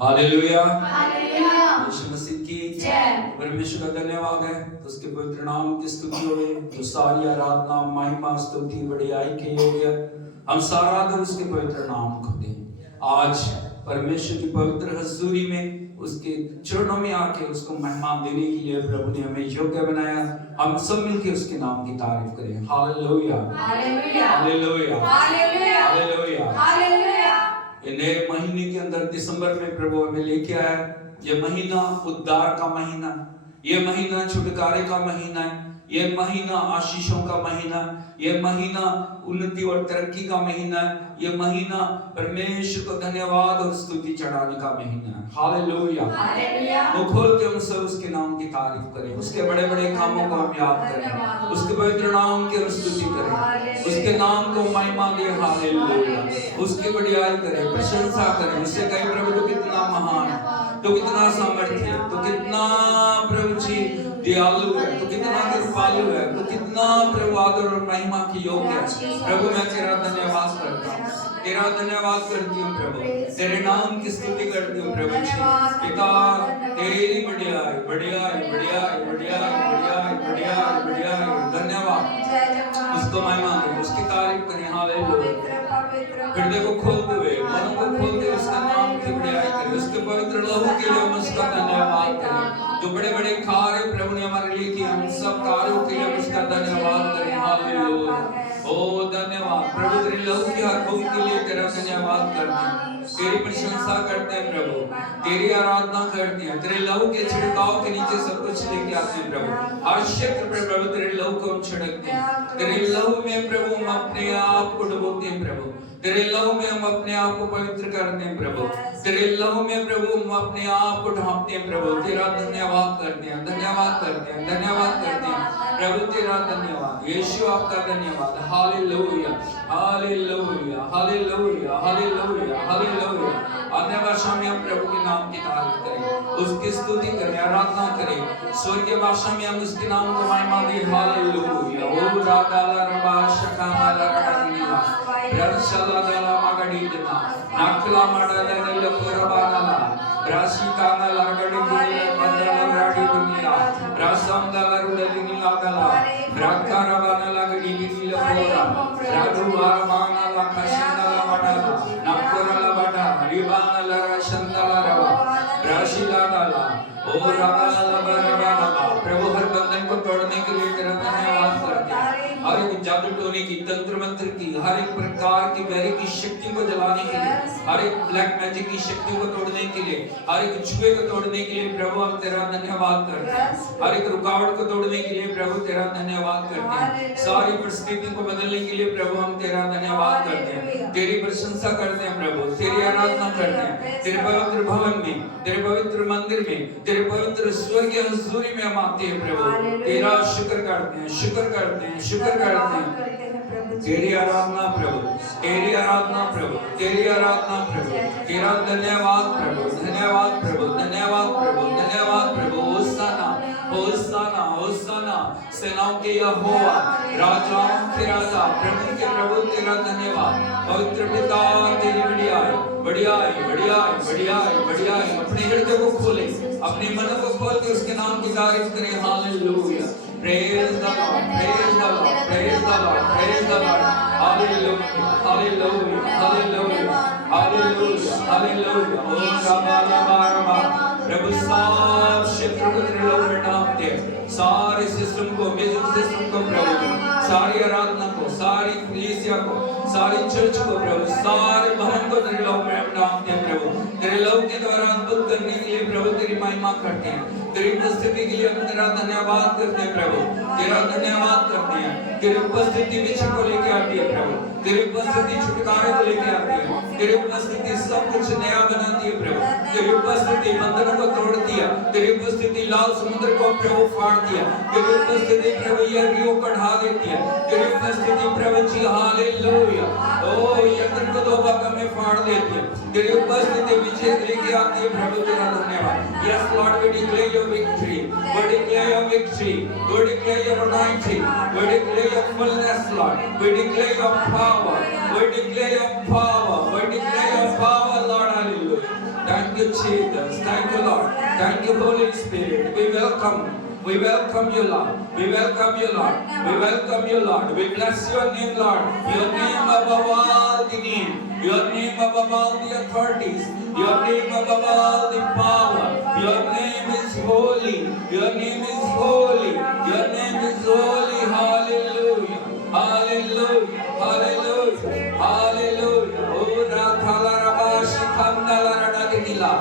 Hallelujah, Yeshu Masih की जय। परमेश्वर का धन्यवाद है, उसके पवित्र नाम की स्तुति हो, जो सारी आराधना महिमा स्तुति बड़ाई के योग्य। हम सारा दिन उसके पवित्र नाम को दें। आज परमेश्वर की पवित्र हजूरी में उसके चरणों में आके उसको महिमा देने के लिए प्रभु ने हमें योग्य बनाया। हम सब मिलकर उसके नाम की तारीफ करें। Hallelujah, hallelujah, hallelujah, hallelujah, hallelujah. ये नए महीने के अंदर दिसंबर में प्रभु हमें लेके आया। ये महीना उद्धार का महीना, ये महीना छुटकारे का महीना है, ये महीना आशीषों का महीना, ये महीना उन्नति और तरक्की का महीना है, ये महीना परमेश्वर को धन्यवाद और स्तुति चढ़ाने का महीना है। हालेलुया, वो खोल के हम सब उसके नाम की तारीफ करें, उसके बड़े बड़े कामों को हम याद करें, उसके पवित्र नाम की स्तुति करें, उसके नाम को महिमा दें। हालेलुया, उसकी बड़ाई करें, प्रशंसा करें, उससे कहें प्रभु तो कितना महान, तो कितना सामर्थ्य, तो कितना प्रभु जी दयालु है, तो कितना कृपालु है, तो कितना प्रभु आदर और महिमा की योग्य है। प्रभु मैं तेरा धन्यवाद करता हूँ, तेरा धन्यवाद करती हूँ प्रभु, तेरे नाम की स्तुति करती हूँ प्रभु जी। पिता तेरी बढ़ियाई बढ़ियाई बढ़ियाई बढ़ियाई बढ़ियाई बढ़ियाई बढ़ियाई धन्यवाद, उसको महिमा दे, उसकी तारीफ करें। हालेलुया, हृदय को खोलते हुए, मनों को खोलते हुए उसका नाम की बढ़ाई करें, उसके पवित्र लहू के लिए हम उसका धन्यवाद करें। जो बड़े बड़े कार्य प्रभु ने हमारे लिए किए, हम सब कार्यों के लिए हम उसका धन्यवाद करें। हालेलुया, ओ धन्यवाद प्रभु, तेरे लहू की हर बूंद के लिए तेरा धन्यवाद करते हैं, तेरी प्रशंसा करते हैं प्रभु, तेरी आराधना करते हैं, तेरे लहू के छिड़काव के नीचे सब कुछ लेके आते हैं प्रभु। हर क्षेत्र पर प्रभु तेरे लहू को हम छिड़कते हैं, तेरे लहू में प्रभु हम अपने आप को डुबोते हैं प्रभु, तेरे लहू में हम अपने आप को पवित्र करते हैं प्रभु, तेरे लहू में प्रभु हम अपने आप को ढांपते हैं प्रभु, तेरा धन्यवाद करते हैं, धन्यवाद करते हैं, धन्यवाद करते हैं प्रभु, तेरा धन्यवाद यीशु, आपका धन्यवाद। Hallelujah, hallelujah, hallelujah, hallelujah, hallelujah. अन्य भाषा में हम प्रभु के नाम की तारीफ करें, उसकी स्तुति करें, आराधना करें, स्वर्गीय भाषा में हम उसके नाम को महिमा दें। हालेलुया, ओ रागाला रबा शकाला रकादिला रशला दला मगडीजना नाखला मडला लपुरबाला राशि काना लागडी दिला कंदला राडी दिला रासम दला रुडलिला गला ब्राकारवाना लागडी दिला पोरा रादुवार माना लखशंदला मडला नापुरला बडा रिबाना लरा शंदला रवा राशिला डाला ओ रागाला बरबाला। प्रभु हर बंधन को तोड़ने के लिए तेरा धन्यवाद करते हैं, हर एक जादू टोने की, तंत्र मंत्र की, हर एक प्रकार की बैरी की शक्ति को जलाने के लिए, हर एक ब्लैक मैजिक की शक्ति को तोड़ने के लिए, हर एक छुए को तोड़ने के लिए प्रभु हम तेरा धन्यवाद करते हैं, हर एक रुकावट को तोड़ने के लिए प्रभु तेरा धन्यवाद करते हैं, सारी परिस्थितियों को बदलने के लिए प्रभु हम तेरा धन्यवाद करते हैं, तेरी प्रशंसा करते हैं प्रभु, तेरी आराधना करते हैं, तेरे पवित्र भवन में, तेरे पवित्र मंदिर में, तेरे पवित्र स्वर्गीय हजूरी में हम आते हैं प्रभु, तेरा शुक्र करते हैं, शुक्र करते हैं, शुक्र करते हैं, तेरी आराधना प्रभु, तेरी आराधना प्रभु, तेरी आराधना प्रभु, तेरा धन्यवाद प्रभु, धन्यवाद प्रभु, धन्यवाद प्रभु, धन्यवाद प्रभु। होसाना, होसाना, होसाना, सेनाओं के यहोवा, राजाओं के राजा, प्रभु के प्रभु, तेरा धन्यवाद। पवित्र पिता तेरी बढ़ियाई, बढ़ियाई, बढ़ियाई, बढ़ियाई, बढ़ियाई। अपने हृदय को खोले, अपने मन को खोल के उसके नाम की तारीफ करें। Hallelujah, praise the Lord, praise the Lord, praise the Lord, praise the Lord. Hallelujah, hallelujah, hallelujah, hallelujah, hallelujah. Oh Rabba Rabba, प्रभु सारे क्षेत्र को तेरे लोग में डालते हैं, सारे सिस्टम को, म्यूजिक सिस्टम को प्रभु, सारी आराधना को, सारी कलीसिया को, सारी चर्च को प्रभु, सारे भवन को तेरे लोग में डालते हैं प्रभु, तेरे लोग के द्वारा अद्भुत करने के लिए प्रभु तेरी महिमा करते हैं, तेरी उपस्थिति के लिए हम तेरा धन्यवाद करते हैं प्रभु, तेरा धन्यवाद करते हैं। तेरी उपस्थिति विजय को लेके आती है प्रभु, तेरी उपस्थिति छुटकारे को लेके आती है, तेरी उपस्थिति सब कुछ नया बनाती है प्रभु, तेरी उपस्थिति बंधनों को तोड़ती है, तेरी उपस्थिति लाल समुद्र को प्रभु फाड़ती है, तेरी उपस्थिति प्रभु यरीहो को ढा देती है, तेरी उपस्थिति प्रभु जी हालेलुया, ओ यंत्र को दो भागों में फाड़ देती है, तेरी उपस्थिति विजय लेके आती है प्रभु, तेरा धन्यवाद। Yes Lord, we declare your victory, we declare your victory, we declare your anointing, we declare your fullness Lord, we declare your power, we declare your power, we declare your power Lord, hallelujah. you, Jesus. Thank you, Lord. Thank you, Holy Spirit. We welcome you, Lord. We welcome you, Lord. We welcome you, Lord. We bless your name, Lord. Your name above all the name. Your name above all the authorities. Your name above all the power. Your name is holy. Your name is holy. Your name is holy. Hallelujah. Hallelujah. Hallelujah. Hallelujah. Oh, Rathala Rabashi Kandala Radagila.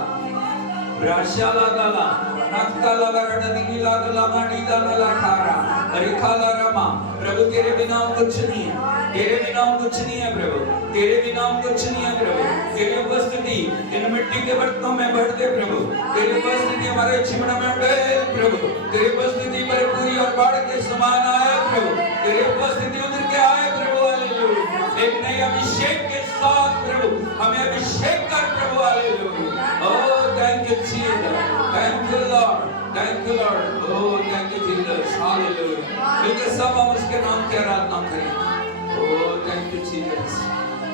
Brashala Dala. Naktala Radagila Dala Manida Dala Kara. Rikala Rama. प्रभु तेरे बिना कुछ नहीं है, तेरे बिना कुछ नहीं है प्रभु, तेरे बिना कुछ नहीं है प्रभु। तेरी उपस्थिति इन मिट्टी के बर्तनों में भर दे प्रभु, तेरी उपस्थिति हमारे चिमड़ा में उठे प्रभु, तेरी उपस्थिति भरपूरी और बाढ़ के समान आए प्रभु, तेरी उपस्थिति उतर के आए प्रभु। हालेलुया। एक नए अभिषेक के साथ प्रभु हमें अभिषेक कर प्रभु। Hallelujah. Oh thank you Jesus, thank you Lord, thank you Lord. Oh thank you Jesus. Hallelujah. मिलकर सब हम उसके नाम की आराधना करें। Oh thank you Jesus.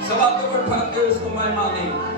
सब हाथों को उठा के उसको महिमा दें।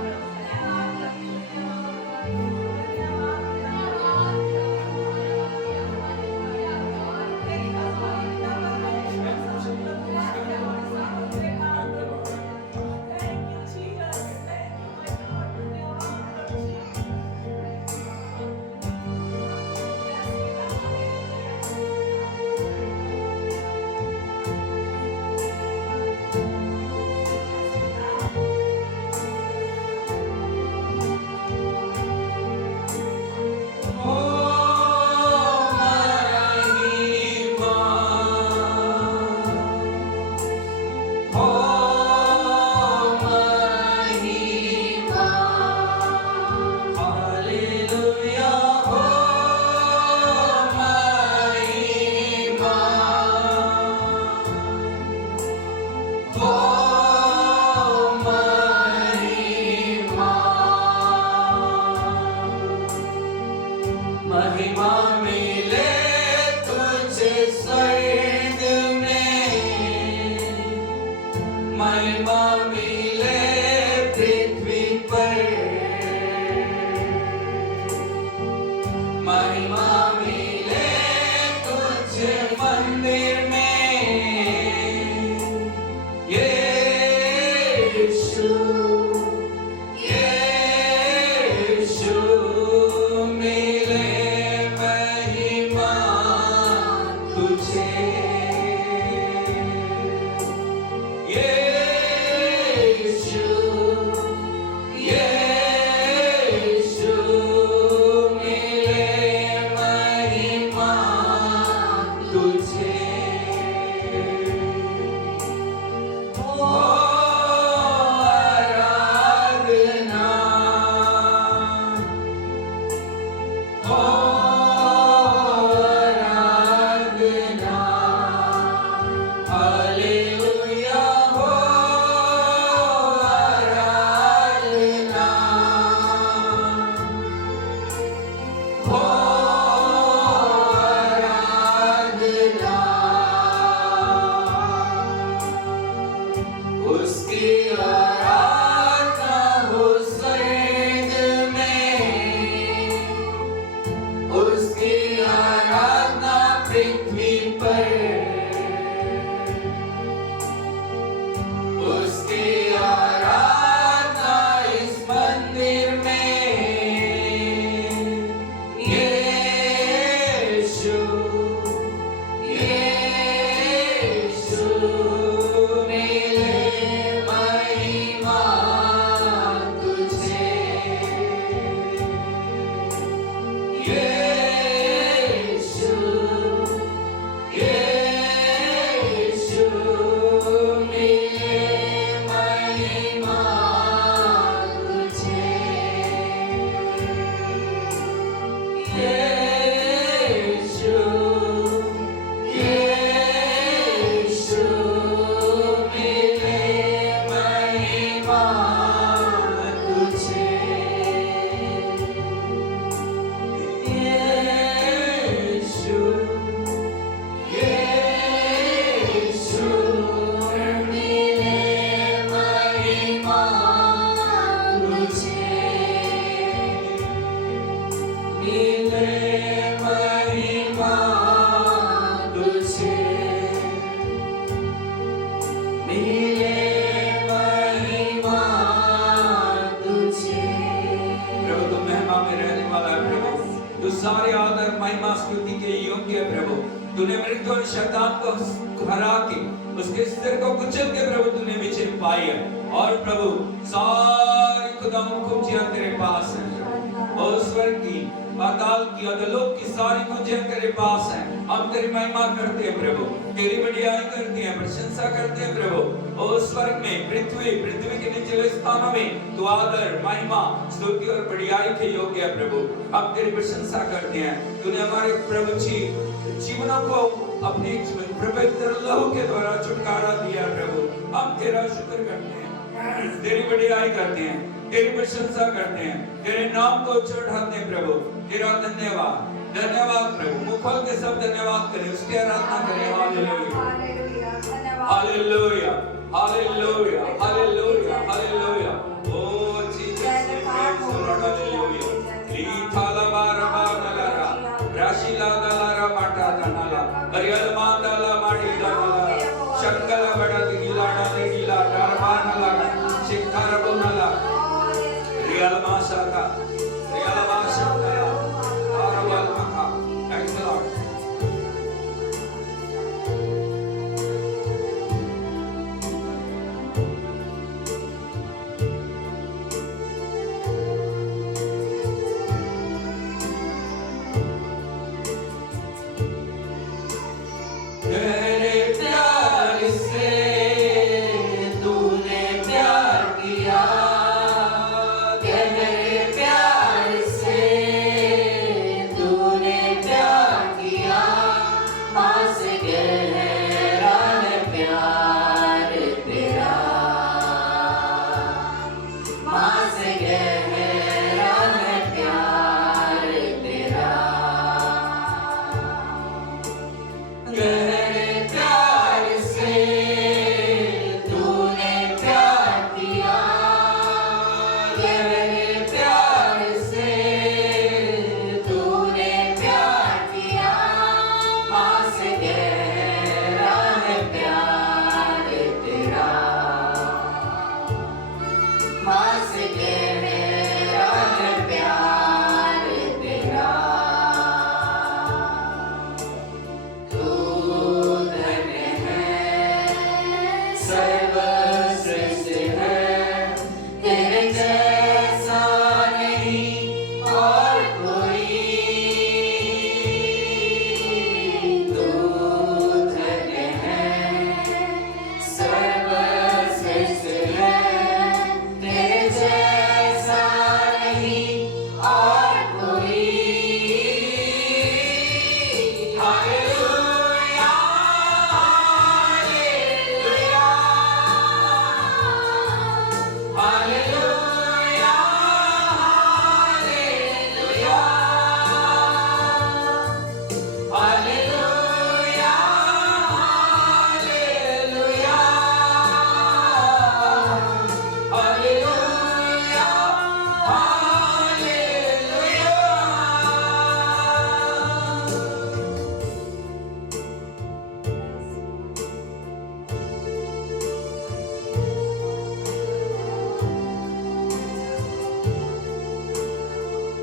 सारे आदर महिमा स्तुति के योग्य प्रभु। तूने मृत्यु और शैतान को हरा के उसके सिर को कुचल के प्रभु तूने विजय पाई है। और प्रभु सारी खुदाओं कुंजियां तेरे पास हैं और स्वर्ग की पाताल की अधोलोक की सारी कुंजियां तेरे पास हैं। हम तेरी महिमा करते हैं प्रभु, तेरी बढ़ियाई करते हैं, प्रशंसा करते हैं प्रभु। और स्वर्ग में पृथ्वी के निचले स्थानों में तू आदर महिमा स्तुति और बढ़ियाई के योग्य है प्रभु। हम तेरी प्रशंसा करते हैं। तूने हमारे प्रभु जी जीवनों को अपने पवित्र लहू के द्वारा छुटकारा दिया प्रभु। हम तेरा शुक्र करते हैं, तेरी बढ़ियाई करते हैं, तेरी प्रशंसा करते हैं, तेरे नाम को चढ़ाते हैं प्रभु। तेरा धन्यवाद धन्यवाद प्रभु। मुख खोल के सब धन्यवाद करें, उसकी आराधना करें। Hallelujah hallelujah hallelujah hallelujah hallelujah. Oh Jesus we praise you Lord. Hallelujah. लीथाला बारबा नलारा राशिला नलारा माटा नला हरियल मांदाला माडी नला शंकल बड़ा दिला डालेला कारबा नला शिखर बनला रियल माशाका रियल माशाका कारबल मखा। Thank you Lord.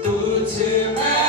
तुझ में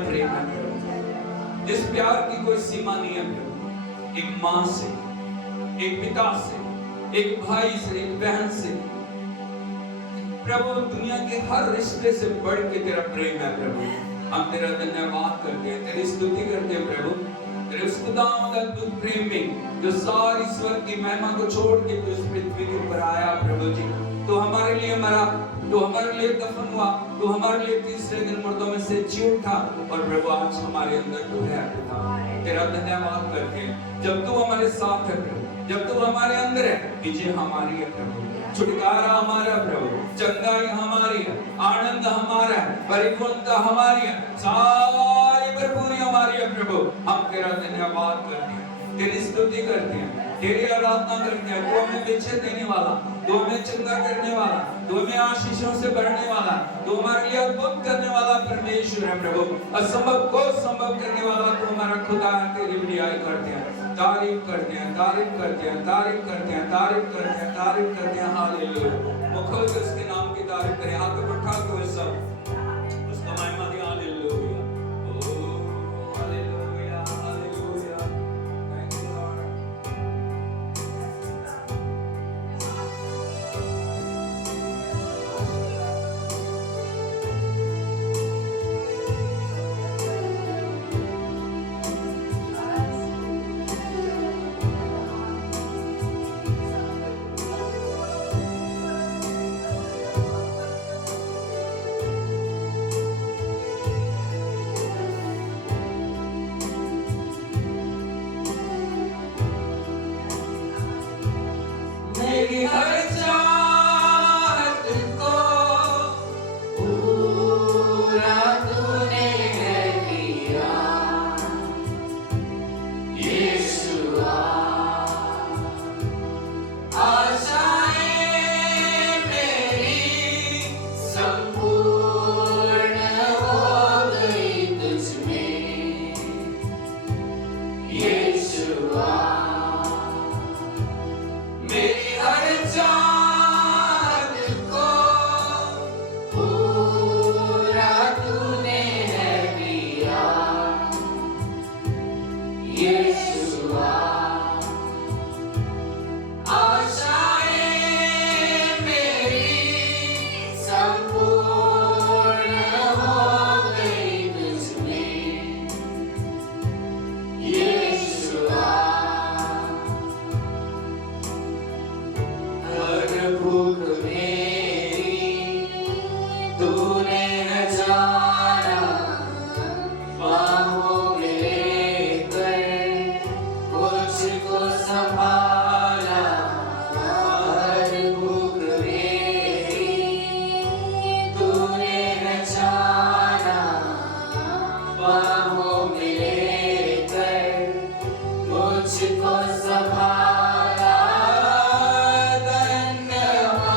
प्रेम है प्रभु, जिस प्यार की कोई सीमा नहीं है प्रभु। एक माँ से, एक पिता से, एक भाई से, एक बहन से, प्रभु दुनिया के हर रिश्ते से बढ़ के तेरा प्रेम है प्रभु। हम तेरा धन्यवाद करते हैं, तेरी स्तुति करते हैं प्रभु, तेरे उस खुदावंद अद्भुत प्रेम में जो सारी स्वर्ग की महिमा को छोड़ के तू इस पृथ्वी के ऊपर आया प्रभु जी। तो हमारे लिए मरा, तो हमारे लिए दफन हुआ, तो हमारे लिए तीसरे दिन मुर्दों में से जी उठा, और प्रभु आज हमारे अंदर तू है पिता। तेरा धन्यवाद करते हैं, जब तू हमारे साथ है प्रभु, जब तू हमारे अंदर है, विजय हमारी है प्रभु, छुटकारा हमारा प्रभु, चंगाई हमारी है, आनंद हमारा है, परिपूर्णता हमारी है, सारी भरपूरी हमारी है प्रभु। हम तेरा धन्यवाद करते हैं, तेरी स्तुति करते हैं, तेरी आराधना करते हैं। तू हमें विजय देने वाला, तू हमें चंगा करने वाला, तू हमें आशीषों से भरने वाला, तू हमारे लिए अद्भुत करने वाला परमेश्वर है प्रभु। असंभव को संभव करने वाला तू हमारा खुदा है। तेरी बड़ाई करते हैं, तारीफ करते हैं, तारीफ करते हैं, तारीफ करते हैं, तारीफ करते हैं, तारीफ करते हैं। हालेलुया। मुखर से उसके नाम की तारीफ करें, हाथ को उठा के सब उसका महिमा दें। हालेलुया, ओ hallelujah, hallelujah. Thank you lord. मेरी हर चाहत को पूरा तूने है किया, यीशुआ। आशाएं मेरी संपूर्ण हो गई तुझ में, यीशुआ। मेरी हर चाहत को पूरा तूने है किया, यीशुआ। आशाएं मेरी संपूर्ण हो गई तुझ में, यीशुआ। भूख मेरी तूने न जाना, बाहों में लेकर मुझको संभाला। हर भूख मेरी तूने न जाना, बाहों में लेकर मुझको संभाला। धन्यवाद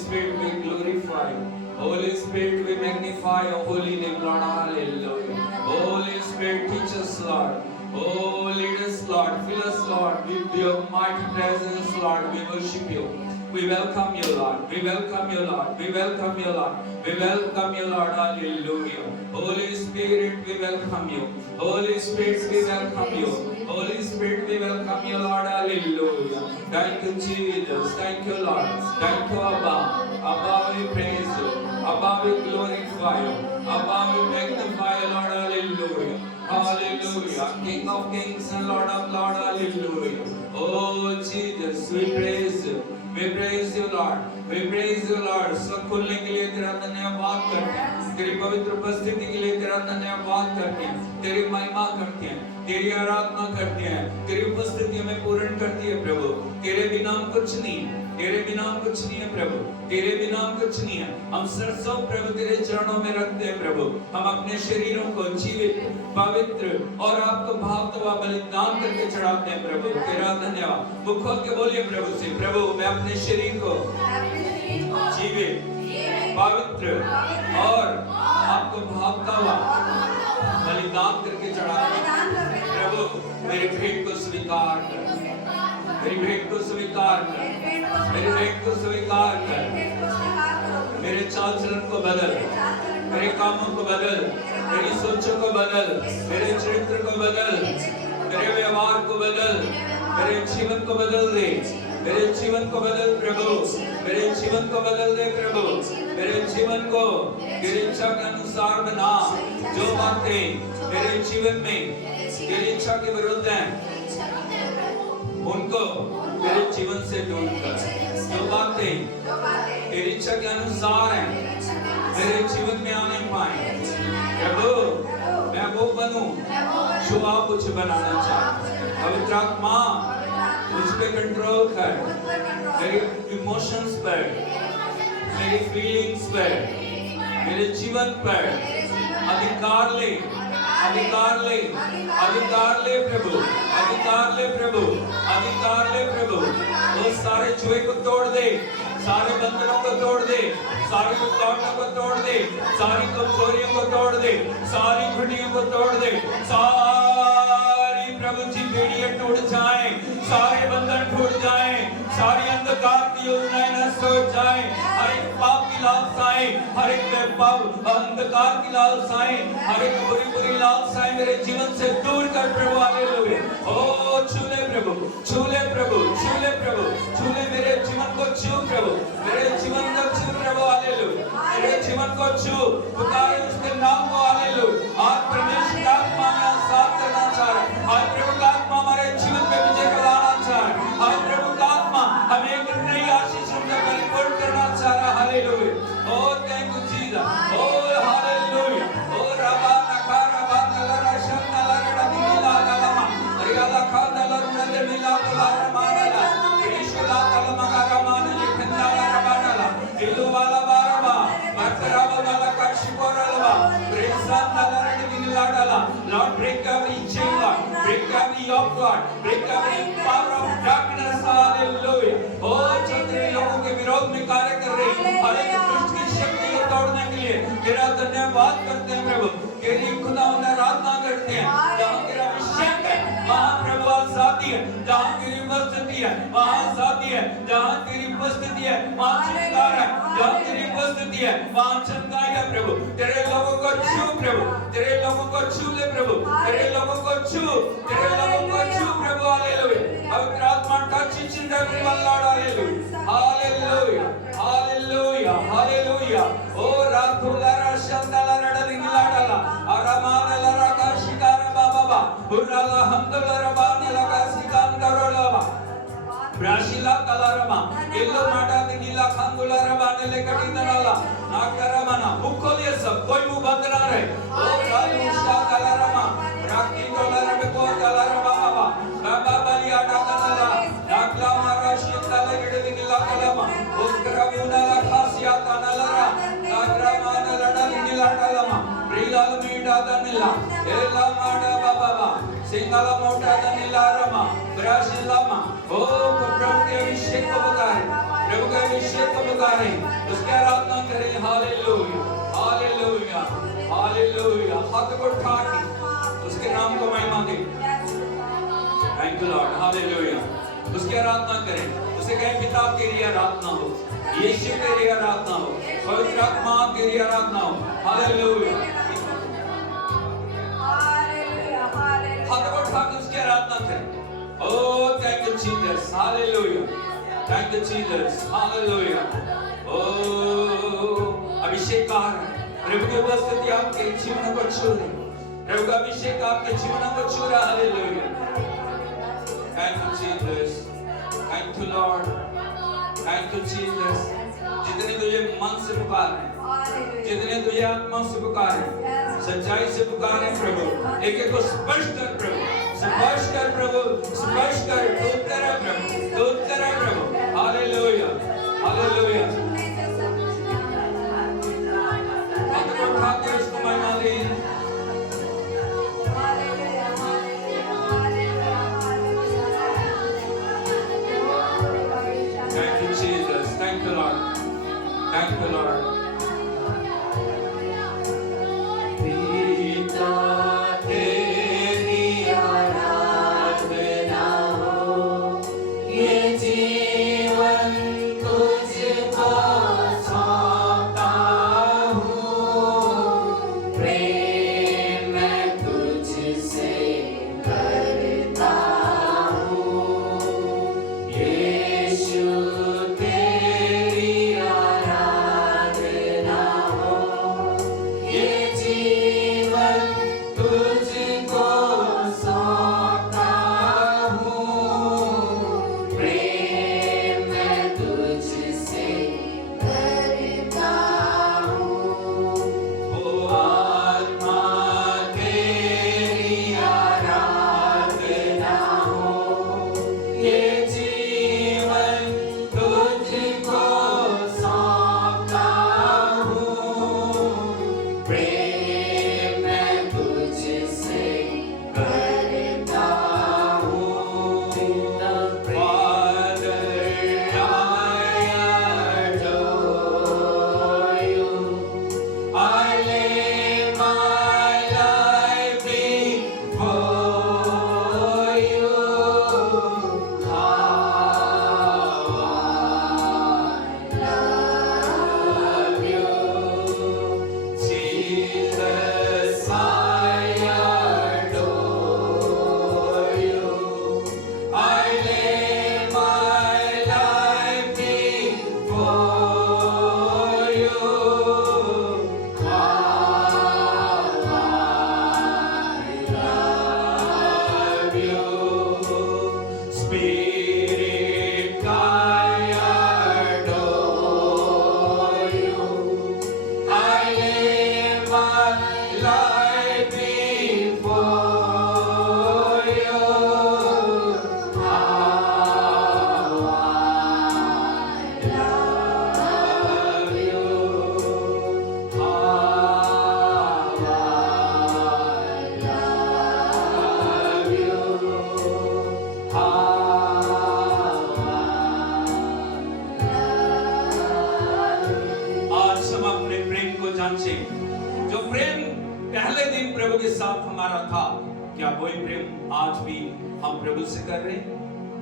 Spirit, we glorify you. Holy Spirit, we magnify your holy name, Lord. Hallelujah. Holy Spirit, teach us, Lord. Oh, lead us, Lord. Fill us, Lord, with your mighty presence, Lord. We worship you. We welcome you, Lord. We welcome you, Lord. We welcome you, Lord. We welcome you, Lord. Hallelujah. Holy Spirit, we welcome you. Holy Spirit, we welcome you. Holy Spirit, we welcome you, Lord. Hallelujah. Thank you, Jesus. Thank you, Lord. Thank you, Abba. Abba, we praise you. Abba, we glorify you. Abba, we magnify you, Lord. Hallelujah. Hallelujah. King of kings and Lord of lords. Hallelujah. Oh, Jesus, we praise you. We praise you, Lord. We praise you, Lord. सब खुलने के लिए तेरा धन्यवाद करते हैं. तेरी पवित्र उपस्थिति के लिए तेरा धन्यवाद करते हैं. तेरी महिमा करते हैं. तेरी आराधना करते हैं. तेरी उपस्थिति हमें पूर्ण करती है प्रभु. तेरे बिना हम कुछ नहीं है. तेरे बिना हम कुछ नहीं है प्रभु. तेरे बिना हम कुछ नहीं है. हम सरसों प्रभु तेरे चरणों में रखते हैं प्रभु. हम अपने शरीरों को जीवित, पवित्र और आपको भावता हुआ बलिदान करके चढ़ाते हैं प्रभु. तेरा धन्यवाद. वो खोल के बोलिए प्रभु से, प्रभु मैं अपने शरीर को जीवित, पवित्र और आपको भावता हुआ बलिदान करके चढ़ाते हैं प्रभु. मेरी भेंट को स्वीकार कर. मेरी भेंट को स्वीकार कर. मेरी भेंट को स्वीकार कर. मेरे चाल चलन को बदल. मेरे कामों को बदल. मेरी सोचों को बदल. मेरे चरित्र को बदल. मेरे व्यवहार को बदल. मेरे जीवन को बदल दे. मेरे जीवन को बदल प्रभु. मेरे जीवन को बदल दे प्रभु. मेरे जीवन को तेरी इच्छा के अनुसार बना. जो बातें मेरे जीवन में तेरी इच्छा के विरुद्ध हैं उनको मेरे जीवन से दूर कर. जो बातें तेरी इच्छा के अनुसार हैं मेरे जीवन में आने पाए प्रभु. मैं वो बनूं जो आप मुझे बनाना चाहते. पवित्र आत्मा मुझ पे कंट्रोल कर. मेरे इमोशंस पर, मेरी फीलिंग्स पर, मेरे जीवन पर अधिकार ले. अधिकार ले. अधिकार ले प्रभु. अधिकार ले प्रभु. अधिकार ले प्रभु. वो सारे जुए को तोड़ दे. सारे बंधनों को तोड़ दे. सारी रुकावटों को तोड़ दे. सारी कमजोरियों को तोड़ दे. सारी घुटियों को तोड़ दे. सारी प्रभु जी बेड़ियां टूट जाएं. सारे बंधन टूट जाएं. सारी अंधकार की योजनाएं नष्ट हो जाएं. हर एक पाप की लालसाएं, हर एक पाप अंधकार की लालसाएं, हर एक बुरी लालसाएं मेरे जीवन से दूर कर प्रभु. हालेलुया. ओ छूले प्रभु. छूले प्रभु. छूले प्रभु. छूले मेरे जीवन को छू प्रभु. मेरे जीवन को छू प्रभु. हालेलुया. मेरे जीवन को छू. पुकारे उसके नाम को. हालेलुया. आज परमेश्वर का आत्मा मेरा साथ करना चाह रहा है. आज प्रभु का आत्मा हमारे जीवन में विजय कराना चाह रहा है. आज प्रभु का आत्मा हमें एक नई आशीषों से परिपूर्ण करना चाह रहा है. Hallelujah. Oh, thank you Jesus. Oh, hallelujah. Oh, Rabba Nakara Banala Shandala Radimila Galama. Riala Kandala Radimila Galamana. Krishna Galamagara Mana Kandala Rabanala. Iluvala Baraba. Makaraba Mala Kashiporalava. Krisandala Radimila Dala. Lord, break every chain, Lord. Break every yoke, Lord. Break every power of darkness. Hallelujah. Oh, Chandre लोगों के विरोध में कार्य कर रही हर एक दुष्ट की शक्ति को तोड़ने के लिए तेरा धन्यवाद करते हैं प्रभु. तेरी खुदावंद आराधना करते हैं. जहाँ तेरा अभिषेक है वहाँ प्रभु आजादी है. जहाँ तेरी उपस्थिति है वहाँ आजादी है. जहाँ तेरी उपस्थिति है वहाँ चमत्कार है. जहाँ तेरी उपस्थिति है वहाँ चमत्कार है प्रभु. तेरे लोगों को छू प्रभु. तेरे लोगों को छू ले प्रभु. तेरे लोगों को छू. तेरे लोगों को छू प्रभु. हालेलुया. पवित्र आत्मा touch each and every one, Lord. Hallelujah. Hallelujah. Hallelujah. Hallelujah. Oh, Rathulara Shandala Radalingala. Aramana Lara Kashikara Baba. Urala Hamdala Rabana Lagasikandara. Brashila Kalarama. Illu Mata Nila Kandula Rabana Lekatinala. Nakaramana. Mukolia sab. Koi mu band na rahe. Oh, Radusha Kalarama. Rakhi Kalarama ko Kalarama Baba. Baba Baliya Kalarama. Nakla Marashi Kalagede Nila Kalama. Uskravuna Khasiya Kanalara. Nakramana Lada Nila Kalama. Prilal Mida Danila. Ella Mada Baba. Singala Mota Danila Rama. Brashilama. Oh, प्रभु के अभिषेक को बताए. प्रभु के अभिषेक को पुकारें, उसकी आराधना करें। Hallelujah, hallelujah, hallelujah. हाथ को उठा के उसके नाम को महिमा दें। Thank you Lord, hallelujah. उसकी आराधना करें, उसे कहें पिता तेरी आराधना हो, यीशु तेरी आराधना हो, पवित्र आत्मा तेरी आराधना हो। हालेलुया। हाथ को उठा के उसकी आराधना करें। Oh, thank you Jesus, hallelujah, thank you Jesus, hallelujah। Oh, अभिषेक आ रहा है, प्रभु की उपस्थिति आपके जीवन को छू रही, प्रभु का अभिषेक आपके जीवन को छू रहा है। Hallelujah. Thank you Jesus, thank you Lord, thank you Jesus। जितने तुझे मन से पुकारे, जितने तुझे आत्मा से पुकारे, सच्चाई से पुकारे प्रभु, एक एक को स्पर्श कर प्रभु, स्पर्श कर प्रभु, स्पर्श कर। दूत तेरा प्रभु, दूत तेरा प्रभु। Hallelujah, hallelujah. हाथ को उठा के उसको महिमा दें। Thank you Jesus, thank you Lord, thank you Lord।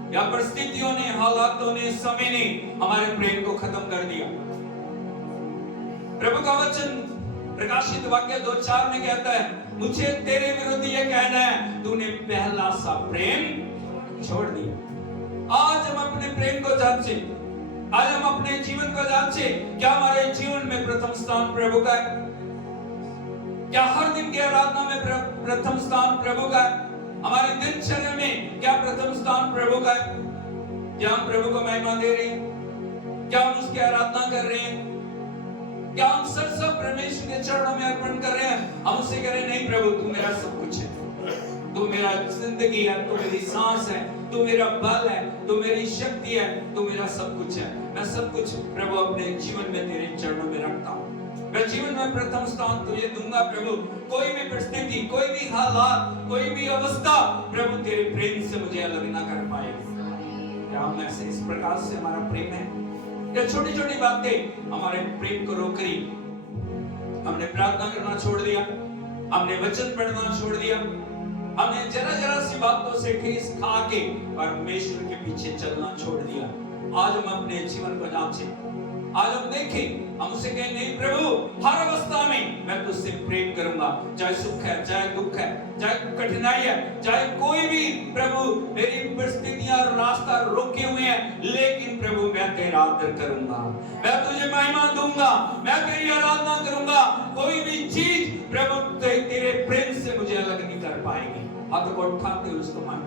या परिस्थितियों ने, हालातों ने, समय ने हमारे प्रेम को खत्म कर दिया। प्रभु का वचन प्रकाशित वाक्य 2:4 में कहता है, मुझे तेरे विरुद्ध ये कहना है, तूने पहला सा प्रेम छोड़ दिया। आज हम अपने प्रेम को जांचे, आज हम अपने जीवन को जांचे। क्या हमारे जीवन में प्रथम स्थान प्रभु का है? क्या हर दिन की आराधना में प्रथम स्थान प्रभु का है? हमारे दिनचर्या में क्या प्रथम स्थान प्रभु का है? क्या हम प्रभु को महिमा दे रहे हैं? क्या हम उसकी आराधना कर रहे हैं? क्या हम सब परमेश्वर के चरणों में अर्पण कर रहे हैं? हम उससे कह रहे हैं, नहीं प्रभु तू मेरा सब कुछ है, तू मेरा जिंदगी है, तू मेरी सांस है, तू मेरा बल है, तू मेरी शक्ति है, तू मेरा सब कुछ है। मैं सब कुछ प्रभु अपने जीवन में तेरे चरणों में रखता हूँ। मैं जीवन में प्रथम स्थान तुझे दूंगा प्रभु। कोई भी परिस्थिति, कोई भी हालात, कोई भी अवस्था प्रभु तेरे प्रेम से मुझे अलग ना कर पाएगी। क्या हम ऐसे इस प्रकार से हमारा प्रेम है? ये छोटी छोटी बातें हमारे प्रेम को रोक रही। हमने प्रार्थना करना छोड़ दिया, हमने वचन पढ़ना छोड़ दिया, हमने जरा जरा सी बातों से ठेस खा के परमेश्वर के पीछे चलना छोड़ दिया। आज हम अपने जीवन को जांचें, आज हम देखें, हम उसे कहें नहीं प्रभु हर अवस्था में मैं तुझसे प्रेम करूंगा, चाहे सुख है, चाहे दुख है, चाहे कठिनाई है, चाहे कोई भी प्रभु मेरी परिस्थितियां और रास्ता रोके हुए हैं, लेकिन प्रभु मैं तेरा आदर करूंगा, मैं तुझे महिमा दूंगा, मैं तेरी आराधना करूंगा। कोई भी चीज प्रभु तेरे प्रेम से मुझे अलग नहीं कर पाएगी। हाथ को उठाते हुए उसको महिमा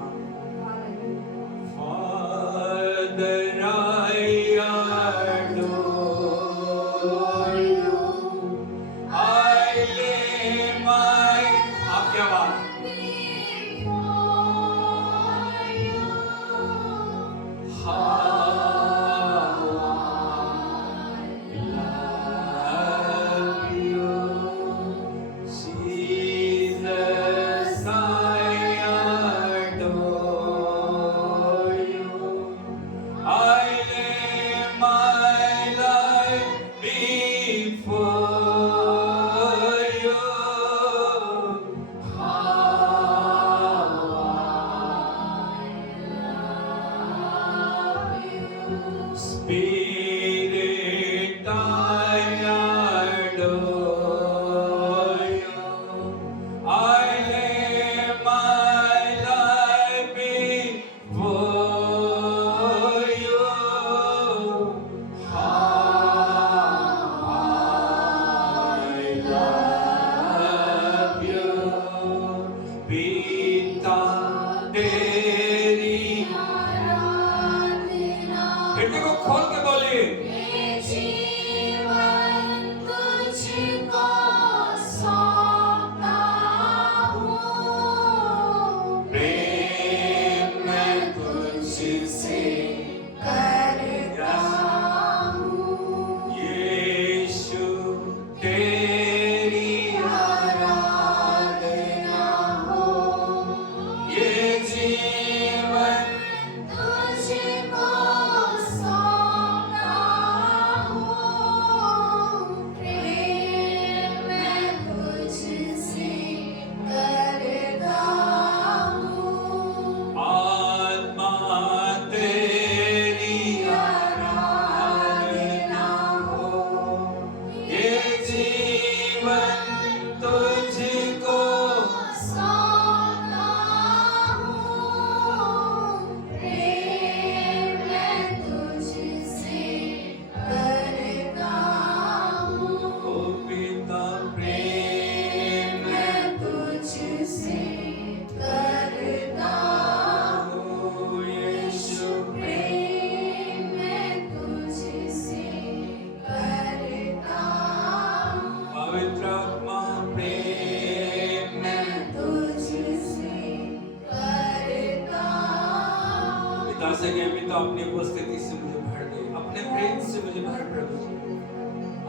अपनी उपस्थिति से मुझे भर दे, अपने प्रेम से मुझे भर प्रभु,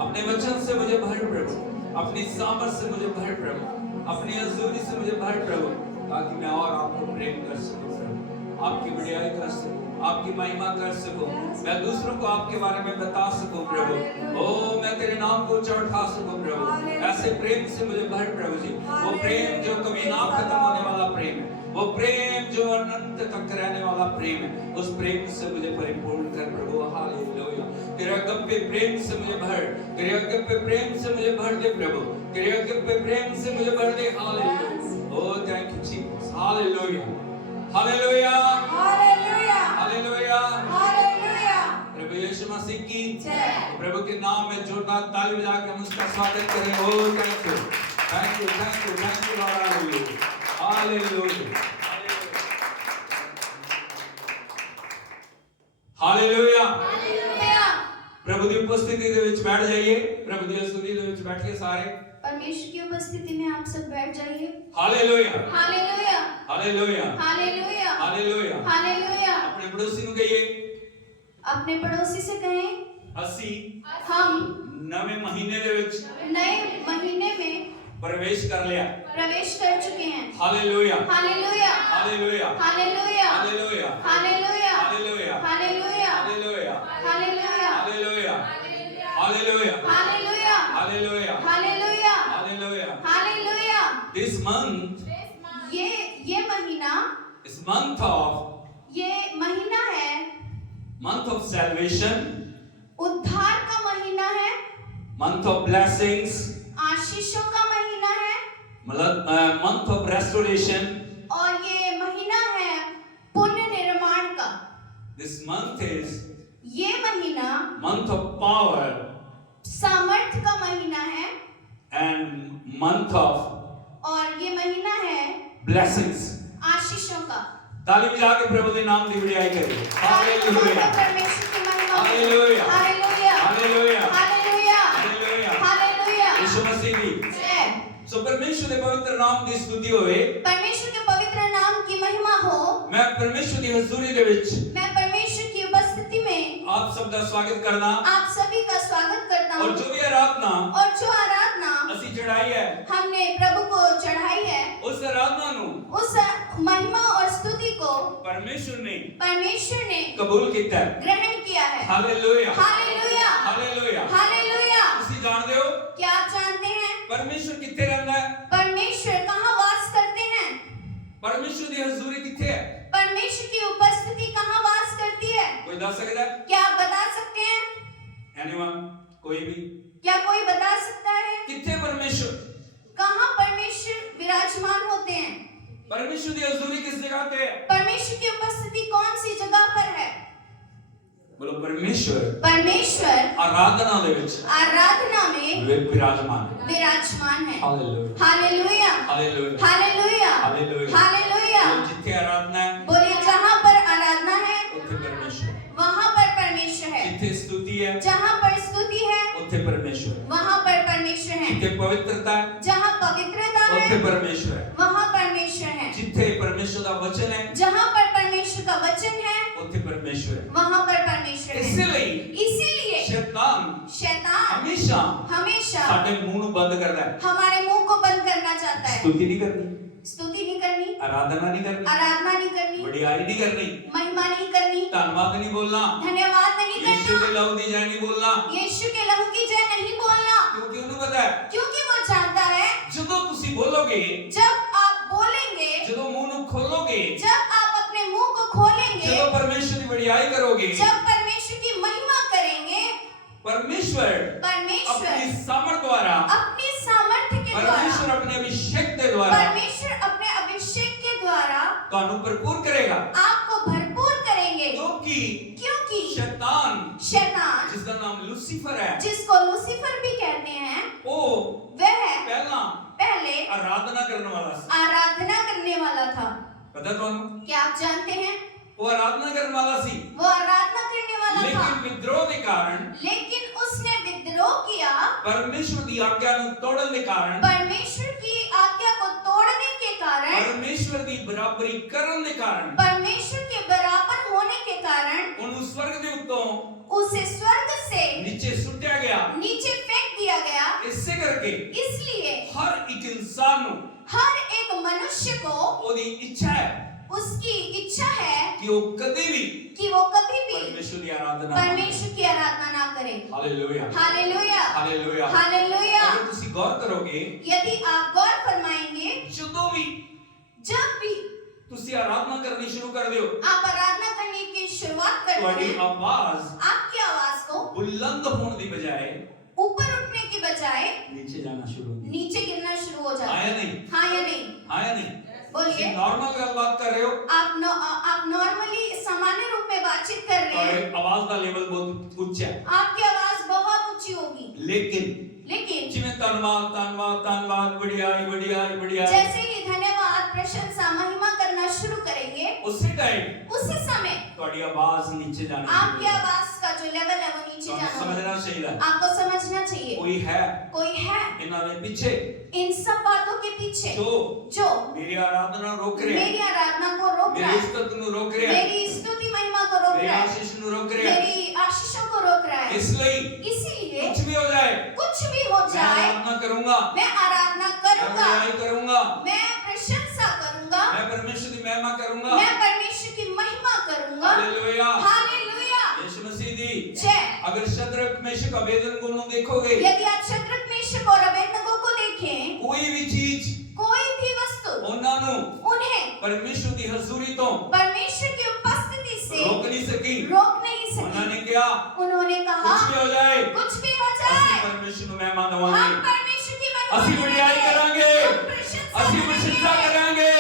अपने वचन से मुझे भर प्रभु, अपनी सामर्थ से मुझे भर प्रभु, अपनी हजूरी से मुझे भर प्रभु, ताकि मैं और आपको प्रेम कर सकूं प्रभु, आपकी बढ़ाई कर सकूं, आपकी महिमा कर सकूं, मैं दूसरों को आपके बारे में बता सकूं प्रभु। ओ मैं तेरे नाम को ऊंचा उठा सकूं प्रभु। ऐसे प्रेम से मुझे भर प्रभु जी, वो प्रेम जो कभी ना खत्म होने वाला प्रेम है, वो प्रेम जो अनंत तक रहने वाला प्रेम है, उस प्रेम से मुझे परिपूर्ण कर प्रभु। हालेलुया। तेरे अगप्पे प्रेम से मुझे भर, तेरे अगप्पे प्रेम से मुझे भर दे प्रभु, तेरे अगप्पे प्रेम से मुझे भर दे। Hallelujah. Oh thank you Jesus. Hallelujah hallelujah hallelujah hallelujah hallelujah. प्रभु यीशु मसीह की जय। प्रभु के नाम में जोरदार ताली बजा के हम उसका स्वागत करें। Oh thank you thank you thank you thank you Lord. Hallelujah hallelujah hallelujah. प्रभु की उपस्थिति ਦੇ ਵਿੱਚ बैठ जाइए, प्रभु की स्तुति ਦੇ ਵਿੱਚ बैठिए सारे। परमेश्वर की उपस्थिति में आप सब बैठ जाइए। Hallelujah hallelujah hallelujah hallelujah hallelujah hallelujah. अपने पड़ोसी को कहिए, अपने पड़ोसी से कहें, ਅਸੀਂ हम नवे महीने ਦੇ ਵਿੱਚ नए महीने में प्रवेश कर लिया, प्रवेश कर चुके हैं। Hallelujah hallelujah hallelujah hallelujah hallelujah hallelujah hallelujah hallelujah hallelujah hallelujah hallelujah hallelujah hallelujah hallelujah hallelujah hallelujah hallelujah hallelujah this month ये महीना इस मंथ ऑफ ये महीना है month of salvation, उद्धार का महीना है, month of blessings, आशीषों का महीना है, month of restoration. और ये महीना है पुण्य निर्माण का। This month is ये महीना month of power सामर्थ का महीना है and month of और ये महीना है blessings. आशीषों का। ताली बजा के प्रभु के नाम की बड़ाई करें। हालेलुया परमेश्वर की महिमा हो। Hallelujah hallelujah hallelujah hallelujah hallelujah hallelujah Yeshu Masih की जय। सो परमेश्वर के पवित्र नाम की स्तुति होवे। परमेश्वर के पवित्र नाम की महिमा हो। मैं परमेश्वर की हजूरी दे विच मैं परमेश्वर की उपस्थिति में आप सब का स्वागत करना आप सभी का स्वागत करता हूँ। और जो भी आराधना और जो आराधना ਅਸੀਂ चढ़ाई है हमने प्रभु को चढ़ाई है उस आराधना नु उस महिमा और स्तुति को परमेश्वर ने कबूल किया है ग्रहण किया है। हालेलुया हालेलुया हालेलुया हालेलुया ਤੁਸੀਂ जानते हो क्या आप जानते हैं परमेश्वर किथे रहता है परमेश्वर कहाँ वास करते हैं परमेश्वर की हजूरी किथे है परमेश्वर की उपस्थिति कहाँ वास करती है कोई दस सकता है क्या आप बता सकते हैं एनीवन कोई भी क्या कोई बता सकता है किथे परमेश्वर कहाँ परमेश्वर विराजमान होते हैं परमेश्वर की हजूरी किस जगह पे है परमेश्वर की उपस्थिति कौन सी जगह पर है बोलो परमेश्वर परमेश्वर आराधना दे विच आराधना में विराजमान है hallelujah hallelujah hallelujah hallelujah hallelujah hallelujah जिथे आराधना है बोलिए जहाँ पर आराधना है उथे परमेश्वर वहाँ पर परमेश्वर है जिथे स्तुति है जहाँ पर स्तुति है उथे परमेश्वर वहाँ पर परमेश्वर है जिथे पवित्रता है जहाँ पवित्रता उथे है परमेश्वर है वहाँ परमेश्वर है जिथे परमेश्वर का वचन है जहाँ पर परमेश्वर का वचन है उथे परमेश्वर है वहाँ पर परमेश्वर है इसीलिए शैतान हमेशा हमेशा साडे मुंह नु बंद करता है हमारे मुंह को बंद करना चाहता है स्तुति नहीं करनी स्तुति नहीं करनी आराधना नहीं करनी आराधना नहीं करनी बड़ाई नहीं करनी महिमा नहीं करनी धन्यवाद नहीं बोलना धन्यवाद नहीं यीशु के करना लहू दी जय नहीं बोलना यीशु के लहू की जय नहीं बोलना क्योंकि उन्हें पता है क्योंकि वो जानता है जब तुसी बोलोगे जब आप बोलेंगे जब मुंह नु खोलोगे जब आप अपने मुंह को खोलेंगे जब परमेश्वर की बड़ाई करोगे जब परमेश्वर की महिमा करेंगे परमेश्वर अपनी सामर्थ द्वारा अपनी सामर्थ्य के परमेश्वर द्वारा अपने अभिषेक के द्वारा परमेश्वर अपने अभिषेक के द्वारा तानु भरपूर करेगा आपको भरपूर करेंगे क्योंकि शैतान जिसका नाम लूसीफर है जिसको लूसीफर भी कहते हैं वो वह पहले आराधना करने वाला था पता तो क्या आप जानते हैं वो आराधना करने वाला सी वो आराधना करने वाला था लेकिन विद्रोह के कारण लेकिन उसने विद्रोह किया परमेश्वर की आज्ञा को तोड़ने के कारण परमेश्वर की आज्ञा को तोड़ने के कारण परमेश्वर की बराबरी करने के कारण परमेश्वर के बराबर होने के कारण उन स्वर्ग देवताओं उसे स्वर्ग से नीचे सुटाया गया नीचे फेंक दिया गया इससे करके इसलिए हर एक इंसान हर एक मनुष्य को ओदी इच्छा है उसकी इच्छा है कि वो कभी भी परमेश्वर की आराधना ना करे हालेलुया हालेलुया हालेलुया हालेलुया अगर तुसी गौर करोगे यदि आप गौर फरमाएंगे जब भी तुसी आराधना करनी शुरू कर दियो आप आराधना करने की शुरुआत करते तुम्हारी हैं आवाज आपकी आवाज को बुलंद होने की बजाय ऊपर उठने की बजाय नीचे जाना शुरू नीचे गिरना शुरू हो जाता है आया नहीं हाँ या नहीं आया नहीं बोलिए नॉर्मल बात कर रहे हो आप नॉर्मली सामान्य रूप में बातचीत कर रहे हैं और आवाज का लेवल बहुत उच्च है आपकी आवाज बहुत ऊंची होगी लेकिन जिन्हें धन्यवाद बढ़िया जैसे ही धन्यवाद प्रशंसा महिमा करना शुरू करेंगे उसी समय थोड़ी आवाज नीचे जानी आपकी आवाज का जो लेवल है वो नीचे जाना समझना चाहिए आपको समझना चाहिए कोई है इन्होंने पीछे इन सब बातों के पीछे जो मेरी आराधना रोक रहे हैं मेरी आराधना को रोक रहा है मेरी स्तुति को रोक रहे हैं मेरी स्तुति महिमा को रोक रहा है मेरी आशीष को रोक रहे हैं मेरी आशीषों को रोक रहा है इसीलिए कुछ भी हो जाए मैं आराधना करूंगा मैं प्रशंसा करूंगा मैं परमेश्वर की महिमा करूंगा मैं परमेश्वर की महिमा करूंगा हालेलुया हालेलुया यीशु मसीह दी जय अगर मेशक अबेदनगो देखोगे, यदि आप शद्रक मेशक और अबेदनगो को देखें, कोई भी चीज कोई भी वस्तु उन्हें परमेश्वर की हजूरी तो परमेश्वर की उपस्थिति से रोक नहीं सकी। उन्होंने क्या? उन्होंने कहा कुछ भी हो जाए, कुछ भी हो जाए, परमेश्वर को महिमा हम दवाएंगे, परमेश्वर की महिमा ਅਸੀਂ ਵਡਿਆਈ ਕਰਾਂਗੇ, ਅਸੀਂ ਪ੍ਰਸ਼ੰਸਾ ਕਰਾਂਗੇ,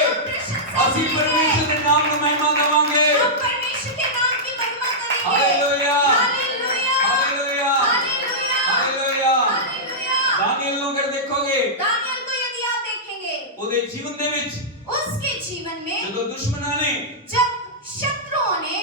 ਅਸੀਂ परमेश्वर के नाम ਨੂੰ महिमा दवाएंगे। हम परमेश्वर के नाम की महिमा करेंगे। Hallelujah, hallelujah, hallelujah, hallelujah, hallelujah. Hallelujah. Daniel ਨੂੰ अगर देखोगे, दानियल को यदि आप देखेंगे, ਉਹਦੇ ਜੀਵਨ ਦੇ ਵਿੱਚ उसके जीवन में ਜਦੋਂ ਦੁਸ਼ਮਣਾਂ ਨੇ जब शत्रुओं ने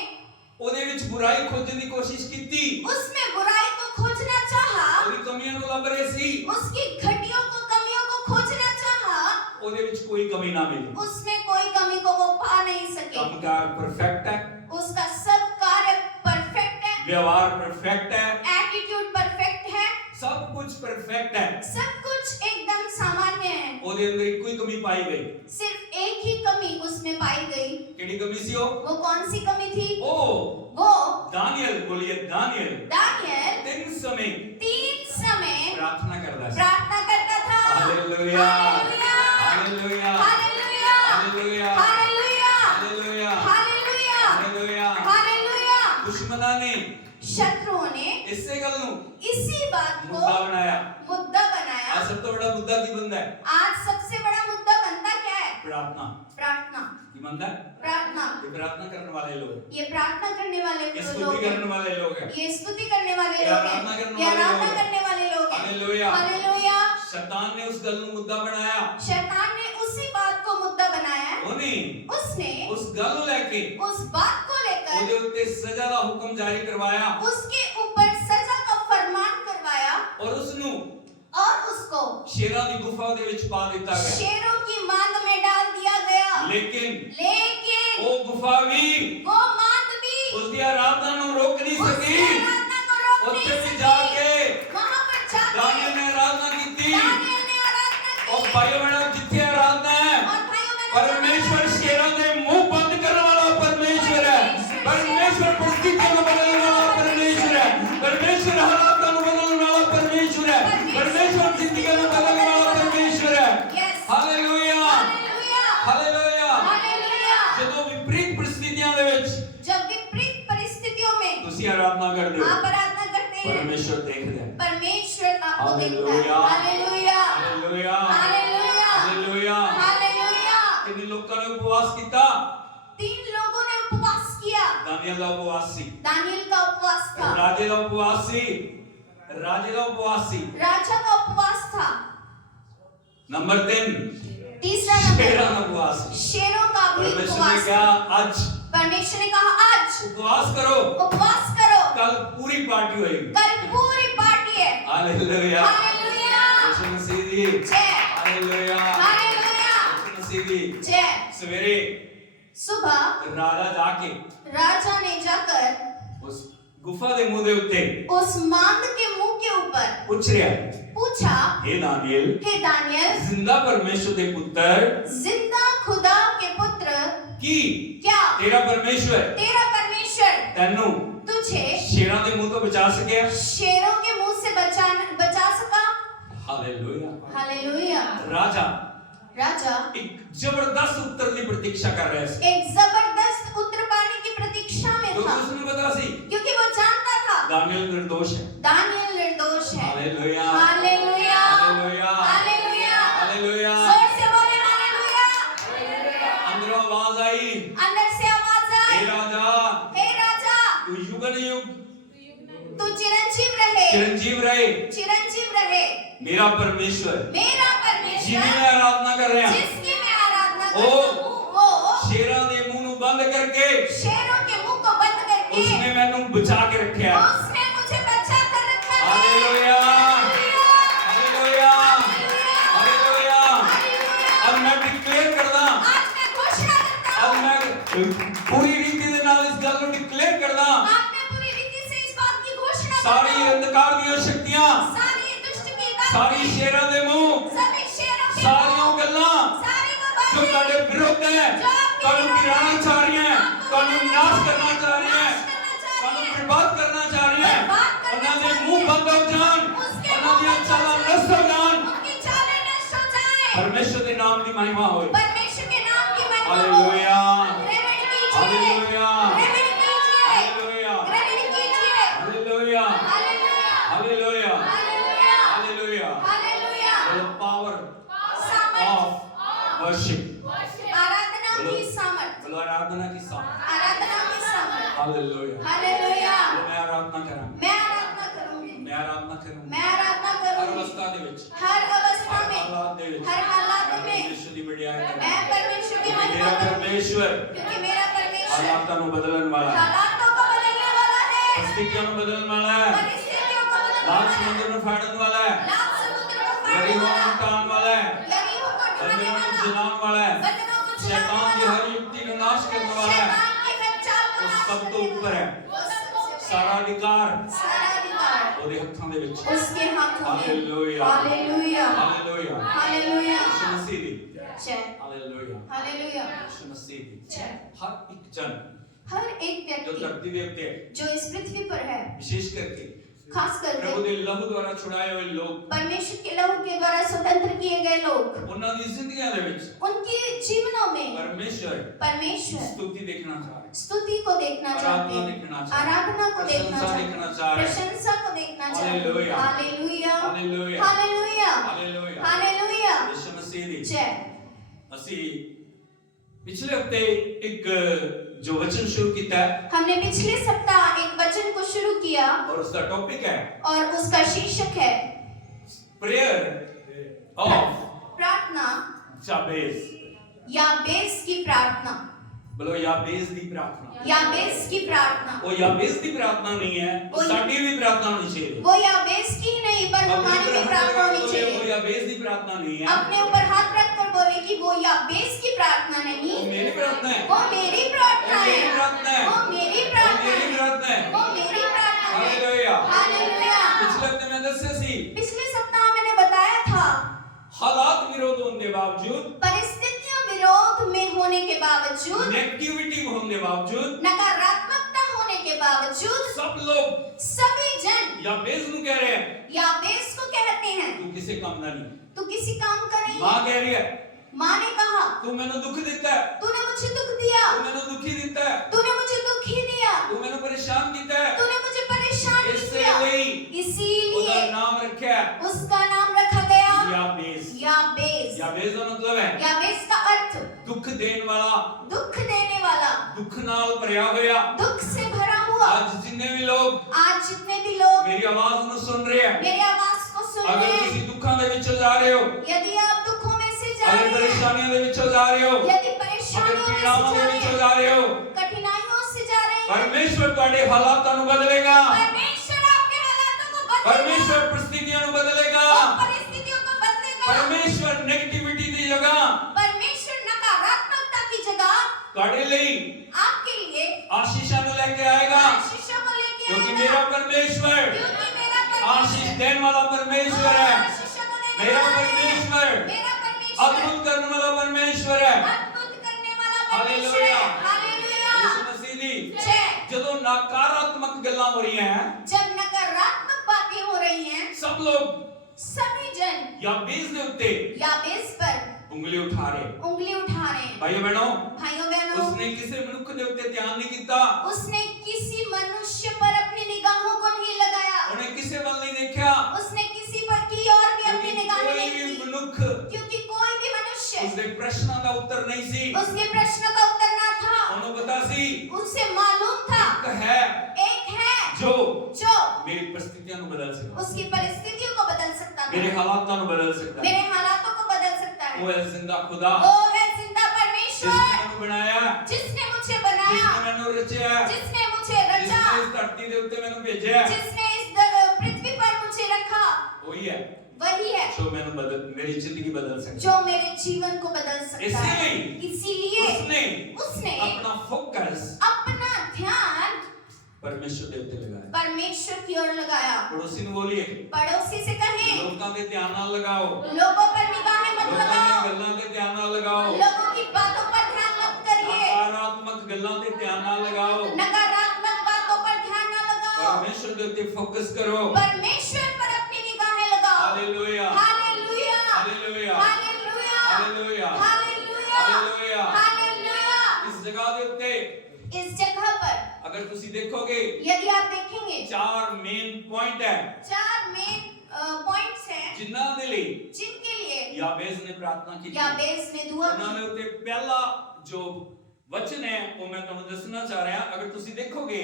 ਉਹਦੇ ਵਿੱਚ ਬੁਰਾਈ ਖੋਜਣ ਦੀ ਕੋਸ਼ਿਸ਼ ਕੀਤੀ, उसमें बुराई को खोजना चाहा, ਉਹਦੀ ਕਮੀਆਂ ਨੂੰ ਲੱਭ ਰਹੇ ਸੀ, उसकी घटियों को कमियों को खोजना चाहा, ਉਹਦੇ ਵਿੱਚ ਕੋਈ ਕਮੀ ਨਾ ਮਿਲੀ। उसमें कोई कमी को वो पा नहीं सके। ਕੰਮਕਾਰ ਪਰਫੈक्ट है, उसका सब कार्य परफेक्ट है, व्यवहार परफेक्ट है, एटीट्यूड परफेक्ट है, सब कुछ परफेक्ट है। सब कुछ एकदम सामान्य है। ਉਹਦੇ ਅੰਦਰ ਇੱਕੋ ਹੀ ਕਮੀ ਪਾਈ ਗਈ। सिर्फ एक ही कमी उसमें पाई गई। ਕਿਹੜੀ ਕਮੀ ਸੀ ਉਹ? वो कौन सी कमी थी? वो दानियल, बोलिए दानियल, दानियल 3 समय 3 समय प्रार्थना करता था। प्रार्थना करता था। Hallelujah, hallelujah, hallelujah, hallelujah, hallelujah, hallelujah, hallelujah, hallelujah, hallelujah. Hallelujah. दुश्मनां ने शत्रुओं ने इसे गल ਨੂੰ इसी बात को मुद्दा बनाया। मुद्दा बनाया। आज सब तो बड़ा मुद्दा की बंदा है आज सबसे बड़ा मुद्दा बनता क्या है? प्रार्थना प्रार्थना। की बंदा है? प्रार्थना। ये प्रार्थना करने वाले लोग, ये प्रार्थना करने वाले ये लोग स्तुति हैं। करने वाले लोग हैं, ये स्तुति करने वाले ये लोग आराधना हैं, करने ये वाले आराधना लोग हैं। करने वाले लोग हैं। हालेलुया। हालेलुया। शैतान ने उस गल ਨੂੰ मुद्दा बनाया। शैतान ने उसी बात को मुद्दा बनाया। उसने उस गल ਨੂੰ ਲੈ ਕੇ उस बात को लेकर ਉਹਦੇ ਉੱਤੇ सजा ਦਾ ਹੁਕਮ ਜਾਰੀ ਕਰਵਾਇਆ उसके ऊपर सजा का फरमान करवाया और उसਨੂੰ और उसको शेरां ਦੀ ਗੁਫਾ ਦੇ ਵਿੱਚ ਪਾ ਦਿੱਤਾ ਗਿਆ। शेरों की मांद में डाल दिया गया। लेकिन वो गुफा भी वो मांद भी उसकी आराधना ਨੂੰ रोक नहीं उसकी सकी। आराधना को रोक नहीं ਉੱਥੇ ਵੀ सकी। जाके वहां पर जाके दानियल ने आराधना की दानियल ने आराधना की। और भाइयों बहनों जिथे आराधना है और भाइयों बहनों, परमेश्वर शेरों के मुंह बंद करने वाला परमेश्वर है। परमेश्वर परिस्थितियों को बदलने वाला परमेश्वर है। परमेश्वर हालातों को बदलने वाला परमेश्वर है। परमेश्वर जिंदगी को बदलने वाला परमेश्वर है। Yes. Hallelujah, hallelujah, hallelujah. Hallelujah. ਜਦੋਂ ਵਿਪਰੀਤ परिस्थितियों ਦੇ ਵਿੱਚ जब विपरीत परिस्थितियों में ਤੁਸੀਂ ਆਰਾधना ਕਰਦੇ ਹੋ, आप आराधना करते हैं, परमेश्वर देखता है। परमेश्वर आपको देखता है। Hallelujah, hallelujah, hallelujah, hallelujah, hallelujah. Hallelujah. कितने लोगों ने उपवास किया? 3 लोगों ने उपवास किया। दानियल का उपवास सी, दानियल का उपवास था, राजे का उपवास सी, राजे का उपवास सी। राजा का उपवास था। नंबर 3 तीसरा शेरों का नंबर उपवास। शेरों का भी परमेश्वर ने उपवास क्या था। आज परमेश्वर ने कहा आज उपवास करो, उपवास करो, कल पूरी पार्टी होगी। कल पूरी पार्टी है। हालेलुया, हालेलुया, यीशु मसीह जी, जय, हालेलुया, हालेलुया, यीशु मसीह जी। जय। सवेरे सुबह राजा जाके राजा ने जाकर उस गुफा दे मुंह दे उत्ते उस मांद के मुंह के ऊपर पूछ रहा, पूछा, हे दानियल, हे दानियल, जिंदा परमेश्वर दे पुत्र जिंदा खुदा के पुत्र की क्या तेरा परमेश्वर परमेश्वर तेनू तुझे शेरां दे मुंह तो बचा सके? शेरों के मुंह से बचा सका? हालेलुया। हालेलुया। राजा एक जबरदस्त उत्तर की प्रतीक्षा कर रहा है, एक जबरदस्त उत्तर पाने की प्रतीक्षा में क्योंकि था, उसने पता सी क्योंकि वो जानता था दानियल निर्दोष है। दानियल निर्दोष है। Hallelujah, hallelujah, hallelujah, hallelujah, hallelujah. जोर से बोले हालेलुया। अंदरों आवाज आई, अंदर से आवाज हे आई, राजा, हे राजा, तू युग तू चिरंजीव रहे, चिरंजीव रहे। चिरंजीव रहे। मेरा परमेश्वर मेरा जिन्हें परमेश्वर मैं आराधना कर रहा जिसकी मैं आराधना ओ, करता हूँ, वो शेरां दे मुंह नु बंद करके शेरों के मुंह को बंद करके उसने मैनू बचा के रखा है। उसने मुझे बचा कर रखा है। Hallelujah, hallelujah, hallelujah, hallelujah. अब मैं डिक्लेयर करदा, आज मैं घोषणा करता अब हूँ, मैं पूरी रीति दे नाल इस गल नु डिक्लेयर करदा, आज मैं पूरी रीति से इस बात की घोषणा करता सारी हूँ, अंधकार दी शक्तियां, सारी दुष्ट की ताकत, सारी शेरां दे मुंह, सभी शेरों के सारियों मुंह, गल्लां सारी वो जो बातें ਤੁਹਾਡੇ ਵਿਰੁੱਧ ਹੈ, ਤੁਹਾਨੂੰ गिराना चाह रही हैं, ਤੁਹਾਨੂੰ नाश करना चाह रही हैं, ਤੁਹਾਨੂੰ बर्बाद करना चाह रही हैं, ਉਹਨਾਂ ਦੇ ਮੂੰਹ ਬੰਦ ਹੋ ਜਾਣ, ਉਹਨਾਂ ਦੀਆਂ ਚਾਲਾਂ ਨਸ਼ਟ ਹੋ ਜਾਣ। उनकी चालें नष्ट हो जाएं। परमेश्वर के नाम की महिमा हो। परमेश्वर के नाम की महिमा हो। हालेलुया, ग्रहण कीजिए, हालेलुया, ग्रहण कीजिए, हालेलुया, ग्रहण कीजिए। Hallelujah, hallelujah, hallelujah, hallelujah, hallelujah. Hallelujah. The power सामर्थ, of worship. आराधना की सामर्थ, बोलो आराधना की सामर्थ। आराधना की सामर्थ। हालेलुया। हालेलुया। बोलो मैं आराधना करांगा, मैं आराधना करूंगी, मैं आराधना करूंगा। मैं आराधना हर करूंगी। अवस्था ਦੇ ਵਿੱਚ, हर अवस्था हर में, हालात ਦੇ ਵਿੱਚ, हर हालात में परमेश्वर ਦੀ ਵਡਿਆਈ मैं ਕਰਾਂਗਾ। परमेश्वर की क्योंकि महिमा मेरा करूंगी, परमेश्वर क्योंकि मेरा परमेश्वर हालातों ਨੂੰ ਬਦਲਣ वाला है, हालातों को बदलने वाला है, परिस्थितियों ਨੂੰ बदलਣ वाला है, परिस्थितियों को बदलने लाल वाला है, समुद्र में फाड़ने वाला है, लाल समुद्र को फाड़ने गरीबों वाला को है, मिटाने वाला है, गरीबों को ढाने बंदियों को वाला, जलाने वाला है, बंधनों को छुड़ाने शैतान की वाला, हर युक्ति को नाश करने वाला है। शैतान की हर चाल को वो नाश सब तो करने ऊपर वाला, है, वो सबसे ऊपर सारा है, अधिकार सारा अधिकार ਉਹਦੇ ਹੱਥਾਂ ਦੇ ਵਿੱਚ। उसके हाथों में। Hallelujah, hallelujah, hallelujah. Hallelujah. Yeshu Masih ਦੀ जय, हालेलुया, हालेलुया। यीशु मसीह ਦੀ जय। हर एक जन हर एक जो व्यक्ति धरती ਦੇ ਉੱਤੇ ਹੈ, जो इस पृथ्वी पर है, विशेष करके खास प्रभु करके ਦੇ ਲਹੂ ਦੁਆਰਾ ਛੁਡਾਏ ਹੋਏ ਲੋਕ, परमेश्वर के लहू के द्वारा स्वतंत्र किए गए लोग, ਉਹਨਾਂ ਦੀ ਜ਼ਿੰਦਗੀਆਂ ਦੇ ਵਿੱਚ उनकी जीवनों में परमेश्वर परमेश्वर स्तुति देखना चाह रहे हैं, स्तुति को देखना चाहते आराधना हैं, देखना चाहते हैं, आराधना को देखना प्रशंसा चाहते देखना हैं, चाह रहे हैं। प्रशंसा को देखना चाहते हैं। Hallelujah, hallelujah, hallelujah, hallelujah, hallelujah. Hallelujah. Yeshu Masih ਦੀ जय। ਅਸੀਂ पिछले हफ्ते एक जो वचन शुरू किया है हमने पिछले सप्ताह एक वचन को शुरू किया और उसका टॉपिक है और उसका शीर्षक है प्रेयर ऑफ प्रार्थना जाबेज। याबेस की प्रार्थना। बोलो याबेज दी प्रार्थना। याबेस की प्रार्थना। वो याबेज दी प्रार्थना नहीं है, वो साडी भी प्रार्थना होनी चाहिए। वो याबेस की नहीं पर हमारी भी प्रार्थना होनी वो चाहिए। याबेज दी प्रार्थना नहीं है, अपने ऊपर हाथ रखकर बोले कि वो याबेस की प्रार्थना नहीं, वो मेरी प्रार्थना है, वो मेरी प्रार्थना वो है, मेरी प्रार्थना है, वो मेरी वो प्रार्थना मेरी है, प्रार्थना है। वो मेरी प्रार्थना है। हालेलुया। हालेलुया। पिछले हफ्ते में दस्या सी पिछले सप्ताह मैंने बताया था हालात विरोध होने के बावजूद, परिस्थितियां विरोध में होने के बावजूद, नेगेटिविटी होने के बावजूद, नकारात्मकता होने के बावजूद सब लोग सभी जन याबेज को कह रहे हैं याबेस को कहते हैं तू किसी काम का नहीं। तू किसी काम का नहीं माँ है। कह रही है माँ ने कहा तू मैंने दुख दिता है, तूने मुझे दुख दिया, तू मैंने दुखी दिता है, तूने मुझे दुखी दिया, तू मैंने परेशान किया है, तूने मुझे परेशान किया, इसलिए इसीलिए उसका नाम रखा है उसका नाम रखा गया याबेज। याबेस। याबेज का मतलब है याबेस का अर्थ दुख देने वाला, दुख देने वाला, दुख नाल भरया होया। दुख से भरा हुआ। आज जितने भी लोग आज जितने भी लोग मेरी आवाज को सुन रहे हैं, मेरी आवाज को सुन अगर रहे किसी हैं, दुखों के विचों जा रहे हो, यदि आप दुखों में से जा अगर रहे हैं, परेशानियों के विचों जा रहे हो, यदि अगर परेशानियों में पीड़ाओं से के जा रहे विचों हैं, जा रहे हो, कठिनाइयों से जा रहे हैं, परमेश्वर तुम्हारे हालातों को बदलेगा, परमेश्वर आपके हालातों को बदलेगा, परमेश्वर परिस्थितियों को बदलेगा, वो परिस्थितियों को बदलेगा, परमेश्वर नेगेटिविटी की जगह परमेश्वर नकारात्मकता की जगह तुम्हारे लिए आपके लिए आशीषों को लेके आएगा। आशीषों को लेके क्योंकि आएगा। मेरा परमेश्वर क्योंकि मेरा आशीष परमेश्वर देने वाला परमेश्वर है, आशीषों को देने मेरा वाला है। परमेश्वर मेरा परमेश्वर अद्भुत करने वाला परमेश्वर है। अद्भुत करने वाला परमेश्वर हालेलुया। है। हालेलुया। यीशु मसीह दी जय। ਜਦੋਂ नकारात्मक गल्लां हो रही हैं, जब नकारात्मक बातें हो रही हैं, सब लोग सभी जन याबेज के उत्ते याबेस पर उंगली उठा रहे। उंगली उठा रहे हैं। भाइयों बहनों, भाइयों बहनों, उसने किसी मनुष्य के उत्ते ध्यान नहीं किया, उसने किसी मनुष्य पर अपनी निगाहों को नहीं लगाया, उन्हें किसी बल नहीं देखा, उसने किसी पर की और भी अपनी निगाहें कोई नहीं भी की, मनुष्य क्योंकि कोई भी मनुष्य उसके प्रश्नों का उत्तर नहीं सी, उसके प्रश्न का उत्तर ना था, उन्हें पता सी उसे मालूम था है एक है जो जो मेरी परिस्थितियों को बदल सकता है, उसकी परिस्थितियों को बदल सकता था, मेरे हालातों को बदल सकता है। मेरे हालातों को बदल सकता है। वो है जिंदा खुदा वो है जिंदा जिसने परमेश्वर मैंने बनाया, जिसने मुझे बनाया, जिसने मैंने रचा, जिसने मुझे रचा, जिसने इस धरती के उत्ते मैंने भेजा, जिसने इस पृथ्वी पर मुझे रखा, वही है वही है जो मैंने बदल मेरी जिंदगी बदल सकता जो मेरे जीवन को बदल सकता है। इसीलिए उसने उसने अपना फोकस अपना ध्यान परमेश्वर के उत्ते लगाया। परमेश्वर की ओर लगाया। पड़ोसी ने बोलिए, पड़ोसी से कहें, लोगों के ध्यान ना लगाओ, लोगों पर निगाहें मत लोगों की लगाओ, गल्लां के ध्यान ना लगाओ, लोगों की बातों पर ध्यान मत करिए, नकारात्मक गल्लां के ध्यान ना लगाओ, नकारात्मक बातों पर ध्यान न लगाओ, परमेश्वर के पे फोकस करो। परमेश्वर पर अपनी निगाहें लगाओ। Hallelujah, hallelujah, hallelujah, hallelujah, hallelujah, hallelujah, hallelujah. Hallelujah. इस जगह के उत्ते इस जगह पर अगर तुसी देखोगे यदि आप देखेंगे 4 मेन पॉइंट है 4 मेन पॉइंट्स हैं जिन्हां दे लिए जिनके लिए याबेस ने प्रार्थना की। याबेस ने दुआ की। उन्होंने उत्ते पहला जो वचन है वो मैं तुहानू दसना चाह रहा। अगर तुसी देखोगे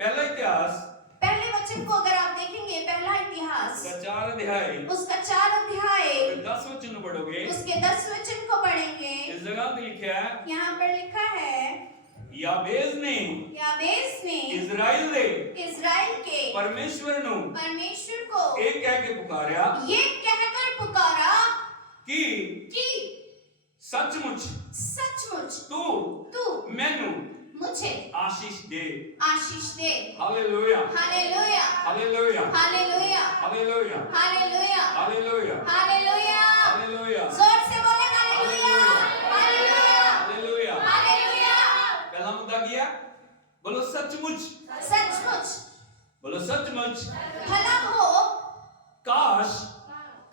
पहला इतिहास पहले वचन को अगर आप देखेंगे, पहला इतिहास उसका 4 अध्याय उसका 4 अध्याय अगर 10 वचन पढ़ोगे उसके 10 वचन को पढ़ेंगे। इस जगह पे लिखा है यहाँ पर लिखा है याबेस ने इजराइल दे इजराइल के परमेश्वर नु परमेश्वर को एक कह के पुकारा ये कहकर पुकारा कि सचमुच तू मैनू मुझे आशीष दे। Hallelujah, hallelujah, hallelujah, hallelujah, hallelujah, hallelujah, hallelujah, hallelujah. Hallelujah, जोर से बोले हालेलुया, हालेलुया, हालेलुया। हालेलुया। पहला मुद्दा किया बोलो सचमुच, बोलो सचमुच। भला हो काश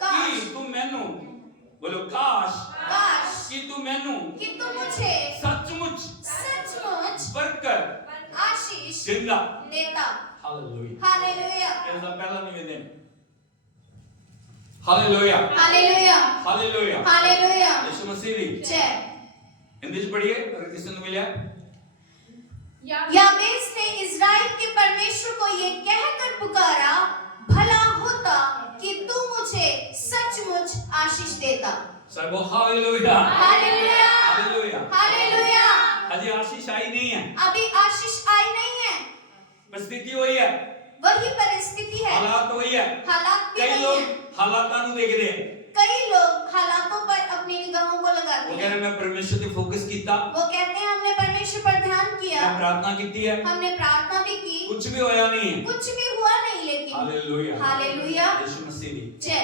काश कि तू मैनू बोलो काश कि तू मैनू कि तू मुझे सचमुच बरकत आशीष देता। देता। हालेलुया, हालेलुया, इसका पहला निवेदन। Hallelujah, hallelujah, hallelujah, hallelujah. Yeshu Masih दी जय। हिंदी में पढ़िए अगर किसी ने मिला। याबेस ने इजराइल के परमेश्वर को ये कहकर पुकारा, भला होता कि तू मुझे सचमुच आशीष देता। सब हालेलुया, हालेलुया, हालेलुया, हालेलुया। अजी आशीष आई नहीं है, अभी आशीष आई नहीं है, परिस्थिति वही है, वही परिस्थिति है, हालात वही है। हालात भी कई वही लोग है। हालातां नु देखते हैं, कई लोग हालातों पर अपनी निगाहों को लगाते वो कह हैं। रहे मैं परमेश्वर पे फोकस कीता, वो कहते हैं हमने परमेश्वर पर ध्यान किया, मैं प्रार्थना की है, हमने प्रार्थना भी की, कुछ भी होया नहीं है। कुछ भी हुआ नहीं। लेकिन हालेलुया, हालेलुया, यीशु मसीह दी जय।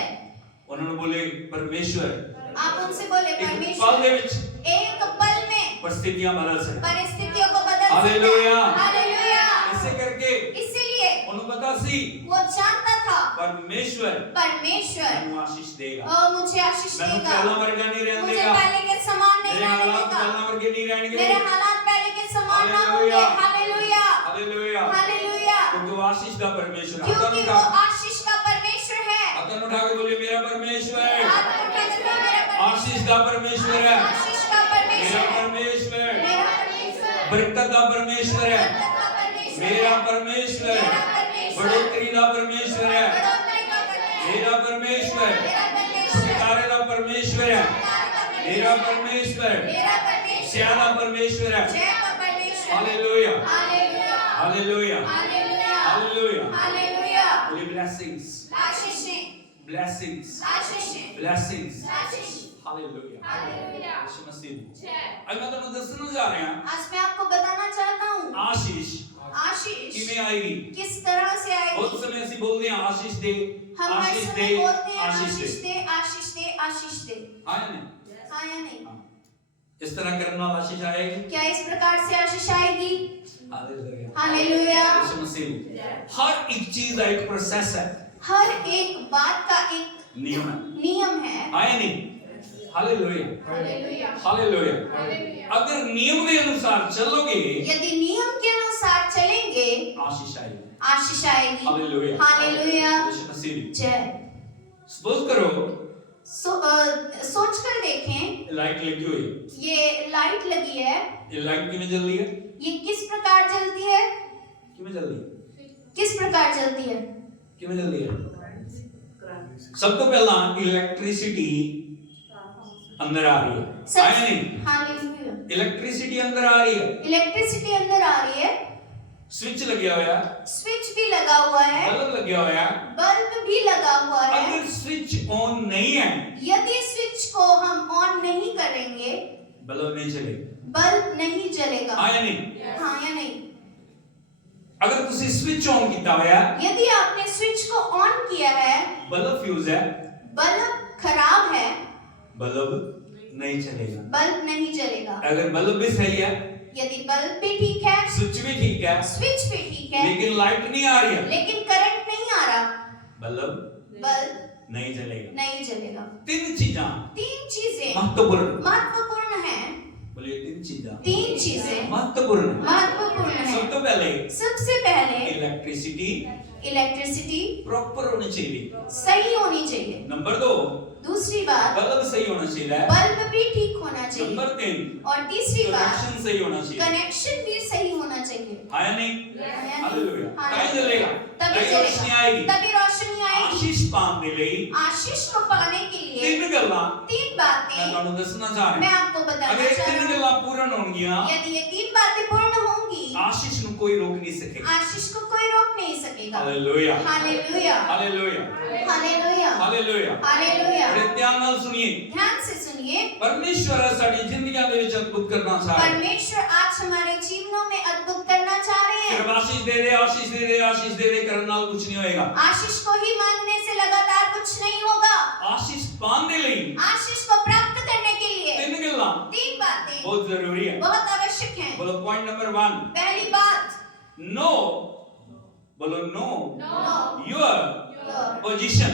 उन्होंने बोले परमेश्वर आप उनसे बोले एक पल परमेश्वर दे विच एक पल में परिस्थितियां बदल सकती। परिस्थितियों को बदल सकता है। Hallelujah, hallelujah. ऐसे करके इसीलिए उन्होंने पता सी वो जानता था परमेश्वर परमेश्वर आशीष देगा, मुझे आशीष मैं देगा, पहला वर्गा नहीं रहने मुझे देगा, पहले के समान नहीं मेरे रहने हालात देगा, पहला वर्गे नहीं रहने मेरे देगा। हालात पहले के समान ना होंगे। Hallelujah, hallelujah, hallelujah, hallelujah. क्योंकि वो आशीष का परमेश्वर है। क्योंकि वो आशीष का परमेश्वर है। हाथ उठा के बोले मेरा परमेश्वर हाथ उठा के बोलो, मेरा परमेश्वर, आशीष का परमेश्वर है, आशीष का मेरा परमेश्वर है, परमेश्वर मेरा परमेश्वर, बरकत का परमेश्वर है, बरकत का परमेश्वर है, मेरा परमेश्वर मेरा परमेश्वर, बढ़ोतरी का परमेश्वर है, बढ़ोतरी का परमेश्वर, मेरा परमेश्वर मेरा परमेश्वर, छुटकारे का परमेश्वर है, मेरा परमेश्वर मेरा परमेश्वर, सेवा का परमेश्वर है। जय का परमेश्वर। Hallelujah, hallelujah, hallelujah, hallelujah, hallelujah. Hallelujah. बोले ब्लेसिंग्स, आशीषें, ब्लेसिंग्स, आशीषें, ब्लेसिंग्स। आशीष। Hallelujah, hallelujah. यीशु मसीह। जय। आज मैं तुम दसना जा रहा हूं आज मैं आपको बताना चाहता हूँ आशीष आशीष किमें आएगी। किस तरह से आएगी। बहुत समय ऐसी बोलते हैं आशीष दे, हम हर आशीष समय दे, बोलते हैं आशीष आशीष दे। दे, आशीष दे, आशीष दे। हाँ या नहीं? हाँ या नहीं? हाँ। इस तरह करना आशीष आएगी। क्या इस प्रकार से आशीष आएगी? Hallelujah, hallelujah. यीशु मसीह। हर एक चीज का एक प्रोसेस है, हर एक बात का एक नियम है। नियम है। हाँ या नहीं? Hallelujah, hallelujah, hallelujah. हालेलुया। अगर नियम के अनुसार चलोगे यदि नियम के अनुसार चलेंगे आशीष आएगी, आशीष आएगी। Hallelujah, hallelujah, Yeshu Masih. जय। सपोज करो सोच कर देखें, लाइट लगी हुई, ये लाइट लगी है, ये लाइट किमें जल रही है? ये किस प्रकार जलती है? किमें जल रही है? किस प्रकार जलती है? किमें जल रही है? सब तो पहला इलेक्ट्रिसिटी अंदर आ रही है। आया नहीं? हालेलुया। इलेक्ट्रिसिटी अंदर आ रही है, इलेक्ट्रिसिटी अंदर आ रही है, स्विच लगा हुआ है, स्विच भी लगा हुआ है, बल्ब लगा हुआ है। बल्ब भी लगा हुआ है। अगर स्विच ऑन नहीं है, यदि स्विच को हम ऑन नहीं करेंगे, बल्ब नहीं चलेगा। बल्ब नहीं जलेगा। आया नहीं? हाँ या नहीं? अगर तुसी स्विच ऑन किया हुआ है, यदि आपने स्विच को ऑन किया है, बल्ब फ्यूज है, बल्ब खराब है, बल्ब नहीं चलेगा। बल्ब नहीं जलेगा। अगर बल्ब भी सही है, यदि बल्ब भी ठीक है, स्विच भी ठीक है, स्विच भी ठीक है, लेकिन लाइट नहीं आ रही है, लेकिन करंट आ रहा, बल्ब नहीं जलेगा। नहीं जलेगा। 3 चीजें 3 चीजें महत्वपूर्ण है। बोलिए 3 चीजें महत्वपूर्ण है। सबसे पहले इलेक्ट्रिसिटी प्रॉपर होनी चाहिए, सही होनी चाहिए। नंबर 2 दूसरी बात, बल्ब सही होना चाहिए, बल्ब भी ठीक होना चाहिए। नंबर 3 और तीसरी बात, कनेक्शन सही होना चाहिए, कनेक्शन भी सही होना चाहिए। है नहीं? हालेलुया। हालेलुया। तभी जलेगा, तभी रोशनी आएगी, तभी रोशनी आएगी। आशीष पाने के लिए आशीष को पाने के लिए 3 गल्लां 3 बातें मैं ਤੁਹਾਨੂੰ ਦੱਸਣਾ ਚਾਹ मैं ਰਿਹਾ। आपको बताना अगर ये चाह 3 रहा हूँ। गल्लां पूर्ण होंगियां, यदि ये 3 बातें पूर्ण होंगी, आशीष ਨੂੰ कोई रोक नहीं सकेगा। आशीष को कोई रोक नहीं सकेगा। Hallelujah, hallelujah, hallelujah, hallelujah, hallelujah. Hallelujah. बड़े ध्यान ਨਾਲ सुनिए, ध्यान से सुनिए। परमेश्वर ਸਾਡੀ ਜ਼ਿੰਦਗੀਆਂ ਦੇ ਵਿੱਚ ਅਦਭੁਤ ਕਰਨਾ ਚਾਹ ਰਿਹਾ। परमेश्वर आज हमारे जीवनों में अद्भुत करना चाह रहे हैं। सिर्फ आशीष दे दे, आशीष दे दे, आशीष दे दे करने ਨਾਲ कुछ नहीं होएगा। आशीष को ही मांगने से लगातार कुछ नहीं होगा। आशीष पाने ਲਈ आशीष को प्राप्त करने के लिए 3 गल्लां 3 बातें बहुत जरूरी है। बहुत आवश्यक हैं। बोलो पॉइंट नंबर 1, पहली बात, नो, बोलो नो नो योर पोजीशन,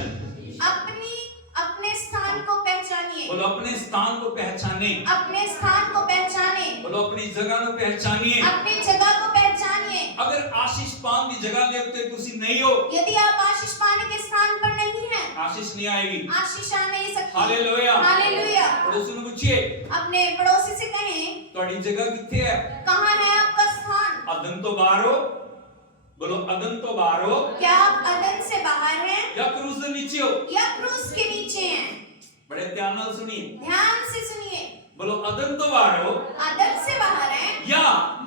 अपने स्थान को पहचानिए। बोलो अपने स्थान को पहचाने, अपने स्थान को पहचाने। बोलो अपनी जगह को पहचानिए। अपनी जगह को पहचानिए। अगर आशीष पान की जगह ਦੇ ਉੱਤੇ ਤੁਸੀਂ नहीं हो, यदि आप आशीष पाने के स्थान पर नहीं हैं, आशीष नहीं आएगी। आशीष आ नहीं सकती। Hallelujah, hallelujah. पड़ोसी ਨੂੰ पूछिए अपने पड़ोसी से कहें, ਤੁਹਾਡੀ जगह किथे है? कहाँ है आपका स्थान? अदन तो बाहर हो, बोलो अदन तो बाहर हो, क्या आप अदन से बाहर हैं या क्रूज के नीचे हो? या क्रूस के नीचे हैं? बड़े ध्यान ਨਾਲ सुनिए, ध्यान से सुनिए। बोलो अदन तो बाहर हो अदन से बाहर हैं या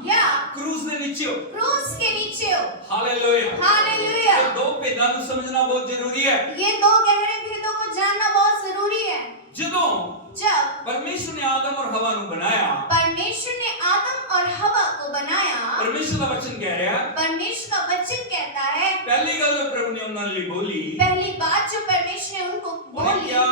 या क्रूज के नीचे हो। क्रूस के नीचे हो। Hallelujah, hallelujah. ये 2 भेदां ਨੂੰ समझना बहुत जरूरी है। ये 2 गहरे भेदों को जानना बहुत जरूरी है। ਜਦੋਂ जब परमेश्वर ने आदम और हवा ਨੂੰ बनाया, परमेश्वर ने आदम और हवा को बनाया, परमेश्वर का वचन कह रहा है, परमेश्वर का वचन कहता है, पहली गल जो प्रभु ने उन्होंने लिए बोली, पहली बात जो परमेश्वर ने उनको उन्हें बोली, क्या?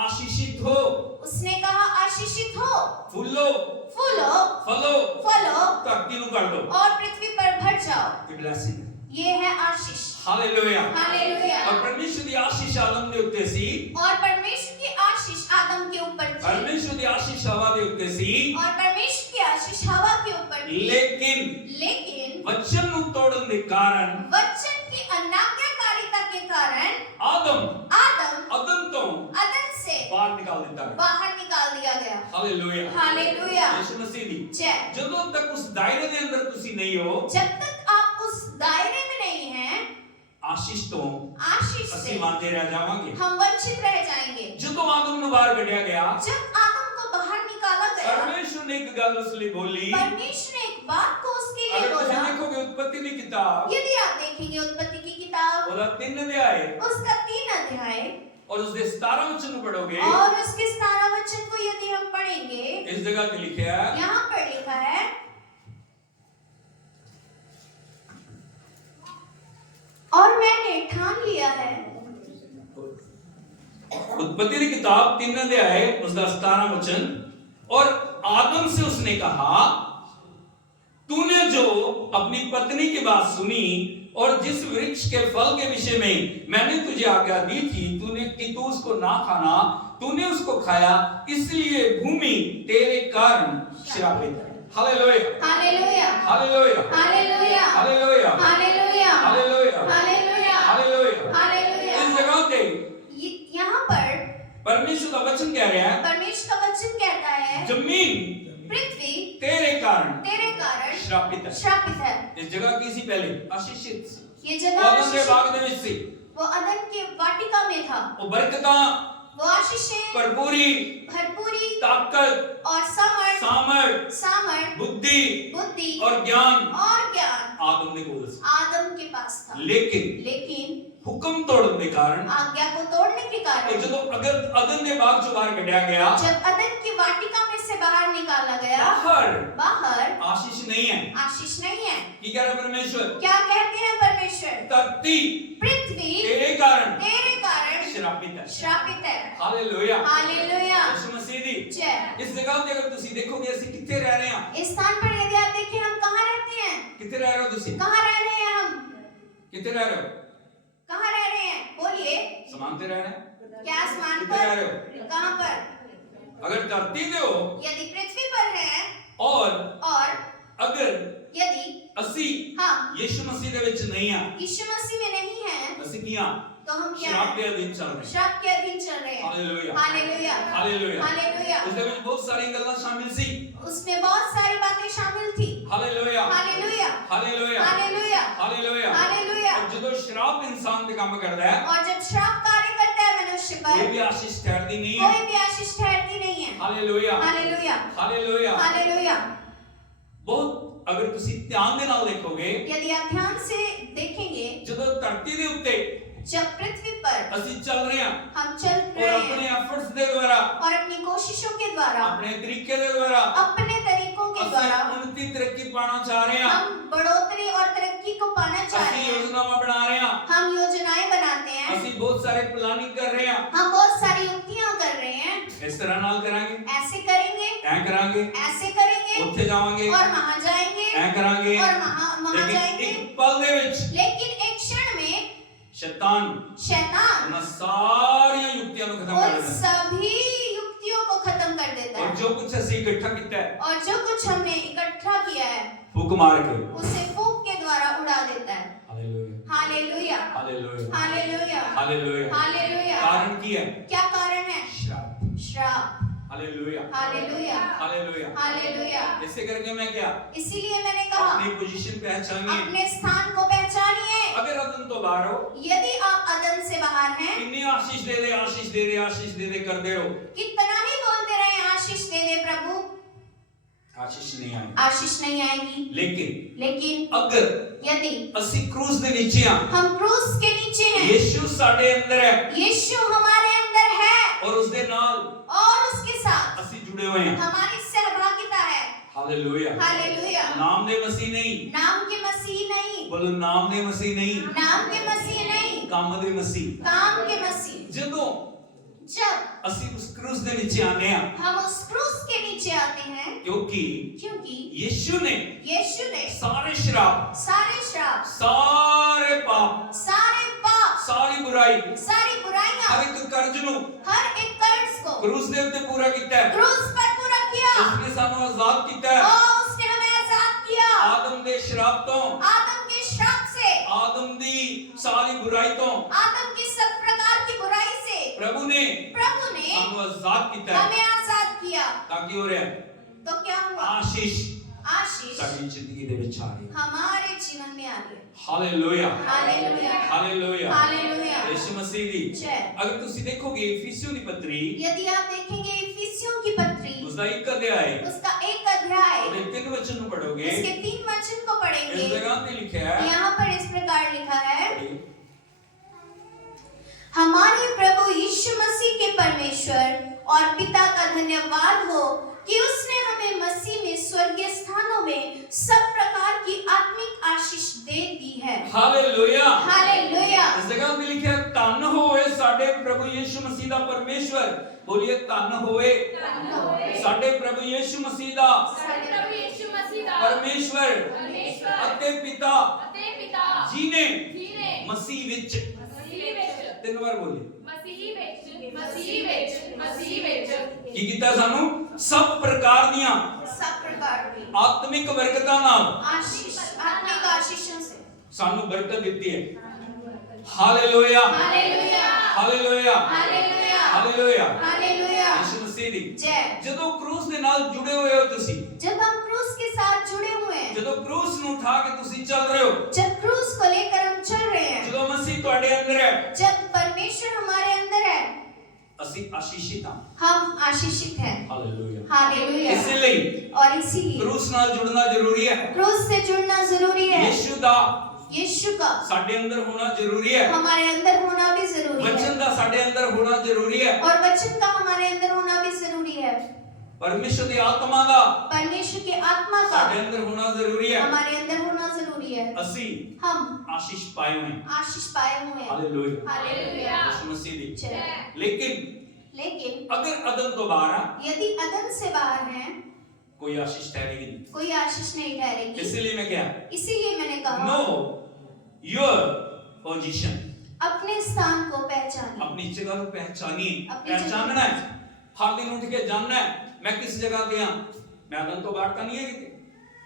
आशीषित हो, उसने कहा आशीषित हो, फूलो, फूलो, फलो, फलो धरती ਨੂੰ कर दो। और पृथ्वी पर भर जाओ। ये ब्लेसिंग, ये है आशीष। हालेलुया। हालेलुया। और परमेश्वर की आशीष आदम के उत्ते सी, और परमेश्वर की आशीष आदम के ऊपर थी, परमेश्वर की आशीष हवा के उत्ते सी, और परमेश्वर की आशीष हवा के ऊपर थी। लेकिन वचन ਨੂੰ ਤੋੜਨ ਦੇ ਕਾਰਨ, वचन की अनाज्ञाकारिता के कारण आदम अदन ਤੋਂ अदन से बाहर निकाल दिया गया। बाहर निकाल दिया गया। Hallelujah, hallelujah. यीशु मसीह दी जय। ਜਦੋਂ तक उस दायरे ਦੇ ਅੰਦਰ ਤੁਸੀਂ नहीं हो, जब तक आप उस दायरे में नहीं हैं, आशीष ਤੋਂ आशीष से ਅਸੀਂ ਵਾਂਝੇ ਰਹਿ ਜਾਵਾਂਗੇ। हम वंचित रह जाएंगे। ਜਦੋਂ ਆਦਮ ਨੂੰ ਬਾਹਰ ਕੱਢਿਆ ਗਿਆ, जब आदम को बाहर निकाला गया, परमेश्वर ने एक गल ਉਸ ਲਈ ਬੋਲੀ। परमेश्वर ने एक बात को उसके लिए अगर बोला। तुम देखोगे उत्पत्ति की किताब, यदि आप देखेंगे उत्पत्ति की किताब, ਉਹਦਾ 3 अध्याय उसका 3 अध्याय और उसके 17 वचन ਨੂੰ पढ़ोगे, और उसके 17 वचन को यदि हम पढ़ेंगे, इस जगह पे लिखा है, यहाँ पर लिखा है, और मैंने ठान लिया है। उत्पत्ति की किताब 3 अध्याय उसका 17 वचन, और आदम से उसने कहा, तूने जो अपनी पत्नी की बात सुनी और जिस वृक्ष के फल के विषय में मैंने तुझे आज्ञा दी थी, तूने कि तू उसको ना खाना, तूने उसको खाया, इसलिए भूमि तेरे कारण श्रापित है। Hallelujah, hallelujah, hallelujah, hallelujah, hallelujah, hallelujah, hallelujah, hallelujah, hallelujah. Hallelujah. इस जगह पे यहाँ पर परमेश्वर का वचन कह रहा है, परमेश्वर का वचन कहता है, जमीन पृथ्वी तेरे कारण श्रापित है। श्रापित है। इस जगह की सी पहले आशीषित सी, ये जगह आदम के बाग ਦੇ ਵਿੱਚ ਸੀ, वो अदन की वाटिका में था। वो बरकतां, वो आशीषें, भरपूरी ताकत और सामर्थ, बुद्धि और ज्ञान आदम के पास था। लेकिन हुक्म तोड़ने के कारण, आज्ञा को तोड़ने के कारण, जब अगर अदन के बाग से बाहर कढ़ा गया, जब अदन की वाटिका में से बाहर निकाला गया, बाहर आशीष नहीं है। आशीष नहीं है। क्या कह रहा है परमेश्वर? क्या कहते हैं परमेश्वर? धरती पृथ्वी तेरे कारण श्रापित है। Hallelujah, hallelujah. यीशु मसीह दी जय। इस जगह पे अगर तुसी देखोगे ਅਸੀਂ ਕਿੱਥੇ ਰਹਿ ਰਹੇ ਹਾਂ, इस स्थान पर यदि आप देखें हम कहाँ रहते हैं? कितने रह रहे हो तुसी? कहाँ रह रहे हैं हम? कितने रह रहे हो? कहाँ बोलिए, समानते रह रहे हैं? क्या आसमान कितने रह रहे पर? हो? कहाँ पर? अगर धरती पे हो यदि पृथ्वी पर है और अगर यदि ਅਸੀਂ हाँ ਯीशु मसीह ਦੇ ਵਿੱਚ ਨਹੀਂ ਆ, यीशु मसीह में नहीं है, ਅਸੀਂ ਕੀ ਆ? तो हम क्या ਸ਼ਰਾਬ हैं? ਦੇ ਅਧੀਨ ਚੱਲ ਰਹੇ श्राप के अधीन चल रहे हैं। Hallelujah hallelujah, hallelujah. हालेलुया। ਉਸ ਦੇ ਵਿੱਚ ਬਹੁਤ ਸਾਰੀਆਂ ਗੱਲਾਂ ਸ਼ਾਮਿਲ ਸੀ। उसमें बहुत सारी बातें शामिल थी। Hallelujah hallelujah, hallelujah hallelujah, hallelujah. Hallelujah. और ਜਦੋਂ ਸ਼ਰਾਬ इंसान ਤੇ ਕੰਮ करता है, और जब श्राप कार्य करता है मनुष्य कोई पर, भी आशीष ठहरती नहीं है। कोई भी आशीष ठहरती नहीं है। Hallelujah hallelujah, hallelujah. हालेलुया। बहुत अगर ਤੁਸੀਂ ਧਿਆਨ ਦੇ ਨਾਲ ਦੇਖੋਗੇ, यदि आप ध्यान से देखेंगे, ਜਦੋਂ ਧਰਤੀ ਦੇ ਉੱਤੇ जब पृथ्वी पर ਅਸੀਂ ਚੱਲ ਰਹੇ ਹਾਂ हम चल और रहे अपने हैं एफर्ट्स ਦੇ ਦੁਆਰਾ, और अपनी कोशिशों के द्वारा, अपने तरीके ਦੇ ਦੁਆਰਾ अपने तरीकों के ਅਸੀਂ द्वारा उन्नति तरक्की पाना चाह रहे हैं। हम बढ़ोतरी और तरक्की को पाना चाह ਅਸੀਂ रहे हैं। योजनावां बना रहे हैं, हम योजनाएं बनाते हैं, ਅਸੀਂ बहुत सारे प्लानिंग कर रहे हैं। हम बहुत सारी युक्तियां कर रहे हैं। इस तरह नाल करांगे, ऐसे करेंगे, ऐ करांगे, ऐसे करेंगे ਉੱਥੇ ਜਾਵਾਂਗੇ, और वहां जाएंगे ऐ करांगे। और वहां लेकिन जाएंगे। एक पल ਦੇ ਵਿੱਚ लेकिन एक क्षण में शैतान शैतान उन सारी युक्तियों को खत्म कर उन देता है। सभी युक्तियों को खत्म कर देता और है। जो कुछ ਅਸੀਂ इकट्ठा किया है, और जो कुछ हमने इकट्ठा किया है फूक मार के, उसे फूंक के द्वारा उड़ा देता है। Hallelujah hallelujah, hallelujah hallelujah, hallelujah. Hallelujah. कारण की है? क्या कारण है? श्राप। श्राप। Hallelujah hallelujah, hallelujah. हालेलुया। ऐसे करके मैं क्या इसीलिए मैंने कहा अपनी पोजीशन पहचानिए। अपने स्थान को पहचानिए। अगर अदन तो बाहर हो, यदि आप अदन से बाहर हैं, कितनी आशीष दे दे, आशीष दे दे, आशीष दे दे करते रहो, कितना ही बोलते रहे आशीष दे दे प्रभु, आशीष नहीं आएगी। आशीष नहीं आएगी। लेकिन अगर यदि ਅਸੀਂ क्रूस ਦੇ नीचे ਆ, हम क्रूस के नीचे हैं, यीशु ਸਾਡੇ ਅੰਦਰ ਹੈ यीशु हमारे अंदर है और उसਦੇ ਨਾਲ और उसके साथ ਅਸੀਂ जुड़े हुए हैं। हमारी सहभागिता है। Hallelujah hallelujah. नाम दे मसीह नहीं, नाम के मसीह नहीं, बोलो नाम दे मसीह नहीं, नाम के मसीह नहीं, काम दे मसीह। काम के मसीह। ਜਦੋਂ जब ਅਸੀਂ ਉਸ क्रूस ਦੇ नीचे आने ਆ, हम उस क्रूस के नीचे आते हैं, क्योंकि क्योंकि यीशु ने यीशु ने सारे श्राप, सारे श्राप, सारे पाप, सारे पाप, सारी बुराई, सारी बुराइयां, हर एक कर्ज ਨੂੰ हर एक कर्ज को क्रूस ਦੇ ਉੱਤੇ ਪੂਰਾ ਕੀਤਾ ਹੈ। क्रूस पर पूरा किया उसने ਸਾਨੂੰ आजाद ਕੀਤਾ है और उसने हमें आजाद किया आदम ਦੇ श्राप ਤੋਂ, आदम के श्राप से, आदम ਦੀ सारी बुराई ਤੋਂ। आदम की सब प्रकार की बुराई से प्रभु ने प्रभु ने ਸਾਨੂੰ आजाद ਕੀਤਾ है। हमें आजाद किया। ताकि हो रहा है तो क्या हुआ? आशीष आशीष साडी जिंदगी ਦੇ ਵਿੱਚ ਆ ਰਹੀ ਹੈ। हमारे जीवन में आ गई। Hallelujah hallelujah, hallelujah. Hallelujah. Yeshu Masih ਦੀ जय। अगर ਤੁਸੀਂ ਦੇਖੋਗੇ इफिसियों ਦੀ ਪੱਤਰੀ, यदि आप देखेंगे इफिसियों की पत्री, उसका एक अध्याय उसका एक अध्याय, ਉਹਦੇ 3 वचन ਨੂੰ ਪੜੋਗੇ, इसके 3 वचन को इस पढ़ेंगे। जगह पे लिखा है, यहाँ पर इस प्रकार लिखा है, हमारे प्रभु यीशु मसीह के परमेश्वर और पिता का धन्यवाद हो कि उसने हमें मसीह में स्वर्गीय स्थानों में सब प्रकार की आत्मिक आशीष दे दी है। Hallelujah hallelujah. इस जगह पे लिखा है, धन होए साडे प्रभु यीशु मसीह दा परमेश्वर। बोलिए धन होए साडे प्रभु यीशु मसीह दा परमेश्वर अते पिता जिने मसीह विच। 3 बार बोलिए, की कीता सानू सब प्रकार दियां सब प्रकार की आत्मिक बरकतां नाल आशीष, आत्मिक आशीषों से सानू बरकत दित्ती है। Hallelujah hallelujah, hallelujah hallelujah, hallelujah. Hallelujah. Yeshu Masih दी जय। ਜਦੋਂ क्रूस ਦੇ ਨਾਲ जुड़े हुए हो ਤੁਸੀਂ, जब हम क्रूस के साथ जुड़े हुए हैं, ਜਦੋਂ क्रूस ਨੂੰ उठा के ਤੁਸੀਂ ਚੱਲ ਰਹੇ ਹੋ, जब क्रूस को लेकर हम चल रहे हैं, ਜਦੋਂ ਮਸੀਹ ਤੁਹਾਡੇ ਅੰਦਰ ਹੈ, जब परमेश्वर हमारे अंदर है, ਅਸੀਂ ਆਸ਼ੀਸ਼ਿਤ ਹਾਂ। हम आशीषित हैं। हालेलुया। हालेलुया। ਇਸੇ ਲਈ और इसीलिए क्रूस ਨਾਲ जुड़ना ਜ਼ਰੂਰੀ ਹੈ। क्रूस से जुड़ना जरूरी है। ਯीशु ਦਾ यीशु का ਸਾਡੇ ਅੰਦਰ होना ਜ਼ਰੂਰੀ ਹੈ। हमारे अंदर होना भी जरूरी है वचन ਦਾ ਸਾਡੇ ਅੰਦਰ ਹੋਣਾ ਜ਼ਰੂਰੀ ਹੈ। और वचन का हमारे अंदर होना भी जरूरी है। परमेश्वर ਦੀ आत्मा ਦਾ परमेश्वर की आत्मा का ਸਾਡੇ ਅੰਦਰ ਹੋਣਾ ਜ਼ਰੂਰੀ ਹੈ। हमारे अंदर होना जरूरी है। ਅਸੀਂ हम आशीष पाए हुए हैं। आशीष पाए हुए हैं। हालेलुया। हालेलुया। यीशु मसीह दी। जय। लेकिन लेकिन अगर अदन तो बाहर आ, यदि अदन से बाहर हैं, कोई आशीष ठहरेगी नहीं। कोई आशीष नहीं ठहरेगी। इसलिए मैं क्या इसीलिए मैंने कहा नो योर पोजीशन। अपने स्थान को पहचानिए, अपनी जगह को पहचानिए। अपनी जगह- पहचानना है, हर दिन उठ के जानना है मैं किस जगह गया। मैदान तो बांटता नहीं है कि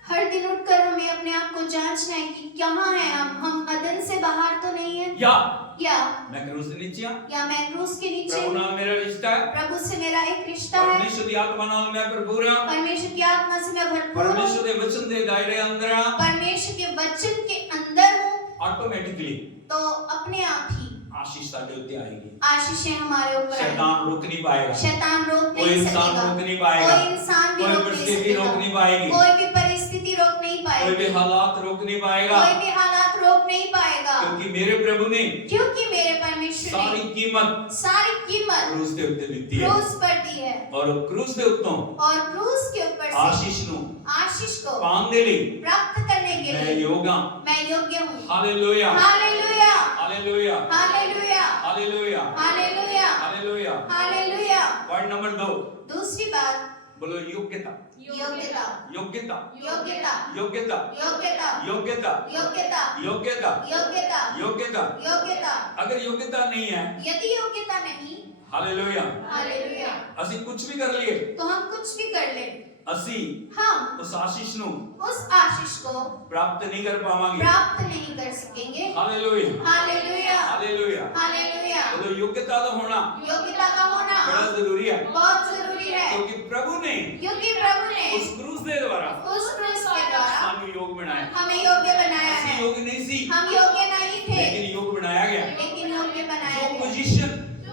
हर दिन उठकर हमें अपने आप को जांचना है कि कहाँ है हम मदन से बाहर तो नहीं है, या मैं क्रूस से नीचे हूं, या मैं क्रूस के नीचे प्रभु हूँ, नाल मेरा रिश्ता है, प्रभु से मेरा एक रिश्ता है, परमेश्वर की आत्मा नाल मैं भरपूर हां, परमेश्वर की आत्मा से मैं भरपूर हूँ, परमेश्वर के वचन के दायरे अंदर हां। परमेश्वर के वचन के अंदर हूँ, ऑटोमेटिकली तो अपने आप ही आशीष साडे उत्ते आएगी। आशीषें हमारे ऊपर आएंगी। शैतान रोक नहीं पाएगा, शैतान रोक कोई नहीं इंसान सकेगा, रोक नहीं पाएगा, कोई इंसान भी कोई रोक नहीं परिस्थिति रोक सकेगा, नहीं पाएगी, कोई भी परिस्थिति रोक नहीं कोई पाएगी, भी हालात रोक नहीं पाएगा, कोई भी हालात रोक नहीं पाएगा, क्योंकि मेरे प्रभु ने क्योंकि मेरे परमेश्वर सारी ने कीमत सारी कीमत क्रूस के उत्ते दी है, क्रूस पर दी है, और क्रूस के उत्तों और क्रूस के ऊपर से आशीष को पाने के लिए प्राप्त करने के मैं लिए योग्य मैं योग्य हूँ। Hallelujah hallelujah, hallelujah hallelujah, hallelujah hallelujah, hallelujah. Hallelujah. Point number 2, दूसरी बात, बोलो योग्यता योग्यता, योग्यता योग्यता, योग्यता योग्यता, योग्यता योग्यता, योग्यता योग्यता, योग्यता। योग्यता। अगर योग्यता नहीं है, यदि योग्यता नहीं, हालेलुया, हालेलुया, ਅਸੀਂ कुछ भी कर लिए, तो हम कुछ भी कर ले, ਅਸੀਂ हम उस आशीष ਨੂੰ उस आशीष को प्राप्त नहीं कर पावांगे। प्राप्त नहीं कर सकेंगे। Hallelujah hallelujah, hallelujah. हालेलुया। बोलो योग्यता का होना योग्यता का होना बड़ा जरूरी है, बहुत जरूरी है, क्योंकि प्रभु ने क्योंकि प्रभु ने उस क्रूस के द्वारा उस क्रूस के द्वारा ਸਾਨੂੰ योग बनाया। हमें योग्य बनाया ਅਸੀਂ है। योग नहीं सी, हम योग्य नहीं थे, लेकिन योग बनाया गया। लेकिन योग्य बनाया जो गया। पोजीशन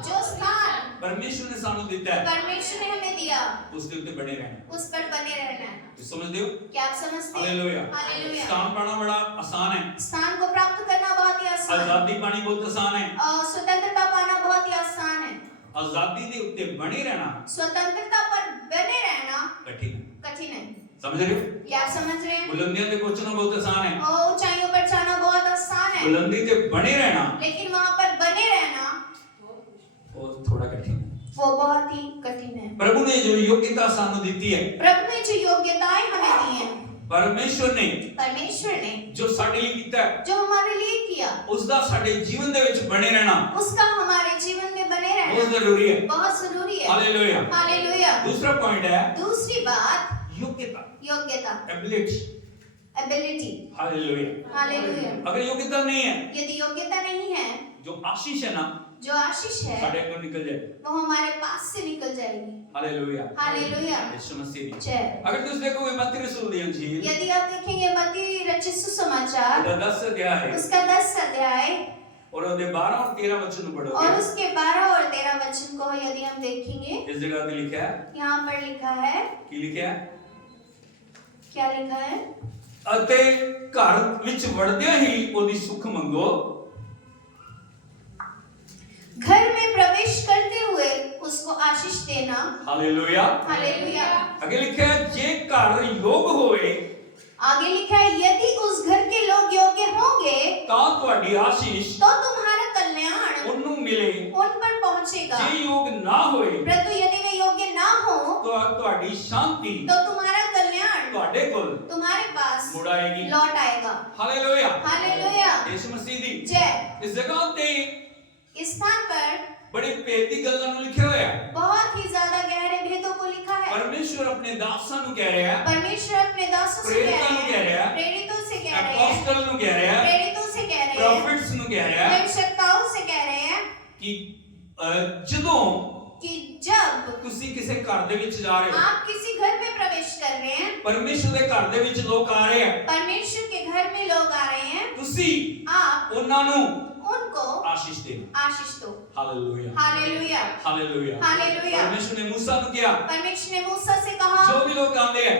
जो स्थान परमेश्वर ने सानू दिता है, परमेश्वर ने हमें दिया, उसके उत्ते बने रहना। उस पर बने रहना है। समझते हो? क्या आप समझते हैं? हालेलुया। हालेलुया। स्थान पाना बड़ा आसान है, स्थान को प्राप्त करना बहुत ही आसान है, आजादी पानी बहुत आसान है। और स्वतंत्रता पाना बहुत ही आसान है। आजादी के उत्ते बने रहना स्वतंत्रता पर बने रहना कठिन है। कठिन है। समझ रहे हो? क्या आप समझ रहे हैं? बुलंदियों पे पहुंचना बहुत आसान है, और ऊंचाइयों पर जाना बहुत आसान है, बुलंदी पे बने रहना लेकिन वहां पर बने रहना वो थोड़ा कठिन है। वो बहुत ही कठिन है। प्रभु ने जो योग्यता सानू दी है, प्रभु ने जो योग्यताएं हमें दी हैं, परमेश्वर ने परमेश्वर ने जो साडे लिए कीता है, जो हमारे लिए किया, उसका साडे जीवन दे विच बने रहना उसका हमारे जीवन में बने बहुत रहना जरूरी है। बहुत जरूरी है। हालेलुया। हालेलुया। दूसरा पॉइंट है दूसरी बात, योग्यता, योग्यता, एबिलिटी। एबिलिटी। हालेलुया। हालेलुया। अगर योग्यता नहीं है, यदि योग्यता नहीं है, जो आशीष है ना जो आशीष है साडे अंदर निकल जाए। वो हमारे पास से निकल जाएगी। हालेलुया। हालेलुया। यीशु मसीह ने जय। अगर तुम देखोगे मत्ती रसूल दी अंजील, यदि आप देखेंगे मत्ती रचित सुसमाचार उसका 10 अध्याय है, उसका 10 अध्याय और उसके 12 और 13 वचन और पढ़ोगे, उसके 12 और 13 वचन को यदि हम देखेंगे, इस जगह पे लिखा है, यहाँ पर लिखा है, की लिखा है, क्या लिखा है? ਅਤੇ ਘਰ ਵਿੱਚ ਵੜਦਿਆਂ ਹੀ ਉਹਦੀ ਸੁਖ ਮੰਗੋ। घर में प्रवेश करते हुए उसको आशीष देना। हालेलुया। हालेलुया। आगे लिखा है जे घर योग होए आगे लिखा है यदि उस घर के लोग योग्य होंगे ਤਾਂ ਤੁਹਾਡੀ आशीष तो तुम्हारा कल्याण ਉਹਨੂੰ ਮਿਲੇ। उन पर पहुंचेगा। ਜੇ ਯੋਗ ਨਾ ਹੋਏ परंतु यदि वे योग्य ना हो ਤਾਂ ਤੁਹਾਡੀ ਸ਼ਾਂਤੀ तो तुम्हारा कल्याण ਤੁਹਾਡੇ ਕੋਲ तुम्हारे पास ਮੁੜ ਆਏਗੀ। लौट आएगा। हालेलुया। हालेलुया। यीशु मसीह दी जय। इस जगह ਤੇ इस स्थान पर बड़े भेद ਦੀ ਗੱਲਾਂ ਨੂੰ ਲਿਖਿਆ ਹੋਇਆ ਹੈ। बहुत ही ज्यादा गहरे भेदों को लिखा है। परमेश्वर अपने दासां ਨੂੰ ਕਹਿ ਰਿਹਾ ਹੈ, परमेश्वर अपने दासों से कह प्रेरितों रहे कह रहा हैं, है, प्रेरितों से कह रहे हैं, एपोस्टल ਨੂੰ ਕਹਿ ਰਿਹਾ ਹੈ, प्रेरितों से कह रहे हैं, प्रॉफिट्स ਨੂੰ ਕਹਿ ਰਿਹਾ ਹੈ भविष्यवक्ताओं से कह रहे हैं कि ਜਦੋਂ कि जब ਤੁਸੀਂ ਕਿਸੇ ਘਰ ਦੇ ਵਿੱਚ ਜਾ ਰਹੇ ਹੋ, आप किसी घर में प्रवेश कर रहे हैं, ਪਰਮੇਸ਼ਰ ਦੇ ਘਰ ਦੇ ਵਿੱਚ ਲੋਕ ਆ ਰਹੇ ਆ, परमेश्वर के घर में लोग आ रहे हैं, ਤੁਸੀਂ आप ਉਹਨਾਂ ਨੂੰ उनको आशीष देना। आशीष दो। हालेलुया। हालेलुया। हालेलुया। हालेलुया। परमेश्वर ने मूसा ਨੂੰ किया, परमेश्वर ने मूसा से कहा जो भी लोग आते हैं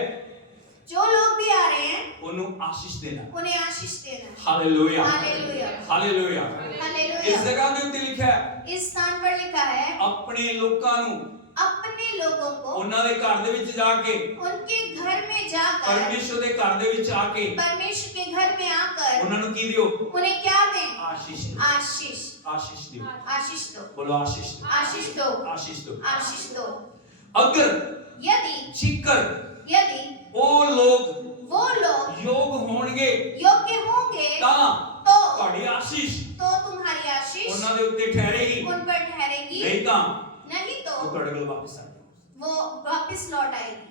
जो लोग भी आ रहे हैं उन्हें आशीष देना। उन्हें आशीष देना। हालेलुया। हालेलुया। हालेलुया। हालेलुया। इस जगह ਦੇ ਉੱਤੇ ਲਿਖਿਆ ਹੈ, इस स्थान पर लिखा है ਆਪਣੇ ਲੋਕਾਂ ਨੂੰ अपने लोगों को ਉਹਨਾਂ ਦੇ ਘਰ ਦੇ ਵਿੱਚ ਜਾ ਕੇ, उनके घर में जाकर, ਪਰਮੇਸ਼ਰ ਦੇ ਘਰ ਦੇ ਵਿੱਚ ਆ ਕੇ परमेश्वर के घर में आकर ਉਹਨਾਂ ਨੂੰ ਕੀ ਦਿਓ? उन्हें क्या दें? आशीष दियो। आशीष। आशीष दियो। आशीष दो। बोलो आशीष दो। आशीष दो। आशीष दो। आशीष दो। अगर यदि ਜੇਕਰ ਉਹ ਲੋग वो लोग योग होंगे योग्य होंगे ਤਾਂ तो ਤੁਹਾਡੀ ਆਸ਼ੀष तो तुम्हारी आशीष ਉਹਨਾਂ ਦੇ ਉੱਤੇ ਠਹਿਰੇਗੀ, उन पर ठहरेगी, ਨਹੀਂ ਤਾਂ नहीं तो ਉਹ ਤੁਹਾਡੇ ਕੋਲ ਵਾਪਸ ਆ ਜਾਊਗੀ। वो वापस लौट आएगी।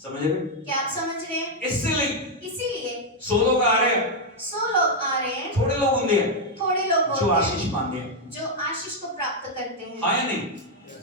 समझ रहे? क्या आप समझ रहे हैं? इसलिए इसीलिए 100 लोग आ रहे हैं, 100 लोग आ रहे हैं, थोड़े लोग होंगे थोड़े लोग जो होते हैं आशीष पाते हैं, जो आशीष को प्राप्त करते हैं, हाँ या नहीं?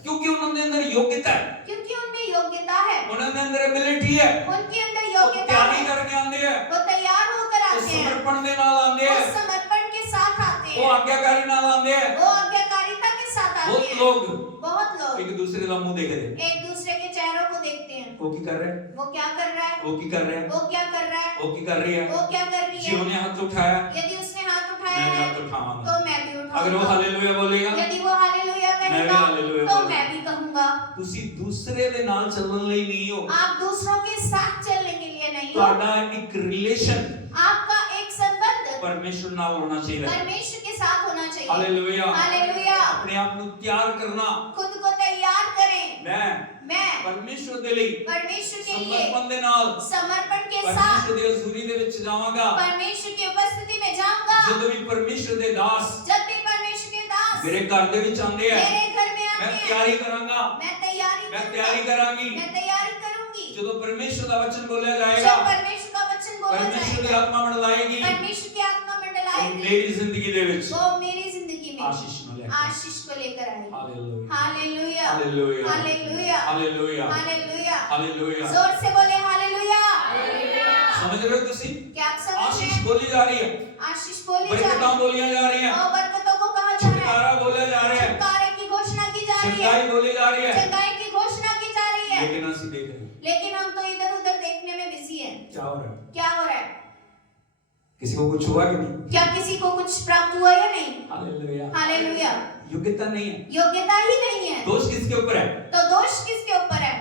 क्योंकि उनके अंदर योग्यता है, क्योंकि उनमें योग्यता है, उनके अंदर एबिलिटी है, उनके अंदर वो योग्यता तैयारी है, करके आते हैं, वो तैयार होकर वो आते हैं, समर्पण के नाल आते वो हैं, समर्पण के साथ आते वो हैं, आज्ञाकारी नाल आते हैं। वो आज्ञाकारिता के साथ आते बहुत हैं। लोग बहुत लोग एक दूसरे का मुंह देखते हैं, एक दूसरे के चेहरों को देखते हैं, वो की कर रहे हैं, वो क्या कर रहा है, वो की कर रहे हैं, वो क्या कर रहा है, वो की कर रही है। वो क्या कर रही है। जियो ने हाथ उठाया, यदि उसने हाथ उठाया मैं भी है हाथ उठाऊंगा। तो मैं भी अगर वो उठाऊंगा, हालेलुया बोलेगा, यदि वो हालेलुया मैं भी कहेगा हालेलुया तो बोलूंगा। मैं भी कहूंगा। ਤੁਸੀਂ ਦੂਸਰੇ ਦੇ ਨਾਲ ਚੱਲਣ ਲਈ ਨਹੀਂ ਹੋ, आप दूसरों के साथ चलने के लिए नहीं हो, ਤੁਹਾਡਾ ਇੱਕ ਰਿਲੇਸ਼ਨ आपका एक संबंध ਪਰਮੇਸ਼ਰ ਨਾਲ ਹੋਣਾ ਚਾਹੀਦਾ ਹੈ। परमेश्वर के साथ होना चाहिए। हालेलुया। हालेलुया। ਆਪਣੇ ਆਪ ਨੂੰ ਤਿਆਰ ਕਰਨਾ, खुद को तैयार करें, ਮੈਂ मैं ਪਰਮੇਸ਼ਰ ਦੇ ਲਈ परमेश्वर के लिए ਸਮਰਪਣ ਦੇ ਨਾਲ समर्पण के साथ ਪਰਮੇਸ਼ਰ ਦੀ ਹਜ਼ੂਰੀ ਦੇ ਵਿੱਚ ਜਾਵਾਂਗਾ। परमेश्वर की उपस्थिति में जाऊंगा। ਜਦੋਂ ਵੀ ਪਰਮੇਸ਼ਰ ਦੇ ਦਾਸ जब भी परमेश्वर के दास ਮੇਰੇ ਘਰ ਦੇ ਵਿੱਚ ਆਉਂਦੇ ਆ, मेरे घर में ਮੈਂ आते हैं, ਤਿਆਰੀ ਕਰਾਂਗਾ, मैं तैयारी ਮੈਂ करूंगा, ਤਿਆਰੀ ਕਰਾਂਗੀ। मैं तैयारी करूंगी। ਜਦੋਂ ਪਰਮੇਸ਼ਰ ਦਾ ਵਚਨ ਬੋਲਿਆ जब ਜਾਏਗਾ, परमेश्वर का वचन बोला ਪਰਮੇਸ਼ਰ ਦੀ जाएगा, ਆਤਮਾ ਮੰਡਲਾਏਗੀ, परमेश्वर की आत्मा और मंडलाएगी, मेरी जिंदगी ਦੇ ਵਿੱਚ वो मेरी जिंदगी में आशीष ਨੂੰ ਲੈ ਕੇ आशीष को लेकर आएगी। Hallelujah hallelujah, hallelujah hallelujah, hallelujah hallelujah. Hallelujah. जोर से बोले हालेलुया। समझ रहे हो तुसी? क्या आप समझ रहे आशीष हैं? बोली जा रही है, आशीष बोली जा बरकतां रही है, बोलियां जा रही हैं, और बरकतों को कहा जा रहा है, छुटकारा बोले जा रहे हैं, छुटकारे की घोषणा की जा रही है, चंगाई बोली जा रही है, चंगाई की घोषणा की जा रही है। लेकिन ਅਸੀਂ देख रहे हैं लेकिन हम तो इधर उधर देखने में बिजी हैं। क्या हो रहा है? क्या हो रहा है? किसी को कुछ हुआ कि नहीं? क्या किसी को कुछ प्राप्त हुआ या नहीं? हालेलुया। हालेलुया। योग्यता नहीं है, योग्यता ही नहीं है, दोष किसके ऊपर है? तो दोष किसके ऊपर है?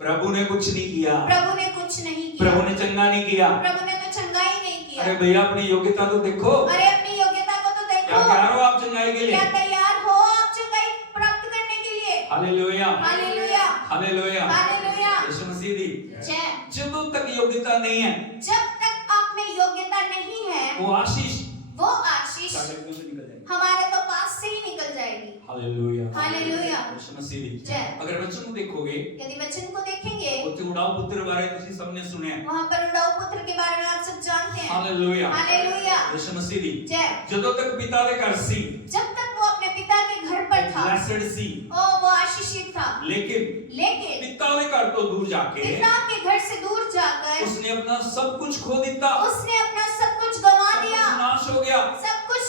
प्रभु ने कुछ नहीं किया, प्रभु ने कुछ नहीं किया, प्रभु ने चंगा नहीं किया। प्रभु ने तो चंगाई नहीं किया। अरे भैया अपनी योग्यता तो देखो, अरे अपनी योग्यता को तो क्या देखो, तैयार हो आप चंगाई के लिए? क्या तैयार हो आप चंगाई प्राप्त करने के लिए? Hallelujah hallelujah, hallelujah. Hallelujah. Yeshu Masih दी जय। जब तक योग्यता नहीं है, जब तक आप में योग्यता नहीं है, वो आशीष वो आशीष साढ़े मुंह से निकल जाएगी। हमारे तो पास से ही निकल जाएगी। Hallelujah hallelujah. यीशु मसीह दी जय। अगर वचन को देखोगे, यदि वचन को देखेंगे, ਉੱਥੇ ਉਡਾऊ ਪੁੱਤਰ ਬਾਰੇ ਤੁਸੀਂ ਸਭ ਨੇ ਸੁਣਿਆ। वहाँ पर उड़ाऊ पुत्र के बारे में आप सब जानते हैं। Hallelujah hallelujah. यीशु मसीह दी जय। ਜਦੋਂ ਤੱਕ ਪਿਤਾ ਦੇ ਘਰ ਸੀ, जब तक वो अपने पिता के घर पर था, ब्लेस्ड ਸੀ, ओ वो आशीषित था, लेकिन लेकिन पिता ਦੇ ਘਰ ਤੋਂ दूर जाके पिता के घर से दूर जाकर उसने अपना सब कुछ खो दिया, उसने अपना सब कुछ गंवा सब दिया, कुछ नाश हो गया। सब कुछ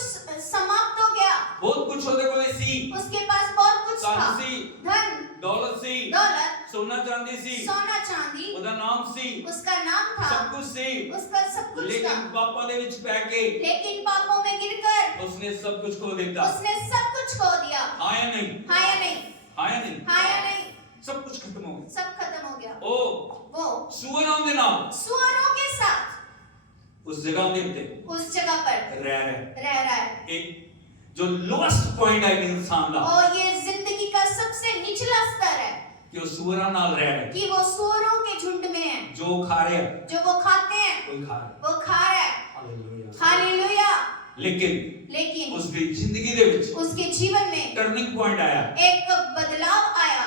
समाप्त हो गया। बहुत कुछ ਉਹਦੇ ਕੋਲ ਸੀ, उसके पास बहुत कुछ था, ਧਨ ਸੀ, धन, दौलत ਸੀ, दौलत, सोना चांदी ਸੀ, सोना चांदी, ਉਹਦਾ ਨਾਮ ਸੀ, उसका नाम था, सब कुछ ਸੀ, उसका सब कुछ था, लेकिन पापा ਦੇ ਵਿੱਚ ਪੈ ਕੇ लेकिन पापों में गिरकर उसने सब कुछ खो दिया। उसने सब कुछ खो दिया। हाँ या नहीं? हाँ या नहीं? हाँ या नहीं? हाँ या नहीं? सब कुछ खत्म हो गया। सब खत्म हो गया। ओ वो सुअरों के नाम सुअरों के साथ उस जगह में थे, उस जगह पर रह रहा है। एक जो लोएस्ट पॉइंट है इंसान का, और ये जिंदगी का सबसे निचला स्तर है कि वो सुअरा नाल रह रहे, कि वो सुअरों के झुंड में है, जो खा रहे हैं जो वो खाते हैं कोई खा रहे। वो खा रहा है। हालेलुया। हालेलुया। लेकिन लेकिन उसकी जिंदगी दे विच उसके जीवन में टर्निंग पॉइंट आया, एक बदलाव आया।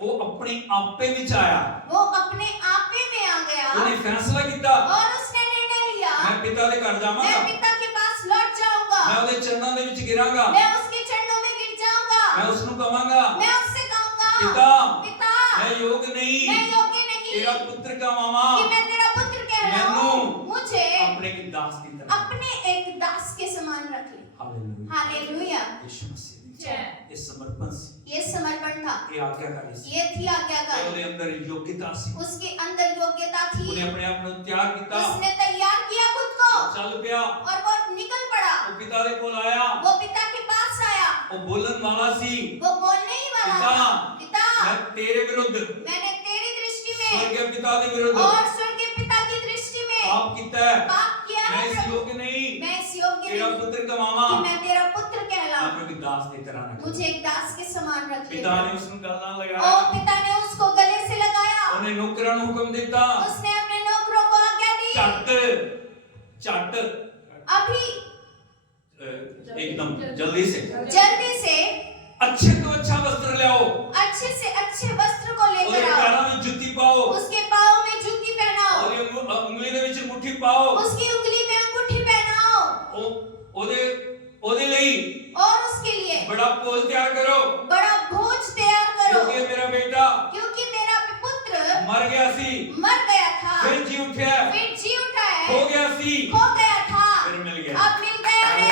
वो अपने आपे विच आया, वो अपने आपे में आ गया उन्हें फैसला किया, और उसने निर्णय लिया, मैं पिता दे घर मैं जावांगा, पिता के पास लौट जाऊंगा, मैं ਉਹਦੇ ਚਰਨਾਂ ਦੇ ਵਿੱਚ ਗਿਰਾਂਗਾ, मैं उसके चरणों में गिर जाऊंगा, मैं उसਨੂੰ कहांगा, मैं उससे कहूंगा, पिता पिता मैं योग नहीं, मैं योग्य नहीं तेरा पुत्र का मामा, कि मैं तेरा पुत्र कहलाऊं, मुझे अपने की दास की तरह। अपने एक दास के समान रख ले। हालेलुया। हालेलुया। यीशु मसीह जय। इस समर्पण से, ये समर्पण था, ये आज्ञाकारी से, ये थी आज्ञाकारी, ਉਹਦੇ ਅੰਦਰ योग्यता ਸੀ, उसके अंदर योग्यता थी, ਉਹਨੇ ਆਪਣੇ ਆਪ ਨੂੰ ਤਿਆਰ ਕੀਤਾ, उसने तैयार किया खुद को ਚੱਲ ਪਿਆ, और वो निकल पड़ा, ਉਹ ਪਿਤਾ ਦੇ ਕੋਲ ਆਇਆ, वो पिता के पास आया, ਉਹ ਬੋਲਣ ਵਾਲਾ ਸੀ, वो बोलने ही वाला पिता, था, पिता मैं तेरे विरुद्ध, मैंने तेरी दृष्टि में स्वर्गीय पिता के विरुद्ध और स्वर्गीय पिता की दृष्टि में पाप किया है, पाप किया मैं है इस प्रभु, योग्य नहीं, मैं इस योग्य तेरा नहीं पुत्र का मामा, कि मैं तेरा पुत्र कहलाऊं, अपने की दास की तरह रख। मुझे एक दास के समान रख ले। पिता ने उसਨੂੰ ਗੱਲ ਨਾਲ और ਲਗਾਇਆ, पिता ने उसको गले से लगाया, ਉਹਨੇ ਨੌਕਰਾਂ ਨੂੰ ਹੁਕਮ ਦਿੱਤਾ, उसने अपने नौकरों को आज्ञा दी, ਝੱਟ ਝੱਟ अभी एकदम जल्दी से अच्छे तो अच्छा वस्त्र ले आओ, अच्छे से अच्छे वस्त्र को ਉਹਦੇ लेकर आओ, ਪੈਰਾਂ ਵਿੱਚ ਜੁੱਤੀ ਪਾਓ, उसके पाँव में जूती पहनाओ, ਉਹਦੀ ਉਂਗਲੀ ਦੇ ਵਿੱਚ ਮੁੱਠੀ ਪਾਓ, उसकी उंगली में अंगूठी पहनाओ, ਉਹਦੇ ਲਈ और उसके लिए बड़ा भोज तैयार करो, बड़ा भोज तैयार करो, क्योंकि मेरा बेटा क्योंकि मेरा पुत्र मर गया सी, मर गया था, फिर जी उठा, फिर जी उठा है, खो गया सी, खो गया था, फिर मिल गया। अब मिल गया है।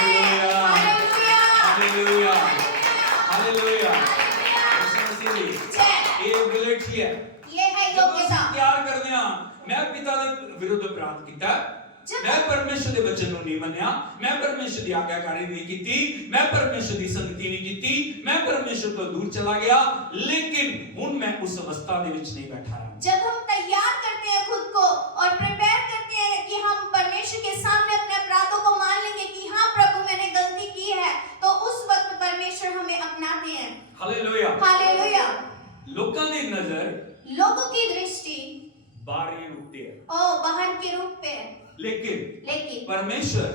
Hallelujah, hallelujah, hallelujah, hallelujah. जय। ये बुलेट ही है। ये है योग्यता। तैयार करने आ, मैं पिता ने विरुद्ध अपराध किया, मैं परमेश्वर के वचन नहीं मनिया, मैं परमेश्वर की आज्ञाकारी नहीं की, मैं परमेश्वर की संगति नहीं की, मैं परमेश्वर तो दूर चला गया, लेकिन हुन मैं उस अवस्था में नहीं बैठा है। जब हम तैयार करते हैं खुद को और प्रिपेयर करते हैं कि हम परमेश्वर के सामने अपने अपराधों को मान लेंगे कि हाँ प्रभु मैंने गलती की है, तो उस वक्त परमेश्वर हमें अपनाते हैं। Hallelujah, hallelujah. लोगों की नजर, लोगों की दृष्टि बाहरी रूप पे है, बाहर के रूप पे है, लेकिन परमेश्वर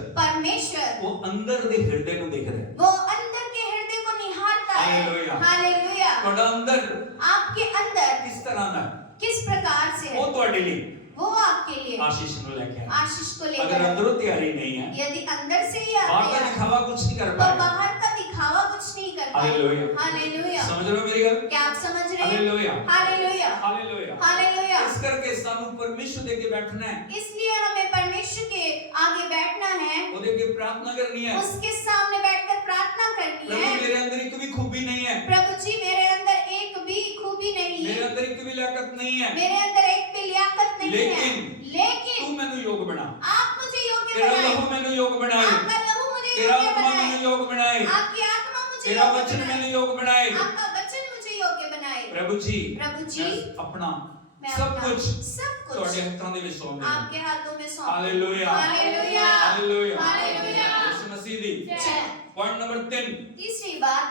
वो अंदर दे हृदय को देख रहा है, वो अंदर के हृदय को निहारता है। हालेलुया। थोड़ा अंदर आपके अंदर किस तरह ना, किस प्रकार से है, वो ਤੁਹਾਡੇ ਲਈ, वो आपके लिए आशीष को लेके आए। आशीष को लेकर। अगर अंदरों तैयारी नहीं है, यदि अंदर से ही बाहर आते का हैं दिखावा कुछ नहीं कर तो पाएगा। बाहर का दिखावा कुछ नहीं कर हालेलुया, पाएगा। हालेलुया। समझ रहे हो मेरी गल? क्या आप समझ रहे हैं? Hallelujah, hallelujah, hallelujah, hallelujah. इस करके सानू परमेश्वर दे के बैठना है, इसलिए हमें परमेश्वर के आगे बैठना है, ओदे के प्रार्थना करनी है। उसके सामने बैठकर प्रार्थना करनी प्रभु है। मेरे अंदर एक भी खूबी नहीं है, प्रभु जी मेरे अंदर एक भी खूबी नहीं मेरे है, अंदर एक भी लियाकत नहीं है, मेरे अंदर एक भी लियाकत नहीं है, तू लेकिन मैंने योग बना, आप मुझे योग्य तेरा बनाए, लहू मैंने योग बनाए, आपका लहू मुझे तेरा योग्य आत्मा मैंने बनाए, योग बनाए, आपकी आत्मा मुझे तेरा योग्य वचन बनाए, मैंने योग बनाए। आपका वचन मुझे योग्य बनाए। प्रभु जी मैं अपना मैं सब अपना कुछ सब कुछ ਤੁਹਾਡੇ ਹੱਥਾਂ ਦੇ ਵਿੱਚ ਸੌਂਪ ਦਿੰਦਾ। आपके हाथों में सौंप। Hallelujah, hallelujah, hallelujah, hallelujah. Yeshu Masih दी। जय। पॉइंट नंबर 3, तीसरी बात,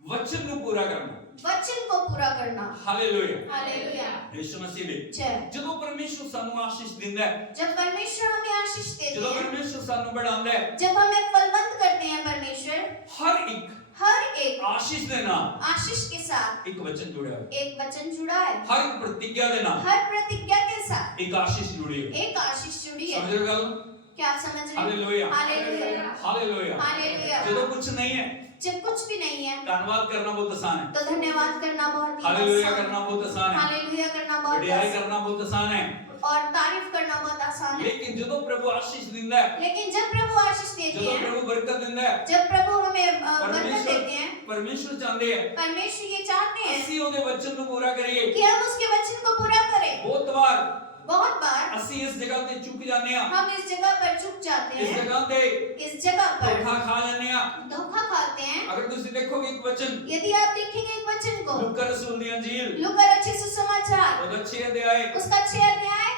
वचन ਨੂੰ पूरा करना। वचन को पूरा करना। Hallelujah, hallelujah. यीशु मसीह दी। जय। ਜਦੋਂ परमेश्वर ਸਾਨੂੰ आशीष ਦਿੰਦਾ ਹੈ, जब परमेश्वर हमें आशीष देते ਜਦੋਂ हैं, परमेश्वर ਸਾਨੂੰ बढ़ाਉਂਦਾ है, जब हमें फलवंत करते हैं परमेश्वर, हर एक आशीष ਦੇ ਨਾਲ आशीष के साथ ਇੱਕ वचन जुड़ा है, एक वचन जुड़ा है, हर एक प्रतिज्ञा ਦੇ ਨਾਲ हर प्रतिज्ञा के साथ एक आशीष जुड़ी है। एक आशीष जुड़ी है। समझ रहे हो गल? क्या आप समझ रहे हैं? Hallelujah, hallelujah, hallelujah. हालेलुया। ਜਦੋਂ कुछ नहीं है, जब कुछ भी नहीं है धन्यवाद करना बहुत आसान है, तो धन्यवाद करना बहुत ही हालेलुया आसान करना है। बहुत आसान है, हालेलुया करना बहुत बढ़ियाई आसान करना बहुत आसान है, और तारीफ करना बहुत आसान है। लेकिन ਜਦੋਂ प्रभु आशीष ਦਿੰਦਾ है, लेकिन जब प्रभु आशीष देते ਜਦੋਂ हैं, प्रभु बरकत ਦਿੰਦਾ है, जब प्रभु हमें बरकत देते हैं, परमेश्वर चाहते हैं परमेश्वर ये चाहते हैं ਅਸੀਂ ਉਹਦੇ वचन ਨੂੰ पूरा करिए। कि हम उसके वचन को पूरा करें। बहुत बार ਅਸੀਂ ਇਸ ਜਗ੍ਹਾ ਤੇ ਚੁੱਕ ਜਾਂਦੇ ਆ, हम इस जगह पर चुक जाते ਇਸ हैं, ਜਗ੍ਹਾ ਤੇ इस जगह पर ਧੋਖਾ ਖਾ ਜਾਂਦੇ ਆ। धोखा खाते हैं। अगर ਤੁਸੀਂ ਦੇਖੋਗੇ ਇੱਕ वचन यदि आप देखेंगे एक वचन को, लूका रसूल दी अंजील लूका रचित सुसमाचार ਉਹਦਾ 6 अध्याय उसका 6 अध्याय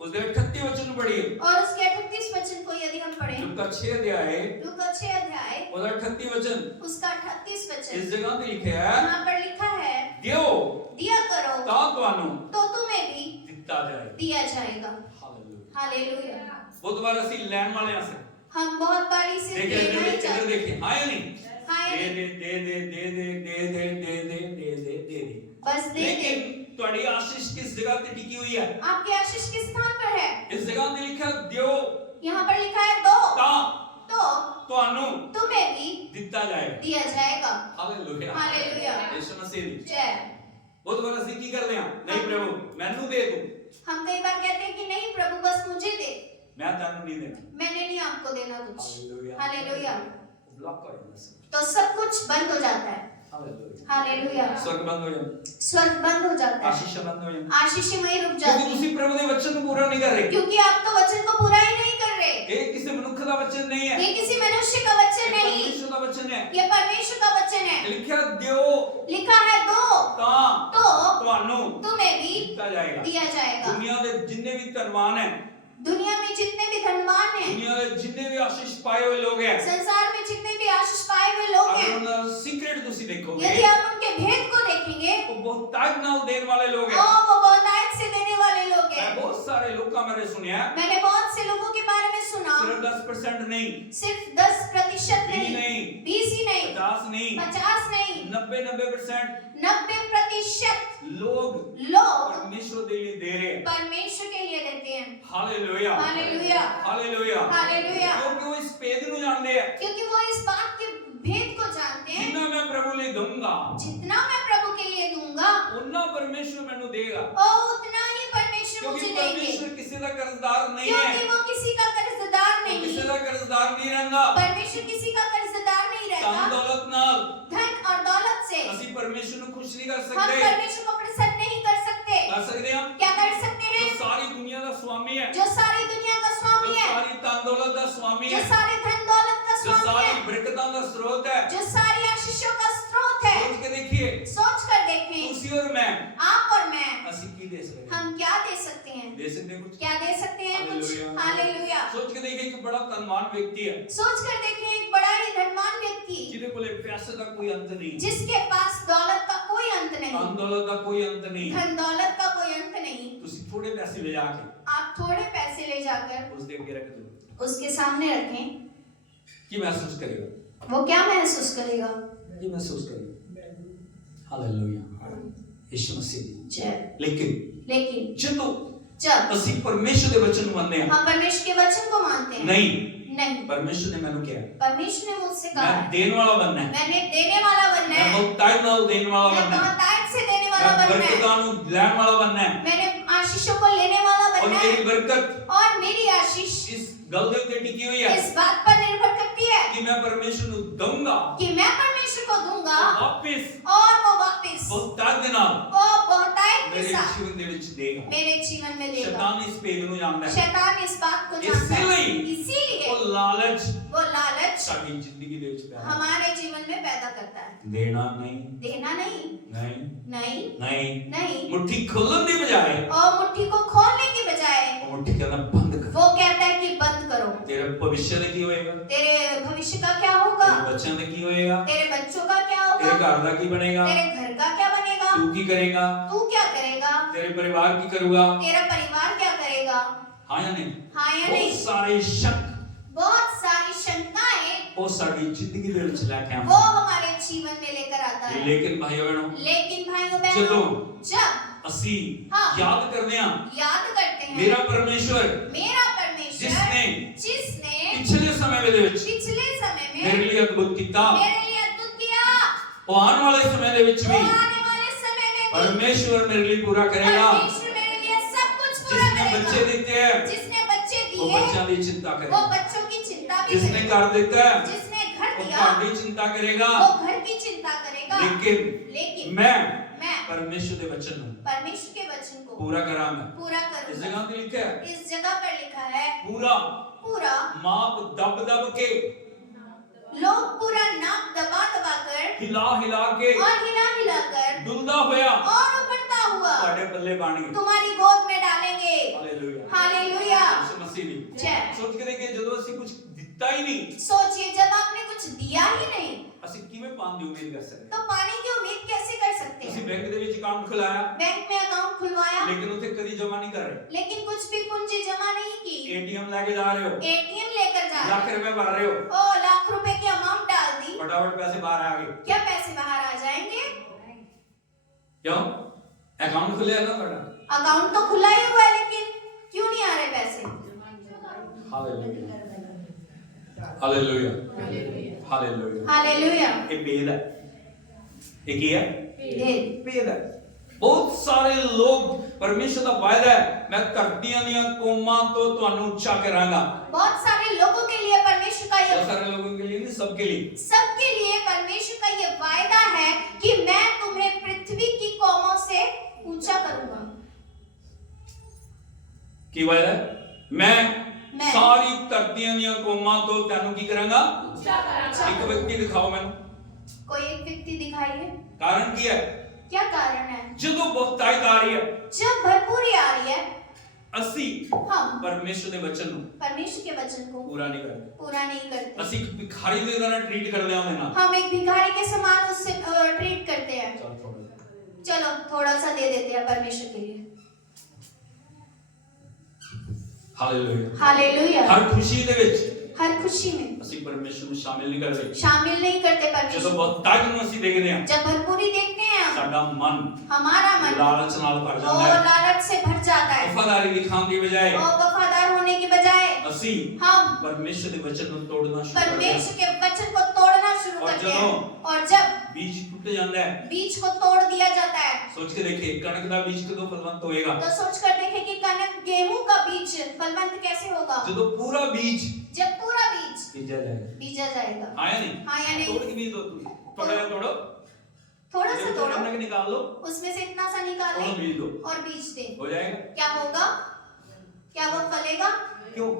उसके 38 वचन ਨੂੰ पढ़िए। और उसके 38 वचन को यदि हम पढ़ें, लूका 6 अध्याय लूका 6 अध्याय ਉਹਦਾ 38 वचन उसका 38 वचन इस जगह ਤੇ ਲਿਖਿਆ ਹੈ, यहाँ पर लिखा है, ਦਿਓ दिया करो ਤਾਂ ਤੁਹਾਨੂੰ तो तुम्हें भी ਦਿੱਤਾ ਜਾਏ। दिया जाएगा। हालेलुया। हालेलुया। बहुत बार ਅਸੀਂ ਲੈਣ ਵਾਲੇ ਆ ਸੇ हम बहुत बारी से देखिए देना ही इधर चाहते देखिए, हाँ या नहीं? हाँ या दे नहीं? दे दे दे दे दे दे दे दे दे दे दे दे बस दे लेकिन दे। ਤੁਹਾਡੀ आशीष किस जगह पे टिकी हुई है? आपकी आशीष किस स्थान पर है? इस जगह पे लिखा दियो यहाँ पर लिखा है दो ਤਾਂ तो ਤੁਹਾਨੂੰ तुम्हें भी ਦਿੱਤਾ ਜਾਏਗਾ। दिया जाएगा। Hallelujah, hallelujah. यीशु मसीह दी। जय। बहुत बार ਅਸੀਂ ਕੀ ਕਰਦੇ ਹਾਂ, ਨਹੀਂ ਪ੍ਰਭੂ ਮੈਨੂੰ ਦੇ ਤੂੰ, हम कई बार कहते हैं कि नहीं प्रभु बस मुझे दे, मैं ਤੁਹਾਨੂੰ नहीं देना। मैंने नहीं आपको देना कुछ। Hallelujah, hallelujah. ब्लॉक हो जाता है, तो सब कुछ बंद हो जाता है। Hallelujah, hallelujah. स्वर्ग बंद हो जाता, स्वर्ग बंद हो जाता है, आशीष बंद हो जाती, आशीषें वहीं रुक क्योंकि जाती हैं, ਤੁਸੀਂ ਪ੍ਰਭੂ ਦੇ ਵਚਨ ਨੂੰ ਪੂਰਾ ਨਹੀਂ ਕਰ ਰਹੇ। क्योंकि आप तो वचन को पूरा ही नहीं कर रहे। ਇਹ ਕਿਸੇ ਮਨੁੱਖ ਦਾ ਵਚਨ ਨਹੀਂ ਹੈ, ये किसी मनुष्य का वचन ਇਹ नहीं, ਪਰਮੇਸ਼ਰ ਦਾ ਵਚਨ ਹੈ। ये परमेश्वर का वचन है। ਲਿਖਿਆ ਦਿਓ लिखा है दो ਤਾਂ तो ਤੁਹਾਨੂੰ तुम्हें भी ਦਿੱਤਾ ਜਾਏਗਾ। दिया जाएगा। दुनिया ਦੇ ਜਿੰਨੇ ਵੀ ਧਨਵਾਨ ਹੈ, दुनिया में जितने भी धनवान हैं, दुनिया ਦੇ ਜਿੰਨੇ ਵੀ ਆਸ਼ੀष ਪਾਏ ਹੋਏ ਲੋग ਹੈ, संसार में जितने भी आशीष पाए हुए लोग अगर हैं, उनका सीक्रेट ਤੁਸੀਂ ਦੇਖੋਗੇ, यदि आप उनके भेद को देखेंगे, वो बहुत ताकत ਨਾਲ देने वाले लोग हैं। वो बहुतायत से देने वाले लोग मैं हैं। बहुत सारे सारे लोग मेरे सुनिया, मैंने बहुत से लोगों के बारे में सुना, सिर्फ 10% नहीं, सिर्फ 10% नहीं, नहीं, 20 ही नहीं, 50 नहीं, 50 नहीं, 90% 90% लोग लोग परमेश्वर के लिए दे रहे हैं। परमेश्वर के लिए देते हैं। Hallelujah, hallelujah, hallelujah, hallelujah. क्योंकि वो इस भेद को जानते हैं, क्योंकि वो इस बात के भेद को जानते हैं, जितना मैं प्रभु ले दूंगा, जितना मैं प्रभु के लिए दूंगा, उतना परमेश्वर मैंने देगा। और उतना ही परमेश्वर क्योंकि मुझे देंगे। परमेश्वर किसी का कर्जदार नहीं क्योंकि है, वो किसी का कर्जदार वो नहीं, किसी का कर्जदार नहीं रहता। परमेश्वर किसी का कर्जदार नहीं धन रहता। दौलत नाल धन और दौलत से ਅਸੀਂ परमेश्वर ਨੂੰ खुश नहीं कर हम सकते। परमेश्वर को प्रसन्न नहीं कर सकते। कर सकते हैं, क्या कर सकते जो हैं? सारी दुनिया का स्वामी है, जो सारी दुनिया का जो स्वामी है, सारी धन दौलत का स्वामी जो है, सारे धन दौलत का जो स्वामी सारी है, बरकतों का स्रोत है। जो सारी आशीषों का स्रोत है। सोच के देखिए, सोच कर देखें, तुसी और मैं, आप और मैं, ਅਸੀਂ ਕੀ ਦੇ ਸਕਦੇ हैं? हम क्या दे सकते हैं? दे सकते हैं कुछ? क्या दे सकते हैं? कुछ। हालेलुया। हालेलुया। सोच के देखिए कि बड़ा धनवान व्यक्ति है, सोच कर देखें, एक बड़ा ही धनवान व्यक्ति ਜਿਹਦੇ ਕੋਲੇ ਪੈਸੇ ਦਾ ਕੋਈ ਅੰਤ ਨਹੀਂ, जिसके पास दौलत का कोई अंत नहीं, ਧਨ ਦੌਲਤ ਦਾ ਕੋਈ ਅੰਤ ਨਹੀਂ। धन दौलत का कोई अंत नहीं। ਤੁਸੀਂ ਥੋੜੇ ਪੈਸੇ ਲੈ ਜਾ ਕੇ आप थोड़े पैसे ले जाकर ਉਸ ਦੇ ਅੱਗੇ ਰੱਖ ਦਿਓ, उसके सामने रखें, ਕੀ ਮਹਿਸੂਸ ਕਰੇਗਾ? वो क्या महसूस करेगा? ਕੀ ਮਹਿਸੂਸ ਕਰੇਗਾ? ਹਾਲੇਲੂਇਆ, ਯਿਸੂ ਮਸੀਹ। जय। लेकिन ਜਦੋਂ जब ਅਸੀਂ ਪਰਮੇਸ਼ਰ ਦੇ ਵਚਨ ਨੂੰ ਮੰਨਦੇ ਹਾਂ, हम परमेश्वर के वचन को मानते हैं, ਨਹੀਂ, नहीं, परमेश्वर ने मैंने किया, परमेश्वर ने मुझसे कहा मैं है, देने वाला बनना है, मैंने देने वाला बनना मैं है, मुक्ताई नाल देने वाला मैं बनना है, बहुतायत से देने वाला मैं बनना है, बरकतां नू लैण वाला बनना है, मैंने आशीषों को लेने वाला और बनना मेरी है, बरकत और मेरी आशीष इस गल दे उत्ते टिकी हुई है इस बात पर निर्भर करती है कि मैं परमेश्वर नू दूंगा कि मैं परमेश्वर को दूंगा, वापस और वो वापस बहुतायत दे नाल वो बहुतायत के मेरे साथ जीवन दे विच देगा। मेरे जीवन में देगा। शैतान इस भेद नू जानदा है, शैतान इस बात को जानता है, इसीलिए इसीलिए वो लालच वो लालच साडी जिंदगी दे विच पैदा हमारे जीवन में पैदा करता है। देना नहीं, देना नहीं, नहीं, नहीं, नहीं, नहीं, मुट्ठी खोलन दी बजाय और मुट्ठी को खोलने की बजाय वो मुट्ठी कहना बंद कर। वो कहता है कि बंद करो। तेरा भविष्य दा की होएगा? तेरे भविष्य का क्या होगा? तेरे बच्चों का की होएगा? तेरे बच्चों का क्या होगा? तेरे घर का की बनेगा? तेरे घर का क्या बनेगा? तू की करेगा? तू क्या करेगा? तेरे परिवार की करूंगा? तेरा परिवार क्या करेगा? हाँ या नहीं? हाँ या बहुत नहीं? सारे शक बहुत सारी शंकाएं वो साडी जिंदगी दे विच लेके वो आंदा। हमारे जीवन में लेकर आता है। लेकिन भाइयों बहनों, लेकिन भाइयों चलो बहनों, जब ਅਸੀਂ हाँ। याद करते हैं याद करते हैं मेरा परमेश्वर मेरा परमेश्वर जिसने पिछले समय में दे विच पिछले समय में मेरे लिए अद्भुत किया, मेरे लिए अद्भुत किया, वो आने वाले समय दे विच वो भी आने वाले समय में भी परमेश्वर मेरे लिए पूरा करेगा। परमेश्वर मेरे लिए सब कुछ पूरा जिसने बच्चे करेगा। देते हैं जिसने बच्चे वो दिए बच्चों की चिंता वो करेगा, बच्चों की चिंता भी जिसने करेगा। घर देता है जिसने घर वो दिया घर की चिंता करेगा। वो घर की चिंता करेगा। लेकिन मैं मैं परमेश्वर के वचन को परमेश्वर के वचन को पूरा करांगा। पूरा इस करूंगा। जगह पे लिखा है इस जगह पर लिखा है पूरा पूरा माप दब दब के, लोग पूरा नाक दबा दबा कर हिला हिला के, और हिला हिला कर डुलदा होया और उभरता हुआ ਤੁਹਾਡੇ पल्ले बन गए। तुम्हारी गोद में डालेंगे। Hallelujah, hallelujah. यीशु मसीह ने जय। सोच के देखिए ਜਦੋਂ ਅਸੀਂ ਕੁਝ ਦਿੱਤਾ ਹੀ ਨਹੀਂ, सोचिए जब आपने कुछ दिया ही नहीं ਅਸੀਂ ਕਿਵੇਂ ਪਾਣ ਦੀ ਉਮੀਦ ਕਰ ਸਕਦੇ? तो पाने की उम्मीद कैसे कर सकते ਤੁਸੀਂ हैं? ਬੈਂਕ ਦੇ ਵਿੱਚ ਅਕਾਊਂਟ ਖੁਲਾਇਆ बैंक में अकाउंट खुलवाया लेकिन ਉੱਥੇ ਕਦੀ ਜਮਾ ਨਹੀਂ ਕਰ ਰਹੇ, लेकिन कुछ भी पूंजी जमा नहीं की, एटीएम लेके जा रहे हो, एटीएम लेकर जा लाख रहे रुपए भर रहे हो, हो, ओ लाख रुपए की अमाउंट डाल दी, फटाफट पैसे बाहर आ गए। क्या पैसे बाहर आ जाएंगे? क्यों? अकाउंट खुले ना ਤੁਹਾਡਾ। अकाउंट तो खुला ही हुआ है लेकिन क्यों नहीं आ रहे पैसे? Hallelujah, hallelujah, hallelujah. हालेलुया। ये भेद है, ये क्या है? भेद। भेद है। बहुत सारे लोग परमेश्वर का वायदा है, मैं धरतियां ਦੀਆਂ ਕੌਮਾਂ ਤੋਂ ਤੁਹਾਨੂੰ ਉੱਚਾ ਕਰਾਂਗਾ। बहुत सारे लोगों के लिए परमेश्वर का बहुत ये सारे लोगों के लिए नहीं, सबके लिए। सबके लिए परमेश्वर का ये वायदा है कि मैं तुम्हें पृथ्वी की कौमों से ऊंचा करूंगा। ਕੀ ਵਾਅਦਾ ਹੈ? मैं मैं ਸਾਰੀ ਧਰਤੀਆਂ ਦੀਆਂ ਕੌਮਾਂ ਤੋਂ ਤੁਹਾਨੂੰ ਕੀ ਕਰਾਂਗਾ? ऊंचा करूंगा। ਇੱਕ ਵਿਅਕਤੀ ਦਿਖਾਓ ਮੈਨੂੰ। कोई एक व्यक्ति दिखाइए, कारण ਕੀ है? क्या कारण है? ਜਦੋਂ ਬਹੁਤਾਇਤ ਆ ਰਹੀ ਹੈ, जब भरपूरी आ रही है ਅਸੀਂ हम ਪਰਮੇਸ਼ਰ ਦੇ ਵਚਨ ਨੂੰ परमेश्वर के वचन को ਪੂਰਾ ਨਹੀਂ ਕਰਦੇ। पूरा नहीं करते। ਅਸੀਂ ਇੱਕ ਭਿਖਾਰੀ ਦੀ ਤਰ੍ਹਾਂ ਟ੍ਰੀਟ ਕਰਦੇ ਹਾਂ ਉਹਦੇ ਨਾਲ। हम एक भिखारी के समान उससे ट्रीट करते हैं। ਚੱਲ ਥੋੜਾ ਜਿਹਾ। चलो थोड़ा सा दे देते हैं परमेश्वर के लिए। ਹਾਲੇਲੂਇਆ। हालेलुया। ਹਰ ਖੁਸ਼ੀ ਦੇ ਵਿੱਚ हर खुशी में ਅਸੀਂ ਪਰਮੇਸ਼ਰ ਨੂੰ ਸ਼ਾਮਿਲ ਨਹੀਂ ਕਰਦੇ। शामिल नहीं करते ਜਦੋਂ परमेश्वर। ਬਹੁਤਾਤ ਨੂੰ ਅਸੀਂ ਦੇਖਦੇ ਹਾਂ, जब भरपूरी देखते हैं हम, ਸਾਡਾ ਮਨ हमारा मन ਲਾਲਚ ਨਾਲ ਭਰ वो ਜਾਂਦਾ ਹੈ। लालच से भर जाता है ਵਫਾਦਾਰੀ ਦਿਖਾਉਣ ਦੀ ਬਜਾਏ और वफादार होने की बजाय ਅਸੀਂ हम ਪਰਮੇਸ਼ਰ ਦੇ ਵਚਨ ਨੂੰ ਤੋੜਨਾ ਸ਼ੁਰੂ ਕਰ ਦਿੰਦੇ परमेश्वर के वचन को तोड़ना शुरू और करते जब हैं। और जब ਬੀਜ ਟੁੱਟ ਜਾਂਦਾ ਹੈ, बीज को तोड़ दिया जाता है सोच के देखिए कणक का बीज कदों फलवंत होएगा? तो सोच कर देखें कि कनक गेहूं का बीज फलवंत कैसे होगा। जो पूरा बीज जब पूरा बीज बीजा जाएगा। बीजा जाएगा। हाँ या नहीं? हाँ या नहीं? तोड़ के बीज दो, तोड़ो थोड़ा सा जब तोड़ो, कणक निकाल लो, उसमें से इतना सा निकाल और लें बीज दो, और बीज दें। हो जाएगा। क्या होगा? क्या वो फलेगा? क्यों?